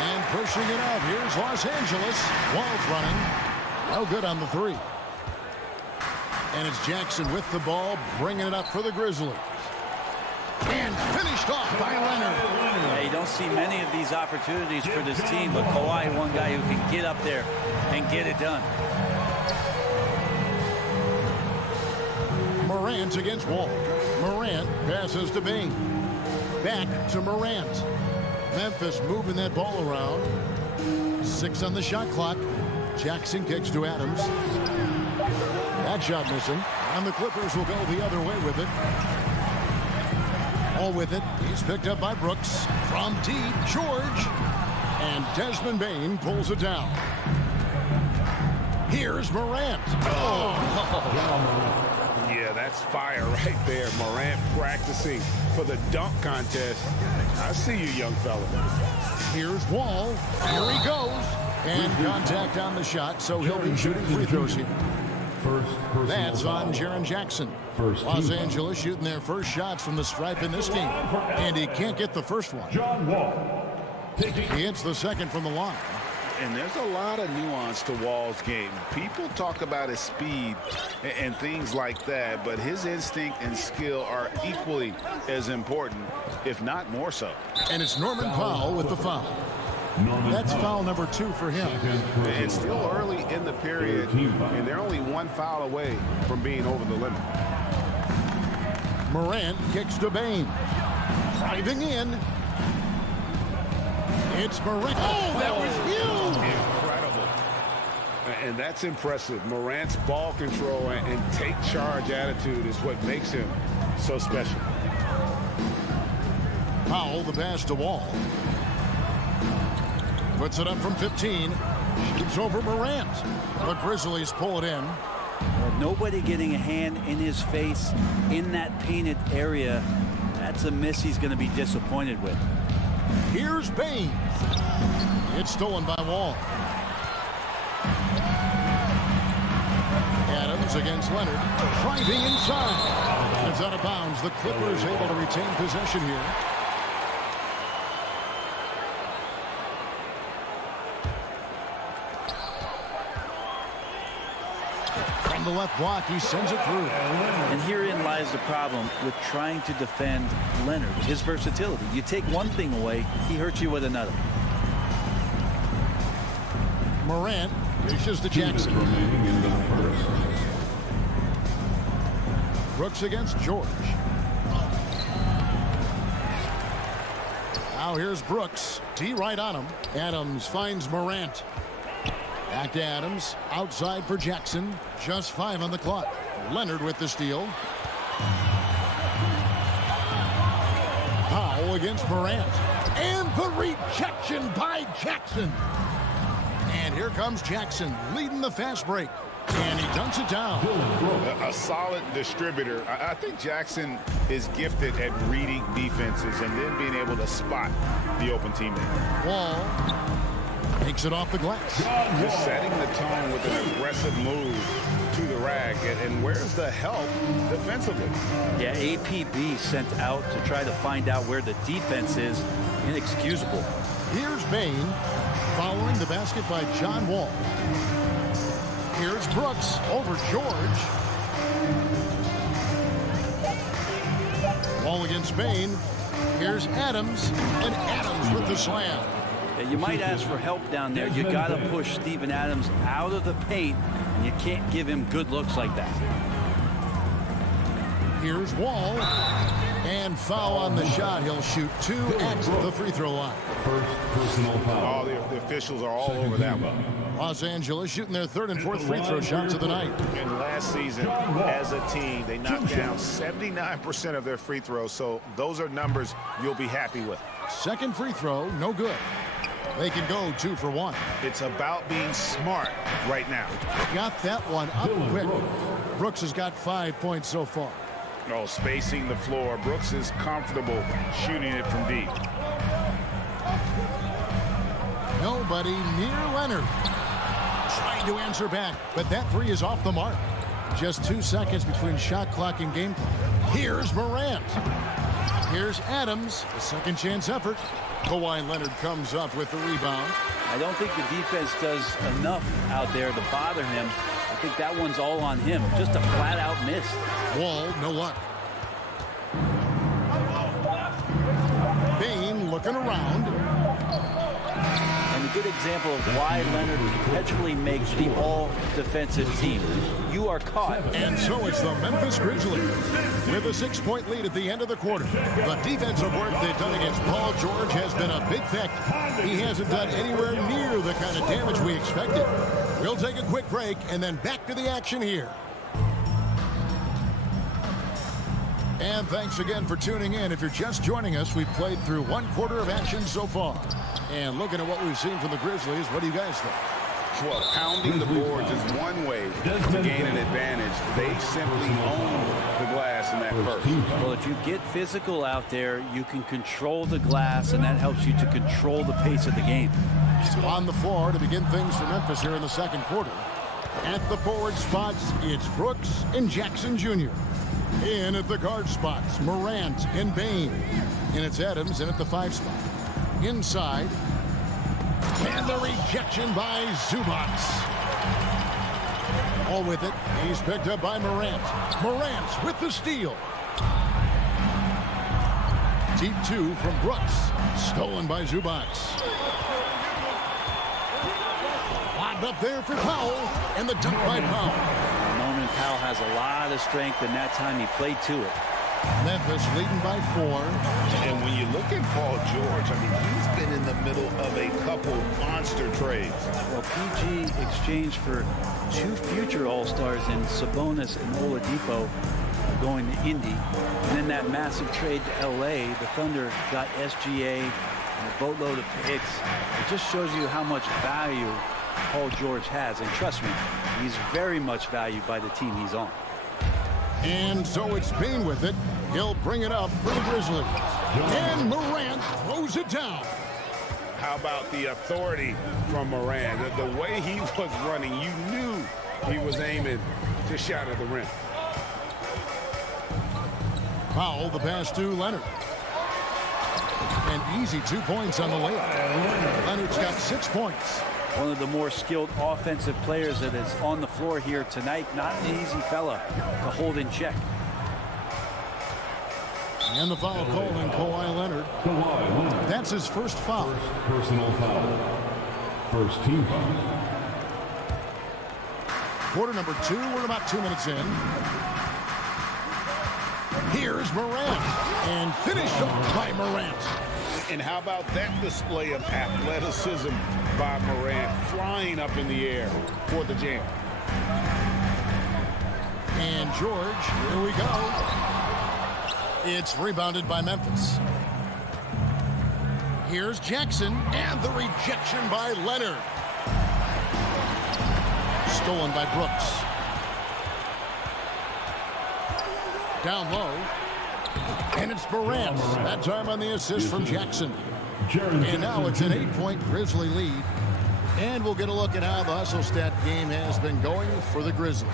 And pushing it out. Here's Los Angeles. Wall's running. No good on the 3. And it's Jackson with the ball, bringing it up for the Grizzlies. And finished off by Leonard. Yeah, you don't see many of these opportunities for this team, but Kawhi, one guy who can get up there and get it done. Morant against Wall. Morant passes to Bain. Back to Morant. Memphis moving that ball around. 6 on the shot clock. Jackson kicks to Adams. That shot missing. And the Clippers will go the other way with it. All with it. He's picked up by Brooks. From deep, George. And Desmond Bain pulls it down. Here's Morant. Yeah, that's fire right there. Morant practicing for the dunk contest. I see you, young fella. Here's Wall. Here he goes. And contact on the shot, so he'll be shooting free throws here. That's on Jaren Jackson. Los Angeles shooting their first shots from the stripe in this game. And he can't get the first one. He hits the second from the line. And there's a lot of nuance to Wall's game. People talk about his speed and things like that, but his instinct and skill are equally as important, if not more so. And it's Norman Powell with the foul. That's foul number 2 for him. It's still early in the period, and they're only 1 foul away from being over the limit. Morant kicks to Bain. Driving in. It's Morant. Oh, that was huge! Incredible. And that's impressive. Morant's ball control and take charge attitude is what makes him so special. Powell, the pass to Wall. Puts it up from 15. Shoots over Morant. The Grizzlies pull it in. Nobody getting a hand in his face in that painted area. That's a miss he's going to be disappointed with. Here's Bain. It's stolen by Wall. Adams against Leonard. Driving inside. It's out of bounds. The Clippers able to retain possession here. From the left block, he sends it through. And herein lies the problem with trying to defend Leonard. His versatility. You take one thing away, he hurts you with another. Morant dishes to Jackson. Brooks against George. Now here's Brooks. D right on him. Adams finds Morant. Back to Adams. Outside for Jackson. Just 5 on the clock. Leonard with the steal. Powell against Morant. And the rejection by Jackson. And here comes Jackson leading the fast break. And he dunks it down. A solid distributor. I think Jackson is gifted at reading defenses and then being able to spot the open teammate. Wall. Takes it off the glass. Just setting the tone with an aggressive move to the rack. And where's the help defensively? Yeah, APB sent out to try to find out where the defense is. Inexcusable. Here's Bain following the basket by John Wall. Here's Brooks over George. Wall against Bain. Here's Adams, and Adams with the slam. Yeah, you might ask for help down there. You got to push Steven Adams out of the paint, and you can't give him good looks like that. Here's Wall, and foul on the shot. He'll shoot 2 at the free throw line. First personal foul. Oh, the officials are all over that one. Los Angeles shooting their 3rd and 4th free throw shots of the night. And last season, as a team, they knocked down 79% of their free throws, so those are numbers you'll be happy with. 2nd free throw, no good. They can go 2 for 1. It's about being smart right now. Got that one up quick. Brooks has got 5 points so far. Oh, spacing the floor. Brooks is comfortable shooting it from deep. Nobody near Leonard. Trying to answer back, but that 3 is off the mark. Just 2 seconds between shot clock and game clock. Here's Morant. Here's Adams, a second chance effort. Kawhi Leonard comes up with the rebound. I don't think the defense does enough out there to bother him. I think that one's all on him. Just a flat-out miss. Wall, no luck. Bain looking around. And a good example of why Leonard perpetually makes the all-defensive team. You are caught. And so it's the Memphis Grizzlies with a 6-point lead at the end of the quarter. The defensive work they've done against Paul George has been a big factor. He hasn't done anywhere near the kind of damage we expected. We'll take a quick break and then back to the action here. And thanks again for tuning in. If you're just joining us, we've played through 1 quarter of action so far. And looking at what we've seen from the Grizzlies, what do you guys think? Well, pounding the boards is one way to gain an advantage. They simply own the glass in that first. Well, if you get physical out there, you can control the glass, and that helps you to control the pace of the game. On the floor to begin things for Memphis here in the 2nd quarter. At the forward spots, it's Brooks and Jackson Jr. In at the guard spots, Morant and Bain. And it's Adams in at the 5 spot. Inside. And the rejection by Zubac. All with it. He's picked up by Morant. Morant with the steal. Deep 2 from Brooks. Stolen by Zubac. Lobbed up there for Powell. And the dunk by Powell. Norman Powell has a lot of strength, and that time he played to it. Memphis leading by 4. And when you look at Paul George, I mean, he's been in the middle of a couple monster trades. Well, PG exchanged for 2 future All-Stars in Sabonis and Oladipo going to Indy. And then that massive trade to L.A., the Thunder got SGA and a boatload of picks. It just shows you how much value Paul George has. And trust me, he's very much valued by the team he's on. And so it's Bain with it. He'll bring it up for the Grizzlies. And Morant throws it down. How about the authority from Morant? The way he was running, you knew he was aiming to shot at the rim. Powell, the pass to Leonard. An easy 2 points on the layup. Leonard's got 6 points. One of the more skilled offensive players that is on the floor here tonight. Not an easy fella to hold in check. And the foul called on Kawhi Leonard. That's his first foul. Personal foul. First team foul. Quarter number 2. We're about 2 minutes in. Here's Morant. And finished off by Morant. And how about that display of athleticism by Morant, flying up in the air for the jam. And George, here we go. It's rebounded by Memphis. Here's Jackson, and the rejection by Leonard. Stolen by Brooks. Down low. And it's Morant. That time on the assist from Jackson. And now it's an 8-point Grizzly lead. And we'll get a look at how the hustle stat game has been going for the Grizzlies.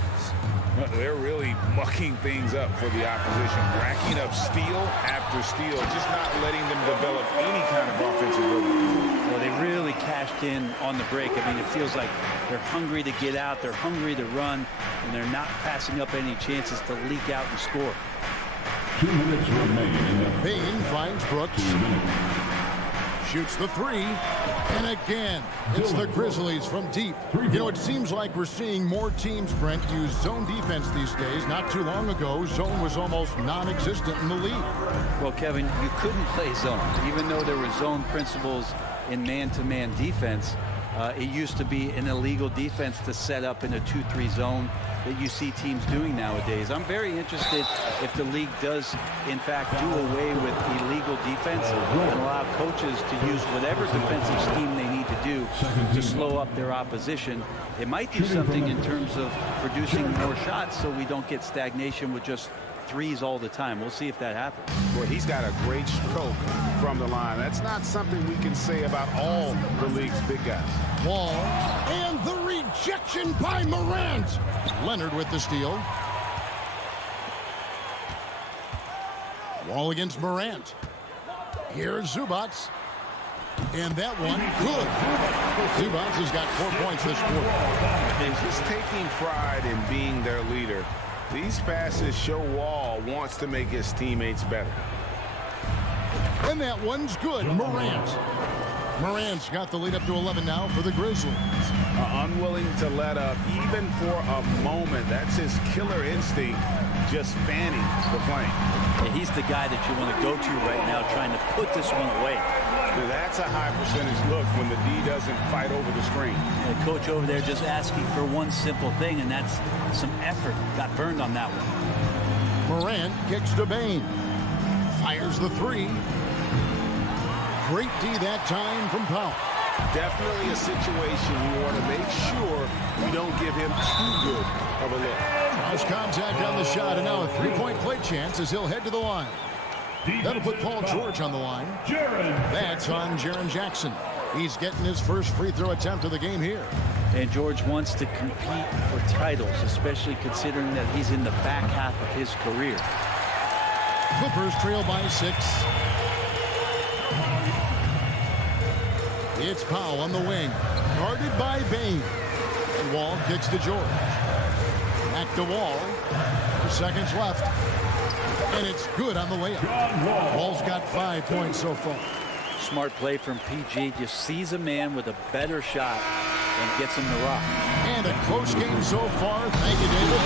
They're really mucking things up for the opposition, racking up steal after steal, just not letting them develop any kind of offensive rhythm. Well, they really cashed in on the break. I mean, it feels like they're hungry to get out, they're hungry to run, and they're not passing up any chances to leak out and score. 2 minutes remaining. Payne finds Brooks. Shoots the three. And again, it's the Grizzlies from deep. You know, it seems like we're seeing more teams, Brent, use zone defense these days. Not too long ago, zone was almost non-existent in the league. Well, Kevin, you couldn't play zone. Even though there were zone principles in man-to-man defense, it used to be an illegal defense to set up in a 2-3 zone that you see teams doing nowadays. I'm very interested if the league does, in fact, do away with illegal defense and allow coaches to use whatever defensive scheme they need to do to slow up their opposition. It might do something in terms of producing more shots so we don't get stagnation with just threes all the time. We'll see if that happens. Boy, he's got a great stroke from the line. That's not something we can say about all the league's big guys. Wall, and the rejection by Morant. Leonard with the steal. Wall against Morant. Here's Zubats. And that one, good. Zubats has got 4 points this quarter. And just taking pride in being their leader. These passes show Wall wants to make his teammates better. And that one's good. Morant's got the lead up to 11 now for the Grizzlies. Unwilling to let up even for a moment. That's his killer instinct, just fanning the flame. Yeah, he's the guy that you want to go to right now, trying to put this one away. That's a high percentage look when the D doesn't fight over the screen. And the coach over there just asking for one simple thing, and that's some effort. Got burned on that one. Morant kicks to Bane. Fires the three. Great D that time from Powell. Definitely a situation we want to make sure we don't give him too good of a look. Cross contact on the shot, and now a three-point play chance as he'll head to the line. That'll put Paul George on the line. That's on Jaren Jackson. He's getting his first free throw attempt of the game here. And George wants to compete for titles, especially considering that he's in the back half of his career. Clippers trail by 6. It's Powell on the wing, guarded by Bane. And Wall kicks to George. Back to Wall. 2 seconds left. And it's good on the layup. Wall's got 5 points so far. Smart play from PG. Just sees a man with a better shot and gets him the rock. And a close game so far. Thank you, David.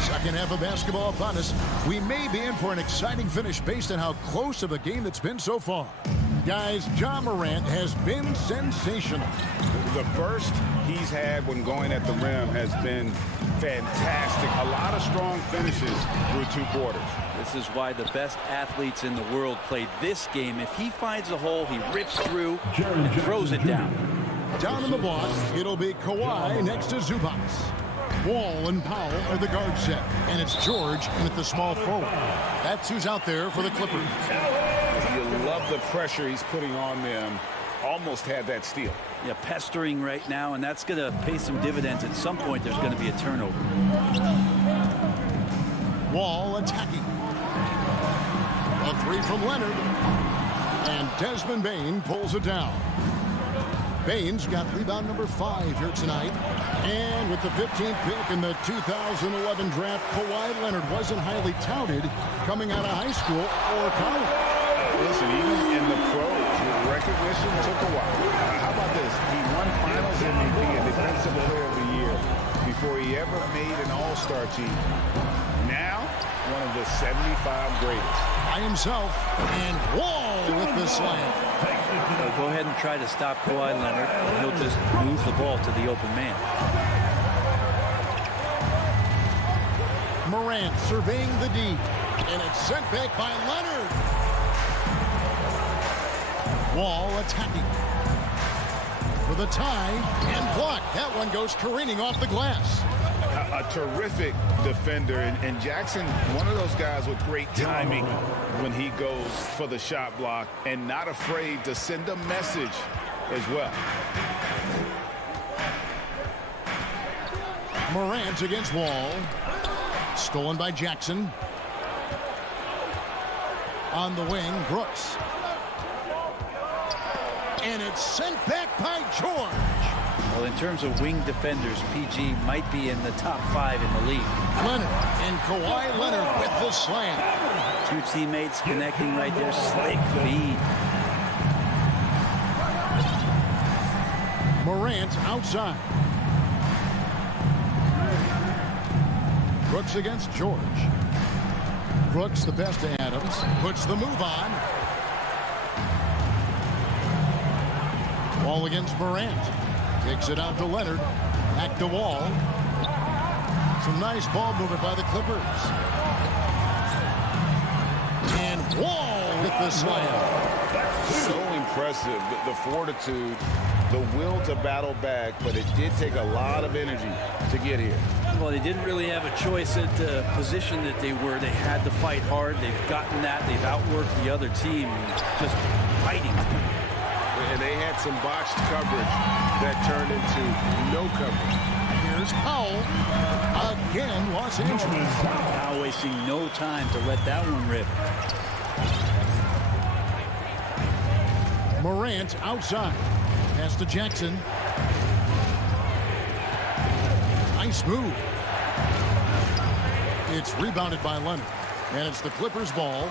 Second half of basketball upon us. We may be in for an exciting finish based on how close of a game that's been so far. Guys, Ja Morant has been sensational. The burst he's had when going at the rim has been fantastic. A lot of strong finishes through 2 quarters. This is why the best athletes in the world play this game. If he finds a hole, he rips through and throws it down. Down in the block, it'll be Kawhi next to Zubats. Wall and Powell are the guard set, and it's George in at the small forward. That's who's out there for the Clippers. You love the pressure he's putting on them. Almost had that steal. Yeah, pestering right now, and that's going to pay some dividends. At some point, there's going to be a turnover. Wall attacking. A three from Leonard. And Desmond Bane pulls it down. Bane's got rebound number 5 here tonight. And with the 15th pick in the 2011 draft, Kawhi Leonard wasn't highly touted coming out of high school or college. Listen, even in the pros, recognition took a while. How about this? He won Finals MVP and Defensive Player of the Year before he ever made an All-Star team. Now, one of the 75 greatest. By himself, and Wall with the slam. Go ahead and try to stop Kawhi Leonard, and he'll just move the ball to the open man. Morant surveying the D, and it's sent back by Leonard. Wall attacking. for the tie and block. That one goes careening off the glass. A terrific defender, and Jackson, one of those guys with great timing when he goes for the shot block and not afraid to send a message as well. Morant against Wall. Stolen by Jackson. On the wing, Brooks. And it's sent back by George. Well, in terms of wing defenders, PG might be in the top 5 in the league. Leonard and Kawhi Leonard with the slam. 2 teammates connecting right there. Slick feed. Morant outside. Brooks against George. Brooks, the best to Adams, puts the move on. Wall against Morant. Takes it out to Leonard. Back to Wall. Some nice ball movement by the Clippers. And Wall with the slam. So impressive, the fortitude, the will to battle back, but it did take a lot of energy to get here. Well, they didn't really have a choice at the position that they were. They had to fight hard. They've gotten that. They've outworked the other team, just fighting. And they had some botched coverage that turned into no coverage. Here's Powell. Again, Los Angeles. Now wasting no time to let that one rip. Morant outside. Pass to Jackson. Nice move. It's rebounded by Leonard. And it's the Clippers' ball.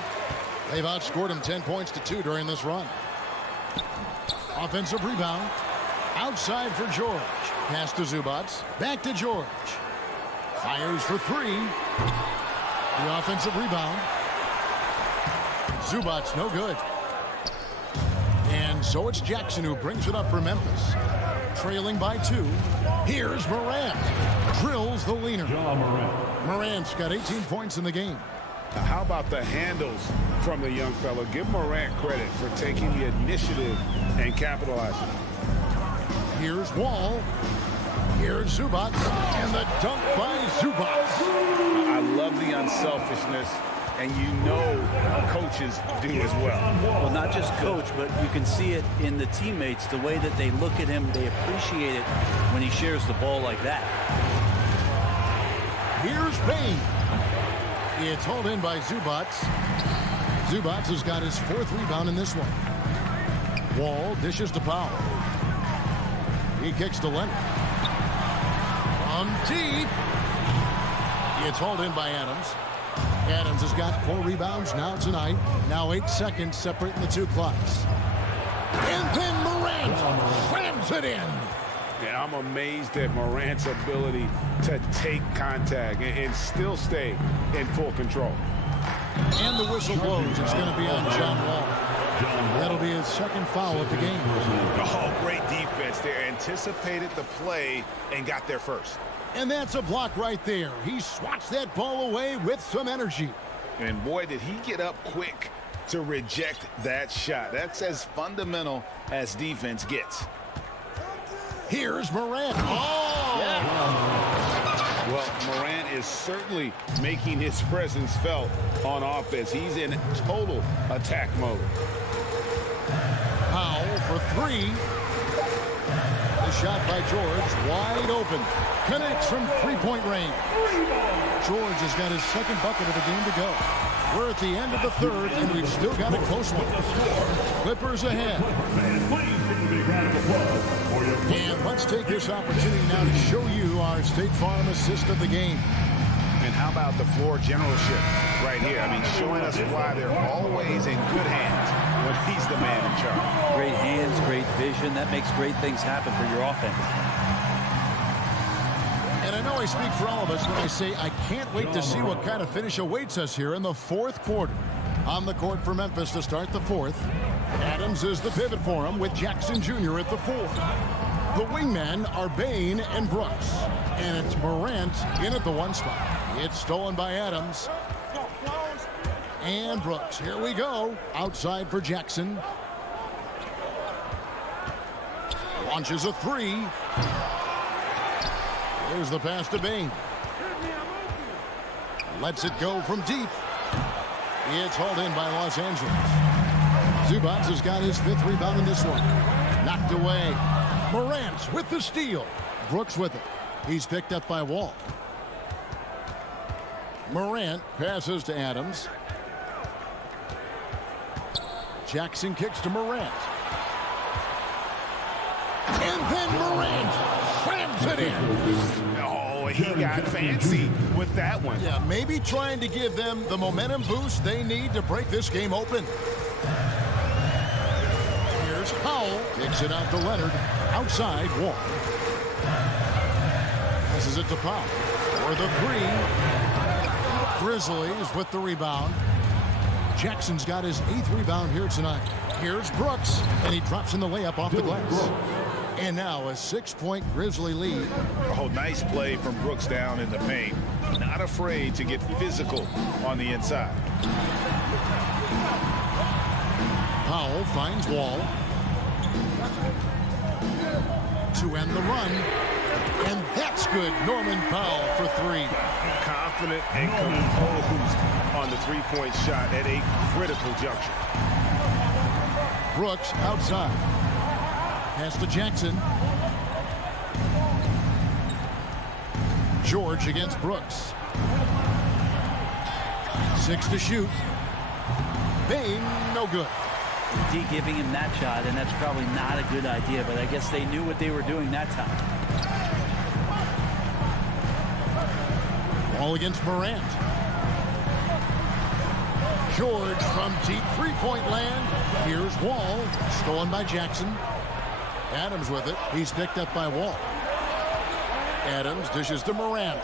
They've outscored him 10 points to 2 during this run. Offensive rebound. Outside for George. Pass to Zubats. Back to George. Fires for 3. The offensive rebound. Zubats no good. And so it's Jackson who brings it up for Memphis. Trailing by 2. Here's Morant. Drills the leaner. Morant's got 18 points in the game. How about the handles from the young fellow? Give Morant credit for taking the initiative and capitalizing. Here's Wall. Here's Zubats. And the dunk by Zubats. I love the unselfishness, and you know coaches do as well. Well, not just coach, but you can see it in the teammates, the way that they look at him. They appreciate it when he shares the ball like that. Here's Payne. It's hauled in by Zubats. Zubats has got his 4th rebound in this one. Wall dishes to Powell. He kicks to Leonard. From deep. It's hauled in by Adams. Adams has got 4 rebounds now tonight. Now 8 seconds separating the 2 clocks. And then Morant slams it in. Yeah, I'm amazed at Morant's ability to take contact and still stay in full control. And the whistle blows. It's going to be on John Wall. That'll be his 2nd foul of the game. Oh, great defense there. Anticipated the play and got there first. And that's a block right there. He swats that ball away with some energy. And boy, did he get up quick to reject that shot. That's as fundamental as defense gets. Here's Morant. Oh! Yeah. Well, Morant is certainly making his presence felt on offense. He's in total attack mode. Powell for 3. The shot by George, wide open. Connects from 3-point range. George has got his 2nd bucket of the game to go. We're at the end of the 3rd, and we've still got a close one. Clippers ahead. And let's take this opportunity now to show you our State Farm assist of the game. And how about the floor generalship right here? I mean, showing us why they're always in good hands when he's the man in charge. Great hands, great vision. That makes great things happen for your offense. And I know I speak for all of us when I say I can't wait to see what kind of finish awaits us here in the 4th quarter. On the court for Memphis to start the 4th. Adams is the pivot for him with Jackson Jr. at the 4. The wingmen are Bain and Brooks. And it's Morant in at the 1 spot. It's stolen by Adams. And Brooks. Here we go. Outside for Jackson. Launches a three. Here's the pass to Bain. Lets it go from deep. It's hauled in by Los Angeles. Zubac has got his 5th rebound in this one. Knocked away. Morant with the steal. Brooks with it. He's picked up by Wall. Morant passes to Adams. Jackson kicks to Morant. And then Morant slams it in. Oh, he got fancy with that one. Yeah, maybe trying to give them the momentum boost they need to break this game open. Here's Powell. Kicks it out to Leonard. Outside, Wall. Passes it to Powell. For the three. Grizzlies with the rebound. Jackson's got his 8th rebound here tonight. Here's Brooks, and he drops in the layup off the glass. And now a 6-point Grizzly lead. Oh, nice play from Brooks down in the paint. Not afraid to get physical on the inside. Powell finds Wall. To end the run. And that's good. Norman Powell for 3. Confident and composed on the three-point shot at a critical juncture. Brooks outside. Pass to Jackson. George against Brooks. 6 to shoot. Bain, no good. D giving him that shot, and that's probably not a good idea, but I guess they knew what they were doing that time. Ball against Morant. George from deep three-point land. Here's Wall. Stolen by Jackson. Adams with it. He's picked up by Wall. Adams dishes to Morant.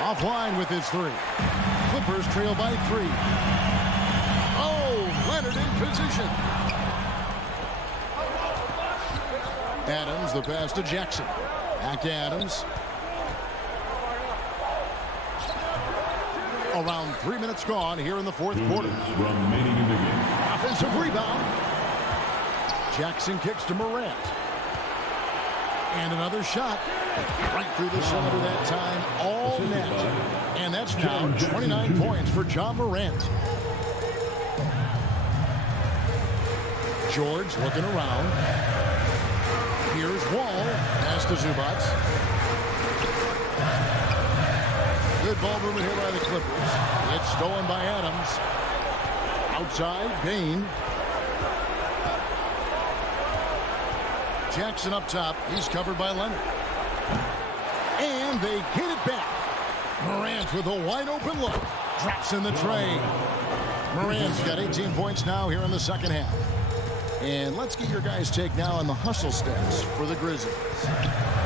Offline with his 3. Clippers trail by 3. Oh, Leonard in position. Adams, the pass to Jackson. Back to Adams. Around 3 minutes gone here in the 4th quarter. Remaining in the game. Offensive rebound. Jackson kicks to Morant. And another shot. Right through the cylinder that time. All net. And that's now 29 points for John Morant. George looking around. Here's Wall. Pass to Zubac. Good ball movement here by the Clippers. It's stolen by Adams. Outside, Bain. Jackson up top. He's covered by Leonard. And they get it back. Morant with a wide open look. Drops in the tray. Morant's got 18 points now here in the 2nd half. And let's get your guys' take now on the hustle stats for the Grizzlies.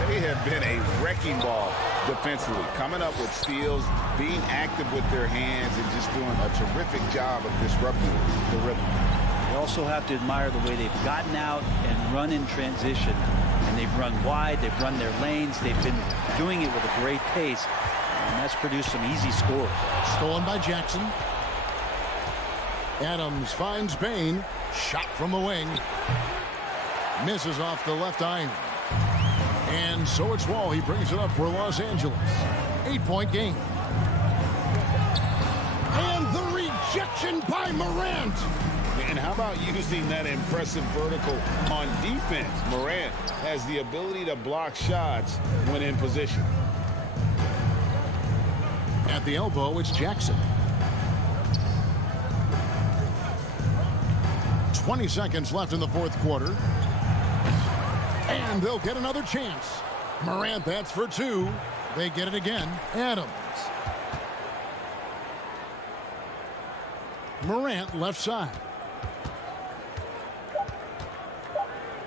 They have been a wrecking ball defensively, coming up with steals, being active with their hands, and just doing a terrific job of disrupting the rhythm. You also have to admire the way they've gotten out and run in transition. And they've run wide, they've run their lanes, they've been doing it with a great pace, and that's produced some easy scores. Stolen by Jackson. Adams finds Bain. Shot from the wing. Misses off the left iron. And so it's Wall. He brings it up for Los Angeles. 8-point game. And the rejection by Morant. And how about using that impressive vertical on defense? Morant has the ability to block shots when in position. At the elbow, it's Jackson. 20 seconds left in the 4th quarter. And they'll get another chance. Morant, that's for 2. They get it again. Adams. Morant left side.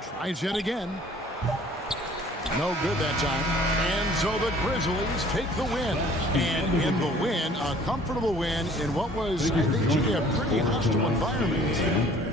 Tries it again. No good that time. And so the Grizzlies take the win. And in the win, a comfortable win in what was, I think, a pretty hostile environment.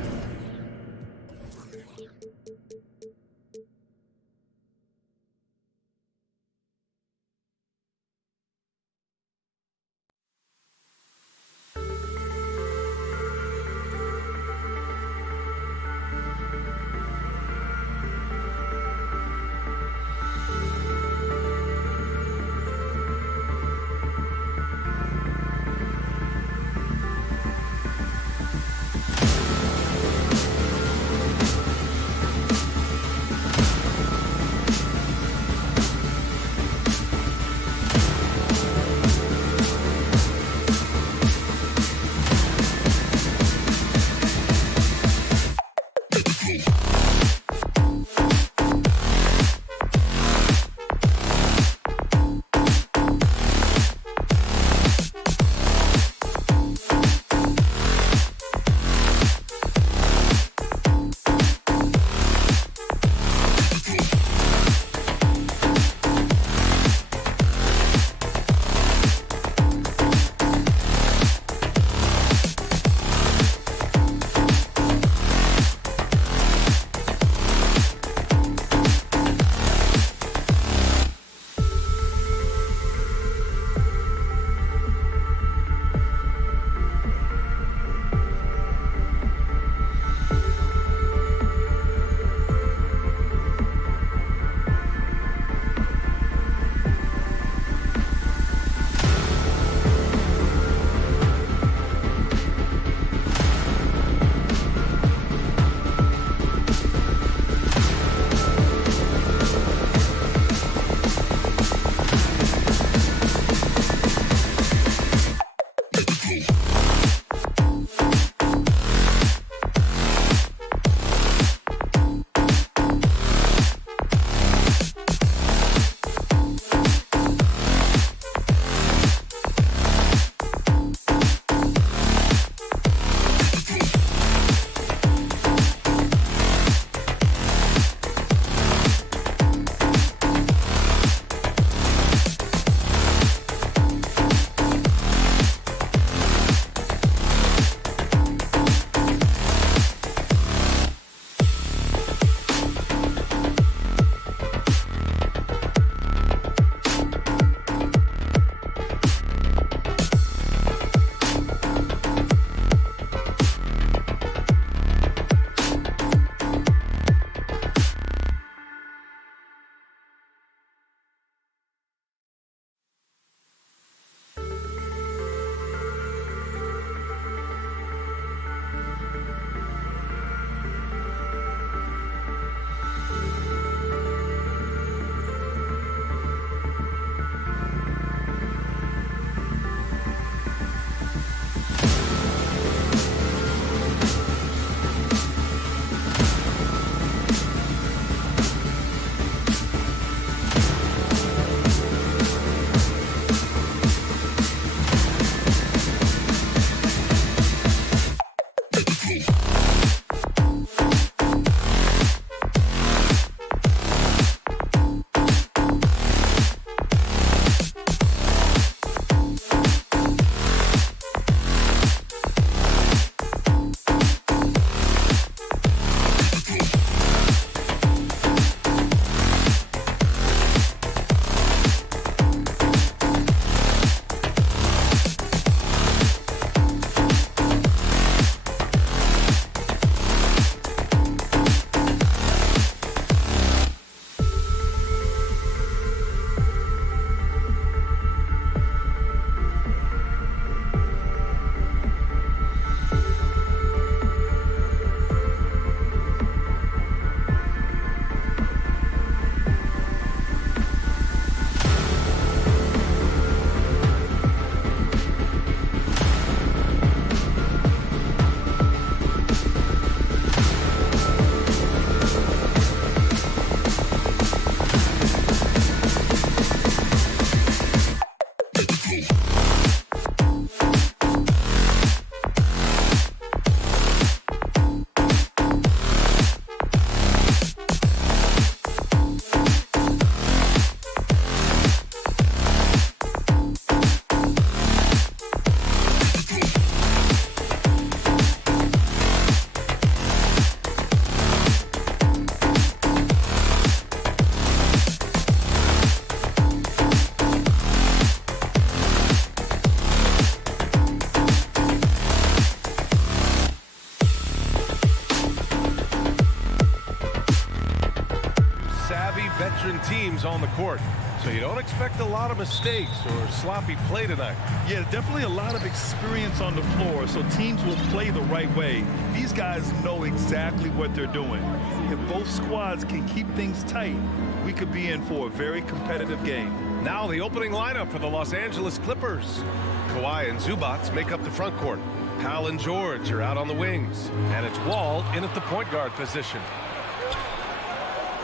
veteran teams on the court. So you don't expect a lot of mistakes or sloppy play tonight. Yeah, definitely a lot of experience on the floor, so teams will play the right way. These guys know exactly what they're doing. If both squads can keep things tight, we could be in for a very competitive game. Now the opening lineup for the Los Angeles Clippers. Kawhi and Zubats make up the front court. Powell and George are out on the wings. And it's Wall in at the point guard position.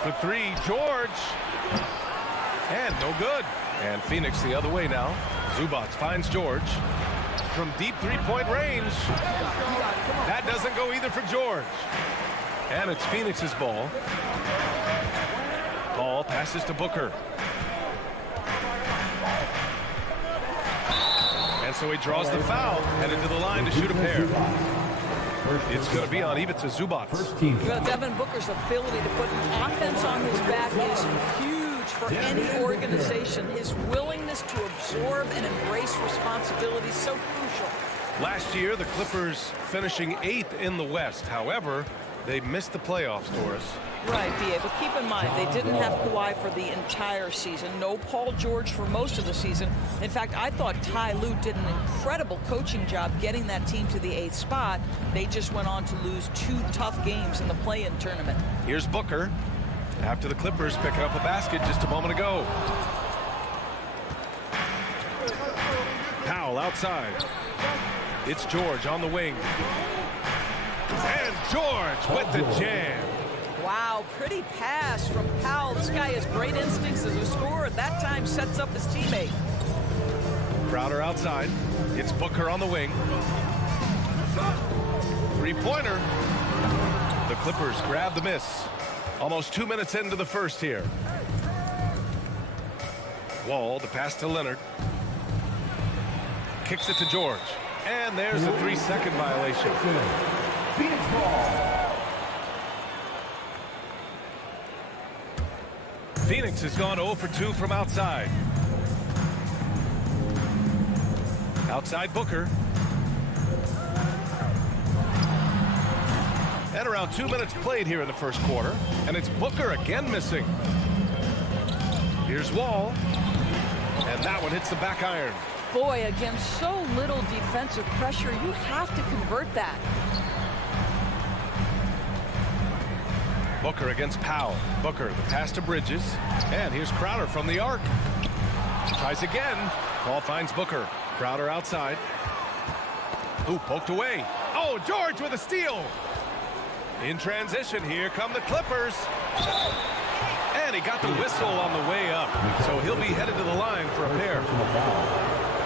The three, George. And no good. And Phoenix the other way now. Zubac finds George. From deep three-point range. That doesn't go either for George. And it's Phoenix's ball. Paul passes to Booker. And so he draws the foul, headed to the line to shoot a pair. It's going to be on Ivica Zubac. Well, Devin Booker's ability to put an offense on his back is huge for any organization. His willingness to absorb and embrace responsibility is so crucial. Last year, the Clippers finishing 8th in the West. However, they missed the playoffs, Doris. Right, B.A., but keep in mind, they didn't have Kawhi for the entire season. No Paul George for most of the season. In fact, I thought Ty Lue did an incredible coaching job getting that team to the 8th spot. They just went on to lose 2 tough games in the play-in tournament. Here's Booker after the Clippers picking up a basket just a moment ago. Powell outside. It's George on the wing. And George with the jam. Wow, pretty pass from Powell. This guy has great instincts as a scorer. That time sets up his teammate. Crowder outside. It's Booker on the wing. Three-pointer. The Clippers grab the miss. Almost 2 minutes into the first here. Wall, the pass to Leonard. Kicks it to George. And there's a 3-second violation. Phoenix ball. Phoenix has gone 0 for 2 from outside. Outside Booker. And around 2 minutes played here in the first quarter. And it's Booker again missing. Here's Wall. And that one hits the back iron. Boy, again, so little defensive pressure. You have to convert that. Booker against Powell. Booker, the pass to Bridges. And here's Crowder from the arc. Tries again. Ball finds Booker. Crowder outside. Ooh, poked away. Oh, George with a steal. In transition, here come the Clippers. And he got the whistle on the way up. So he'll be headed to the line for a pair.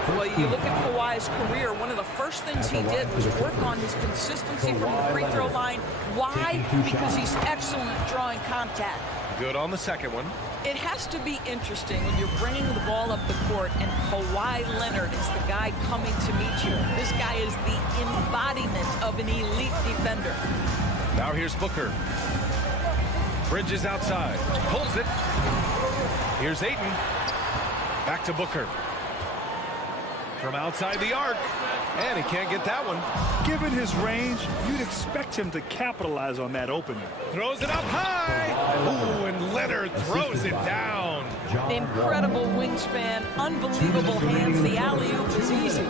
Well, you look at Kawhi's career, one of the first things he did was work on his consistency from the free throw line. Why? Because he's excellent at drawing contact. Good on the second one. It has to be interesting when you're bringing the ball up the court and Kawhi Leonard is the guy coming to meet you. This guy is the embodiment of an elite defender. Now here's Booker. Bridges outside. Pulls it. Here's Ayton. Back to Booker. From outside the arc. And he can't get that one. Given his range, you'd expect him to capitalize on that opening. Throws it up high. Ooh, and Leonard throws it down. Incredible wingspan, unbelievable hands. The alley-oop is easy.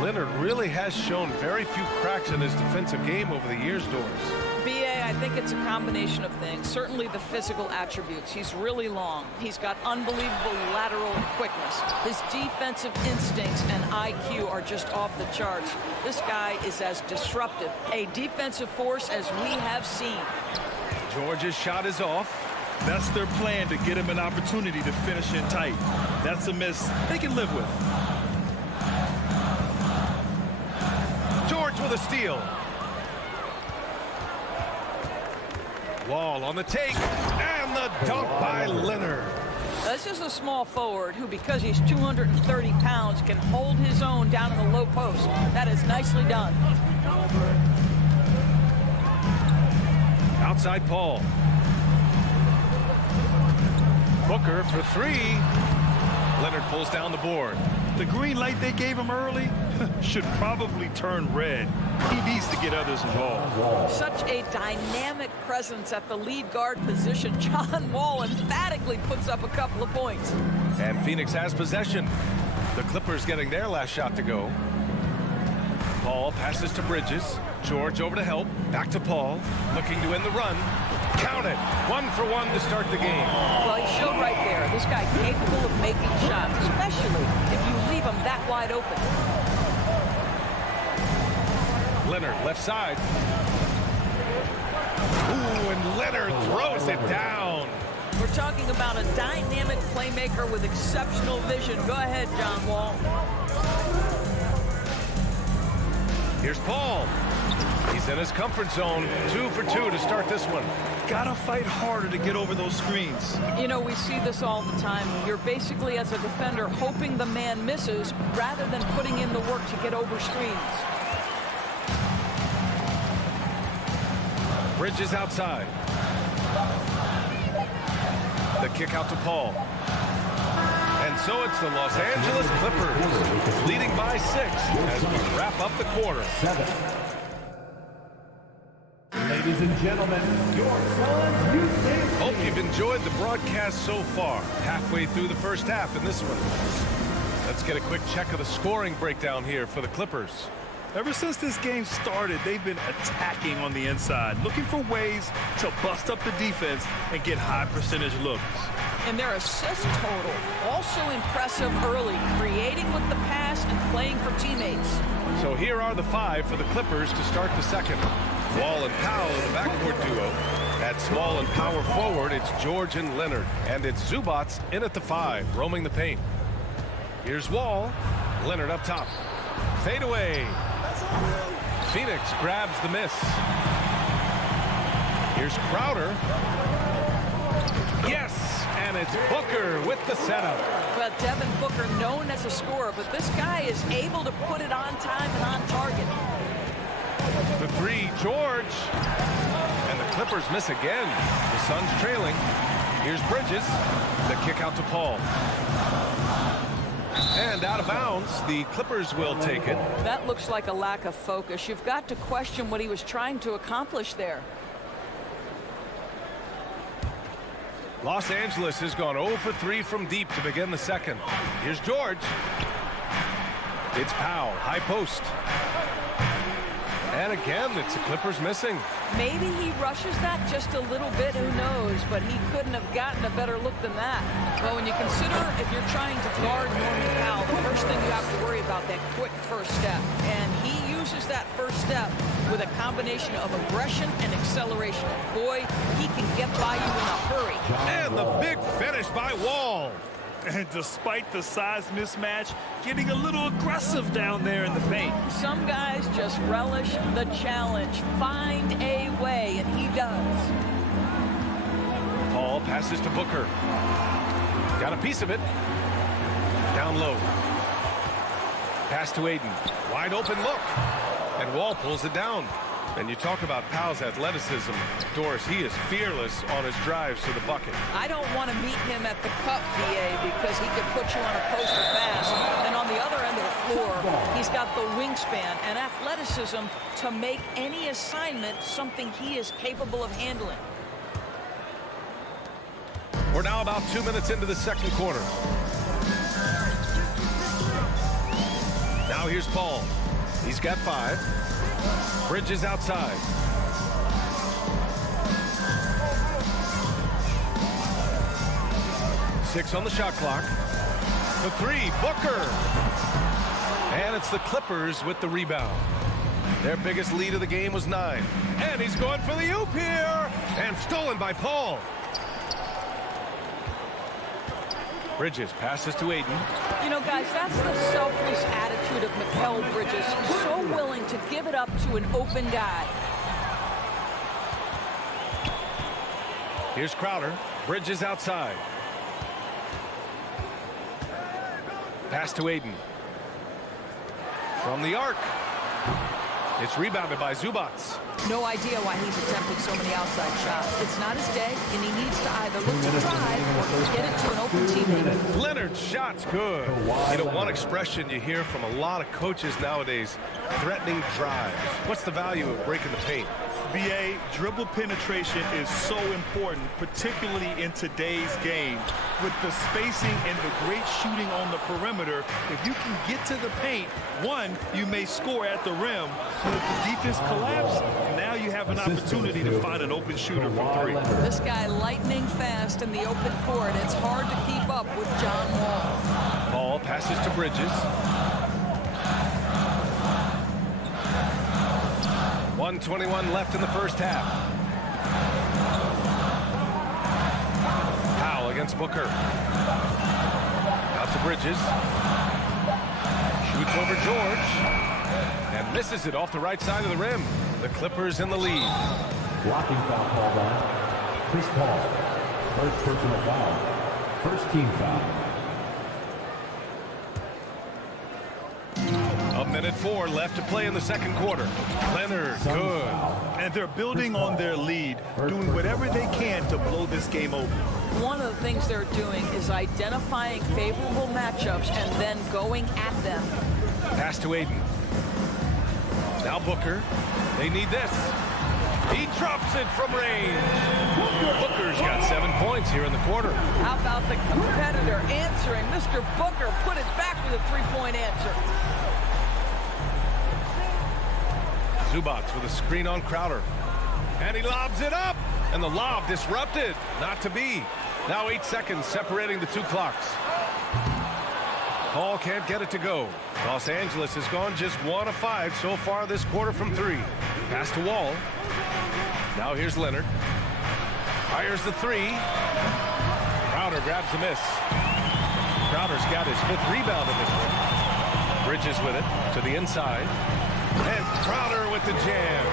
Leonard really has shown very few cracks in his defensive game over the years, Doris. B.A., I think it's a combination of things. Certainly the physical attributes. He's really long. He's got unbelievable lateral quickness. His defensive instincts and IQ are just off the charts. This guy is as disruptive a defensive force as we have seen. George's shot is off. That's their plan, to get him an opportunity to finish in tight. That's a miss they can live with. George with a steal. Wall on the take, and the dunk by Leonard. This is a small forward who, because he's 230 pounds, can hold his own down in the low post. That is nicely done. Outside Paul. Booker for three. Leonard pulls down the board. The green light they gave him early should probably turn red. He needs to get others involved. Such a dynamic presence at the lead guard position. John Wall emphatically puts up a couple of points. And Phoenix has possession. The Clippers getting their last shot to go. Paul passes to Bridges. George over to help. Back to Paul. Looking to end the run. Count it. 1 for 1 to start the game. Well, he showed right there. This guy capable of making shots, especially if you leave him that wide open. Leonard, left side. Ooh, and Leonard throws it down. We're talking about a dynamic playmaker with exceptional vision. Go ahead, John Wall. Here's Paul. He's in his comfort zone. 2 for 2 to start this one. Gotta fight harder to get over those screens. You know, we see this all the time. You're basically, as a defender, hoping the man misses rather than putting in the work to get over screens. Bridges outside. The kick out to Paul. And so it's the Los Angeles Clippers leading by 6 as we wrap up the quarter. 7. Ladies and gentlemen, your Suns Youth Dance Hope you've enjoyed the broadcast so far. Halfway through the first half in this one. Let's get a quick check of the scoring breakdown here for the Clippers. Ever since this game started, they've been attacking on the inside, looking for ways to bust up the defense and get high percentage looks. And their assist total, also impressive early, creating with the pass and playing for teammates. So here are the 5 for the Clippers to start the second. Wall and Powell in the backcourt duo. At small and power forward, it's George and Leonard. And it's Zubats in at the 5, roaming the paint. Here's Wall. Leonard up top. Fade away. Phoenix grabs the miss. Here's Crowder. Yes, and it's Booker with the setup. Well, Devin Booker, known as a scorer, but this guy is able to put it on time and on target. The 3, George. And the Clippers miss again. The Suns trailing. Here's Bridges. The kick out to Paul. And out of bounds, the Clippers will take it. That looks like a lack of focus. You've got to question what he was trying to accomplish there. Los Angeles has gone 0 for 3 from deep to begin the second. Here's George. It's Powell, high post. And again, it's the Clippers missing. Maybe he rushes that just a little bit, who knows, but he couldn't have gotten a better look than that. Well, when you consider if you're trying to guard Norman Powell, the first thing you have to worry about that quick first step. And he uses that first step with a combination of aggression and acceleration. Boy, he can get by you in a hurry. And the big finish by Wall. And despite the size mismatch, getting a little aggressive down there in the paint. Some guys just relish the challenge. Find a way, and he does. Paul passes to Booker. Got a piece of it. Down low. Pass to Aiden. Wide open look. And Wall pulls it down. And you talk about Powell's athleticism. Doris, he is fearless on his drives to the bucket. I don't want to meet him at the cup, VA, because he could put you on a poster fast. And on the other end of the floor, he's got the wingspan and athleticism to make any assignment something he is capable of handling. We're now about 2 minutes into the second quarter. Now here's Paul. He's got 5. Bridges outside. Six on the shot clock. The 3, Booker. And it's the Clippers with the rebound. Their biggest lead of the game was 9. And he's going for the oop here. And stolen by Paul. Bridges passes to Aiden. You know, guys, that's the selfless attitude of Mikal Bridges. So willing to give it up to an open guy. Here's Crowder. Bridges outside. Pass to Aiden. From the arc. It's rebounded by Zubats. No idea why he's attempting so many outside shots. It's not his day, and he needs to either look to drive or get it to an open teammate. Leonard's shot's good. You know, one expression you hear from a lot of coaches nowadays, threatening drive. What's the value of breaking the paint? BA, dribble penetration is so important, particularly in today's game. With the spacing and the great shooting on the perimeter, if you can get to the paint, one, you may score at the rim. But if the defense collapses, now you have an opportunity to find an open shooter from 3. This guy lightning fast in the open court. It's hard to keep up with John Wall. Paul passes to Bridges. 1:21 left in the first half. Powell against Booker. Out to Bridges. Shoots over George. And misses it off the right side of the rim. The Clippers in the lead. Blocking foul called on Chris Paul. First personal foul. First team foul. A minute 4 left to play in the second quarter. Leonard, good. And they're building on their lead, doing whatever they can to blow this game open. One of the things they're doing is identifying favorable matchups and then going at them. Pass to Aiden. Now Booker. They need this. He drops it from range. Booker's got 7 points here in the quarter. How about the competitor answering? Mr. Booker put it back with a three-point answer. Zubac with a screen on Crowder. And he lobs it up. And the lob disrupted. Not to be. Now 8 seconds separating the two clocks. Paul can't get it to go. Los Angeles has gone just 1 of 5 so far this quarter from 3. Pass to Wall. Now here's Leonard. Fires the 3. Crowder grabs the miss. Crowder's got his 5th rebound in this one. Bridges with it to the inside. And Crowder with the jam.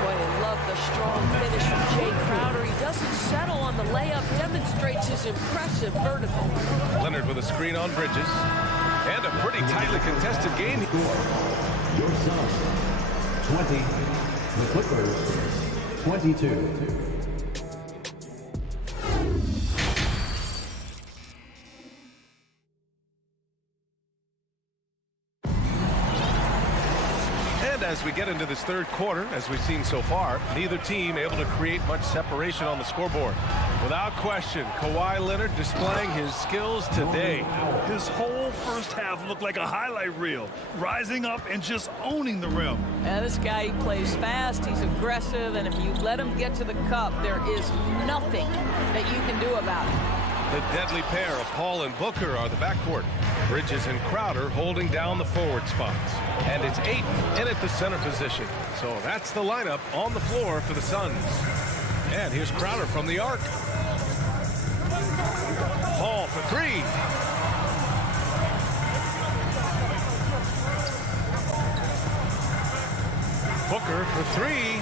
Boy, I love the strong finish from Jay Crowder. He doesn't settle on the layup, demonstrates his impressive vertical. Leonard with a screen on Bridges. And a pretty tightly contested game. Your Suns, 20. The Clippers, 22. As we get into this third quarter, as we've seen so far, neither team able to create much separation on the scoreboard. Without question, Kawhi Leonard displaying his skills today. His whole first half looked like a highlight reel, rising up and just owning the rim. Yeah, this guy, he plays fast, he's aggressive, and if you let him get to the cup, there is nothing that you can do about it. The deadly pair of Paul and Booker are the backcourt. Bridges and Crowder holding down the forward spots. And it's Ayton in at the center position. So that's the lineup on the floor for the Suns. And here's Crowder from the arc. Paul for 3. Booker for 3.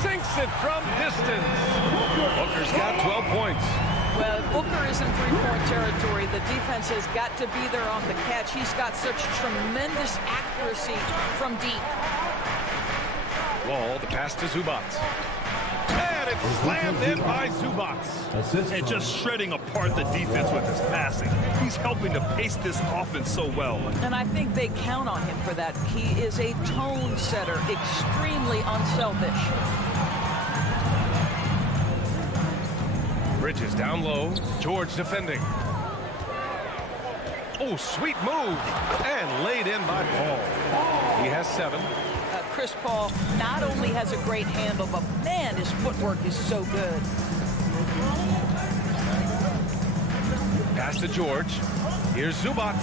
Sinks it from distance. Booker's got 12 points. Well, if Booker is in three-point territory, the defense has got to be there on the catch. He's got such tremendous accuracy from deep. Wall, the pass to Zubac. And it's slammed in by Zubac. And just shredding apart the defense with his passing. He's helping to pace this offense so well. And I think they count on him for that. He is a tone setter, extremely unselfish. Bridges down low. George defending. Oh, sweet move. And laid in by Paul. He has 7. Chris Paul not only has a great handle, but man, his footwork is so good. Pass to George. Here's Zubac.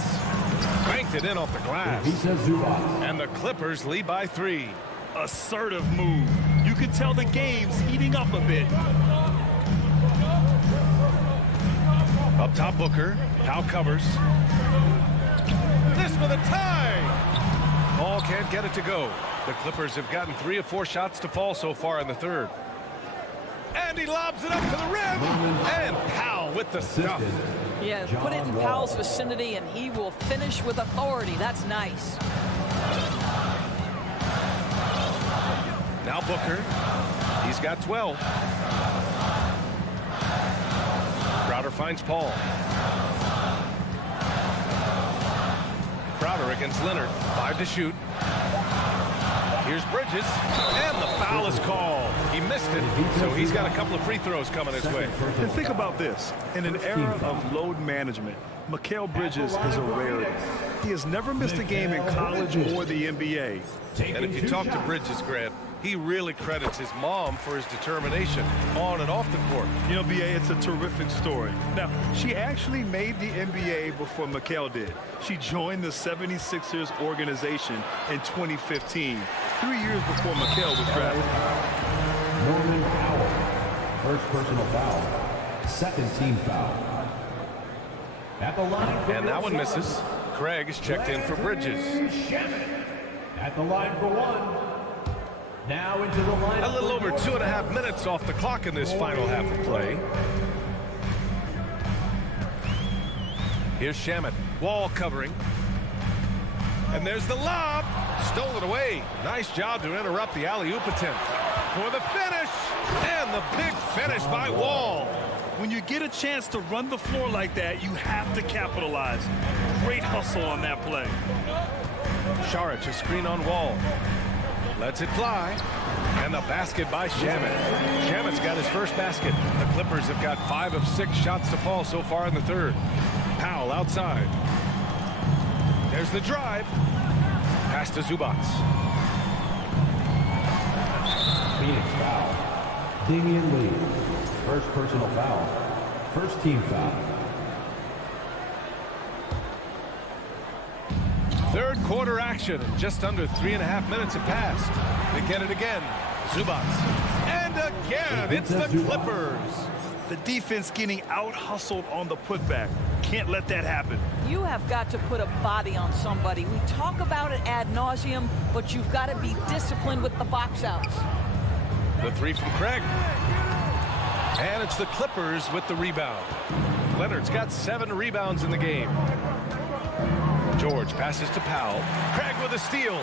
Banked it in off the glass. He says Zubac. And the Clippers lead by 3. Assertive move. You can tell the game's heating up a bit. Up top, Booker. Powell covers. This for the tie. Paul can't get it to go. The Clippers have gotten 3 of 4 shots to fall so far in the third. And he lobs it up to the rim. And Powell with the stuff. Yeah, put it in Powell's vicinity, and he will finish with authority. That's nice. Now Booker. He's got 12. Crowder finds Paul. Crowder against Leonard. 5 to shoot. Here's Bridges. And the foul is called. He missed it, so he's got a couple of free throws coming his way. And think about this. In an era of load management, Mikal Bridges is a rarity. He has never missed a game in college or the NBA. And if you talk to Bridges, Grant, He really credits his mom for his determination on and off the court. You know, B.A., it's a terrific story. Now, she actually made the NBA before Mikal did. She joined the 76ers organization in 2015, 3 years before Mikal was drafted. Norman Powell, first personal foul, second team foul. At the line for and that one misses. Craig is checked in for Bridges. At the line for one. Now into the line. A little over 2.5 minutes off the clock in this final half of play. Here's Shamet. Wall covering. And there's the lob. Stolen away. Nice job to interrupt the alley-oop attempt. For the finish. And the big finish by Wall. When you get a chance to run the floor like that, you have to capitalize. Great hustle on that play. Saric, a screen on Wall. Lets it fly. And the basket by Shamet. Shamet's got his first basket. The Clippers have got 5 of 6 shots to fall so far in the third. Powell outside. There's the drive. Pass to Zubats. Phoenix foul. Damian Lee, first personal foul, first team foul. Third quarter action. Just under 3.5 minutes have passed. They get it again. Zubats. And again, it's the Clippers. The defense getting out-hustled on the putback. Can't let that happen. You have got to put a body on somebody. We talk about it ad nauseum, but you've got to be disciplined with the box outs. The three from Craig. And it's the Clippers with the rebound. Leonard's got 7 rebounds in the game. George passes to Powell. Craig with a steal.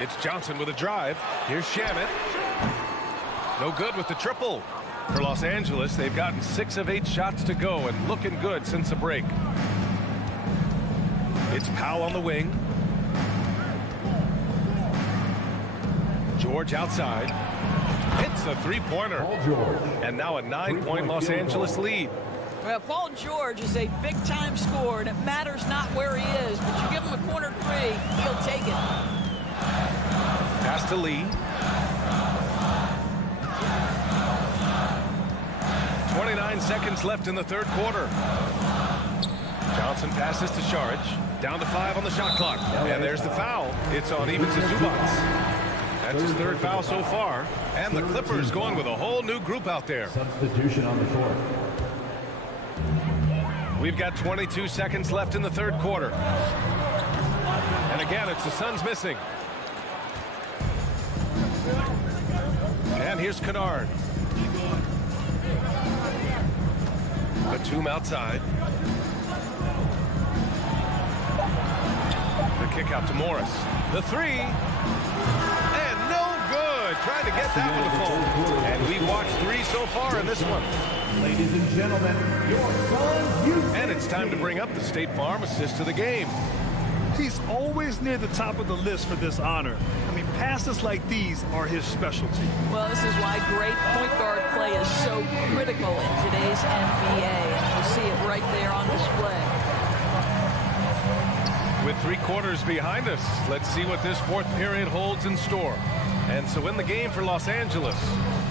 It's Johnson with a drive. Here's Shamet. No good with the triple. For Los Angeles, they've gotten 6 of 8 shots to go and looking good since the break. It's Powell on the wing. George outside. Hits a three-pointer. And now a 9-point Los Angeles lead. Well, Paul George is a big-time scorer, and it matters not where he is, but you give him a corner three, he'll take it. Pass to Lee. 29 seconds left in the third quarter. Johnson passes to Saric. Down to 5 on the shot clock. And there's the foul. It's on even to Zubats. That's his third foul so far. And the Clippers going with a whole new group out there. Substitution on the court. We've got 22 seconds left in the third quarter. And again, it's the Suns missing. And here's Kennard. Batum outside. The kick out to Morris. The three. And no good. Trying to get that one to fall. And we've watched 3 so far in this one. Ladies and gentlemen, your Suns. And it's time to bring up the State Farm assist of the game. He's always near the top of the list for this honor. I mean, passes like these are his specialty. Well, this is why great point guard play is so critical in today's NBA. And you see it right there on display. With 3 quarters behind us, let's see what this fourth period holds in store. And so in the game for Los Angeles,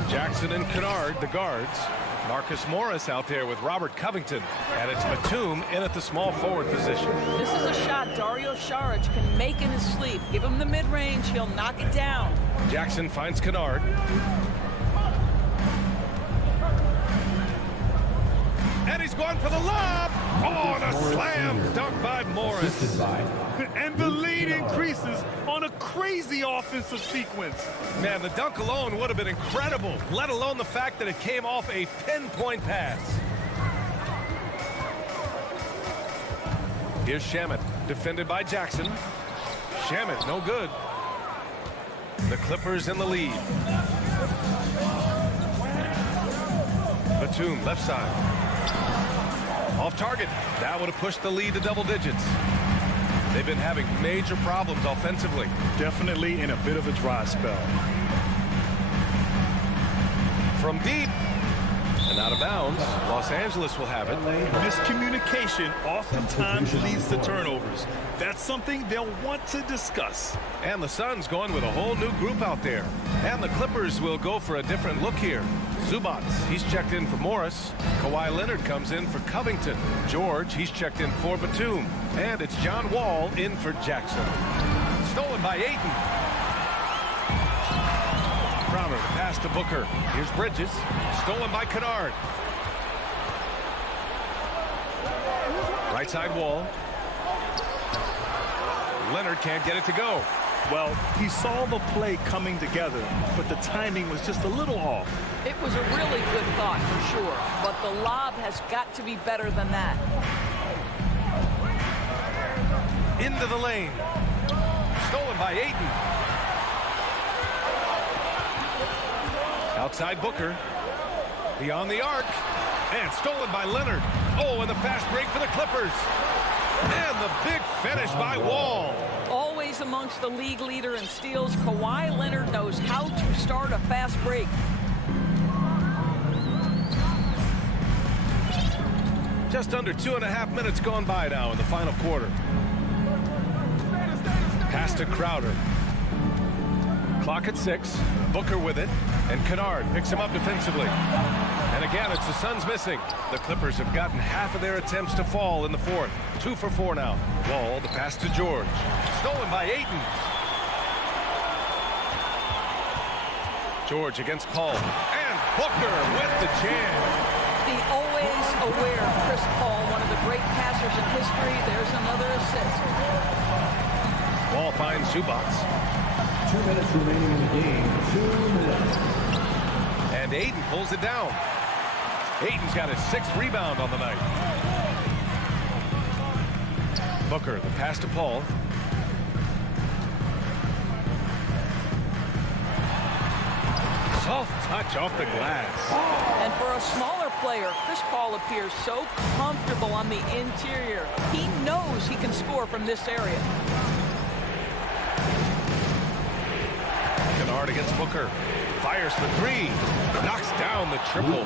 Jackson and Kennard, the guards. Marcus Morris out there with Robert Covington. And it's Batum in at the small forward position. This is a shot Dario Saric can make in his sleep. Give him the mid-range, he'll knock it down. Jackson finds Kennard. And he's going for the lob. Oh, and a slam dunk by Morris. And the lead increases on a crazy offensive sequence. Man, the dunk alone would have been incredible, let alone the fact that it came off a pinpoint pass. Here's Shamet, defended by Jackson. Shamet, no good. The Clippers in the lead. Batum, left side. Off target. That would have pushed the lead to double digits. They've been having major problems offensively. Definitely in a bit of a dry spell. From deep. And out of bounds, Los Angeles will have it. Miscommunication oftentimes leads to turnovers. That's something they'll want to discuss. And the Suns going with a whole new group out there. And the Clippers will go for a different look here. Zubac, he's checked in for Morris. Kawhi Leonard comes in for Covington. George, he's checked in for Batum. And it's John Wall in for Jackson. Stolen by Ayton. Crowder, pass to Booker. Here's Bridges. Stolen by Kennard. Right side Wall. Leonard can't get it to go. Well, he saw the play coming together, but the timing was just a little off. It was a really good thought for sure, but the lob has got to be better than that. Into the lane. Stolen by Ayton. Outside Booker. Beyond the arc. And stolen by Leonard. Oh, and the fast break for the Clippers. And the big finish by Wall. Always amongst the league leader in steals, Kawhi Leonard knows how to start a fast break. Just under 2.5 minutes gone by now in the final quarter. Pass to Crowder. Clock at 6. Booker with it. And Kennard picks him up defensively. And again, it's the Suns missing. The Clippers have gotten half of their attempts to fall in the fourth. 2 for 4 now. Wall, the pass to George. Stolen by Ayton. George against Paul. And Booker with the jam. The always aware Chris Paul, one of the great passers in history. There's another assist. Wall finds Zubac. 2 minutes remaining in the game. 2 minutes. And Ayton pulls it down. Ayton's got his 6th rebound on the night. Booker, the pass to Paul. Soft touch off the glass. And for a smaller player, Chris Paul appears so comfortable on the interior. He knows he can score from this area. Kennard against Booker. Fires for 3. Knocks down the triple.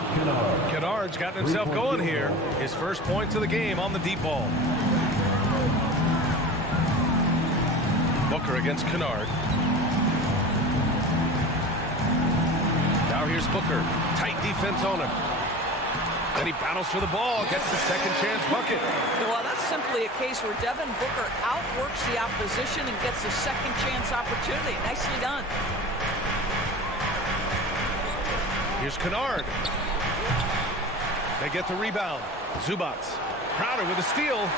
Kennard's gotten himself going here. His first points of the game on the deep ball. Booker against Kennard. Now here's Booker. Tight defense on him. Then he battles for the ball. Gets the second chance bucket. Well, that's simply a case where Devin Booker outworks the opposition and gets a second chance opportunity. Nicely done. Here's Kennard. They get the rebound. Zubac. Crowder with a steal.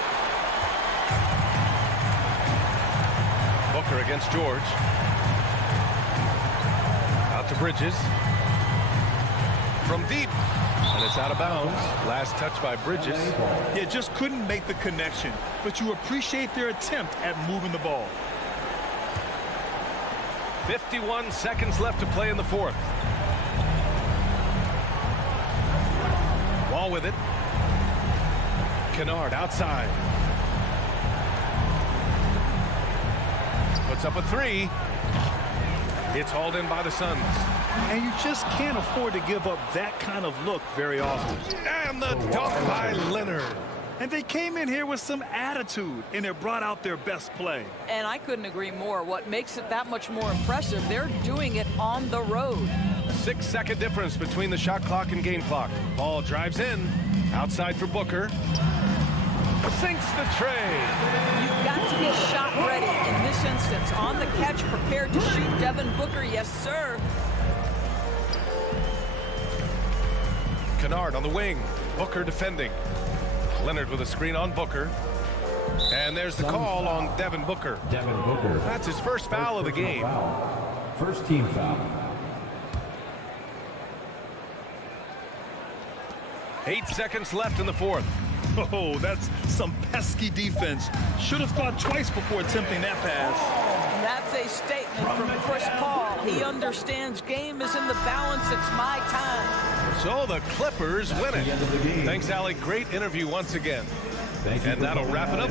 Booker against George. Out to Bridges. From deep. And it's out of bounds. Last touch by Bridges. Yeah, just couldn't make the connection. But you appreciate their attempt at moving the ball. 51 seconds left to play in the fourth. Wall with it. Kennard outside. Puts up a 3. It's hauled in by the Suns. And you just can't afford to give up that kind of look very often. And the dunk by Leonard. And they came in here with some attitude, and it brought out their best play. And I couldn't agree more. What makes it that much more impressive, they're doing it on the road. 6-second difference between the shot clock and game clock. Paul drives in. Outside for Booker. Sinks the tray. You've got to be shot ready in this instance. On the catch, prepared to shoot Devin Booker. Yes, sir. Kennard on the wing. Booker defending. Leonard with a screen on Booker. And there's the call on Devin Booker. Devin Booker. That's his first foul of the game. First team foul. 8 seconds left in the fourth. Oh, that's some pesky defense. Should have thought twice before attempting that pass. That's a statement from Chris Paul. He understands game is in the balance. It's my time. So the Clippers win it. Thanks, Allie. Great interview once again. And that'll wrap it up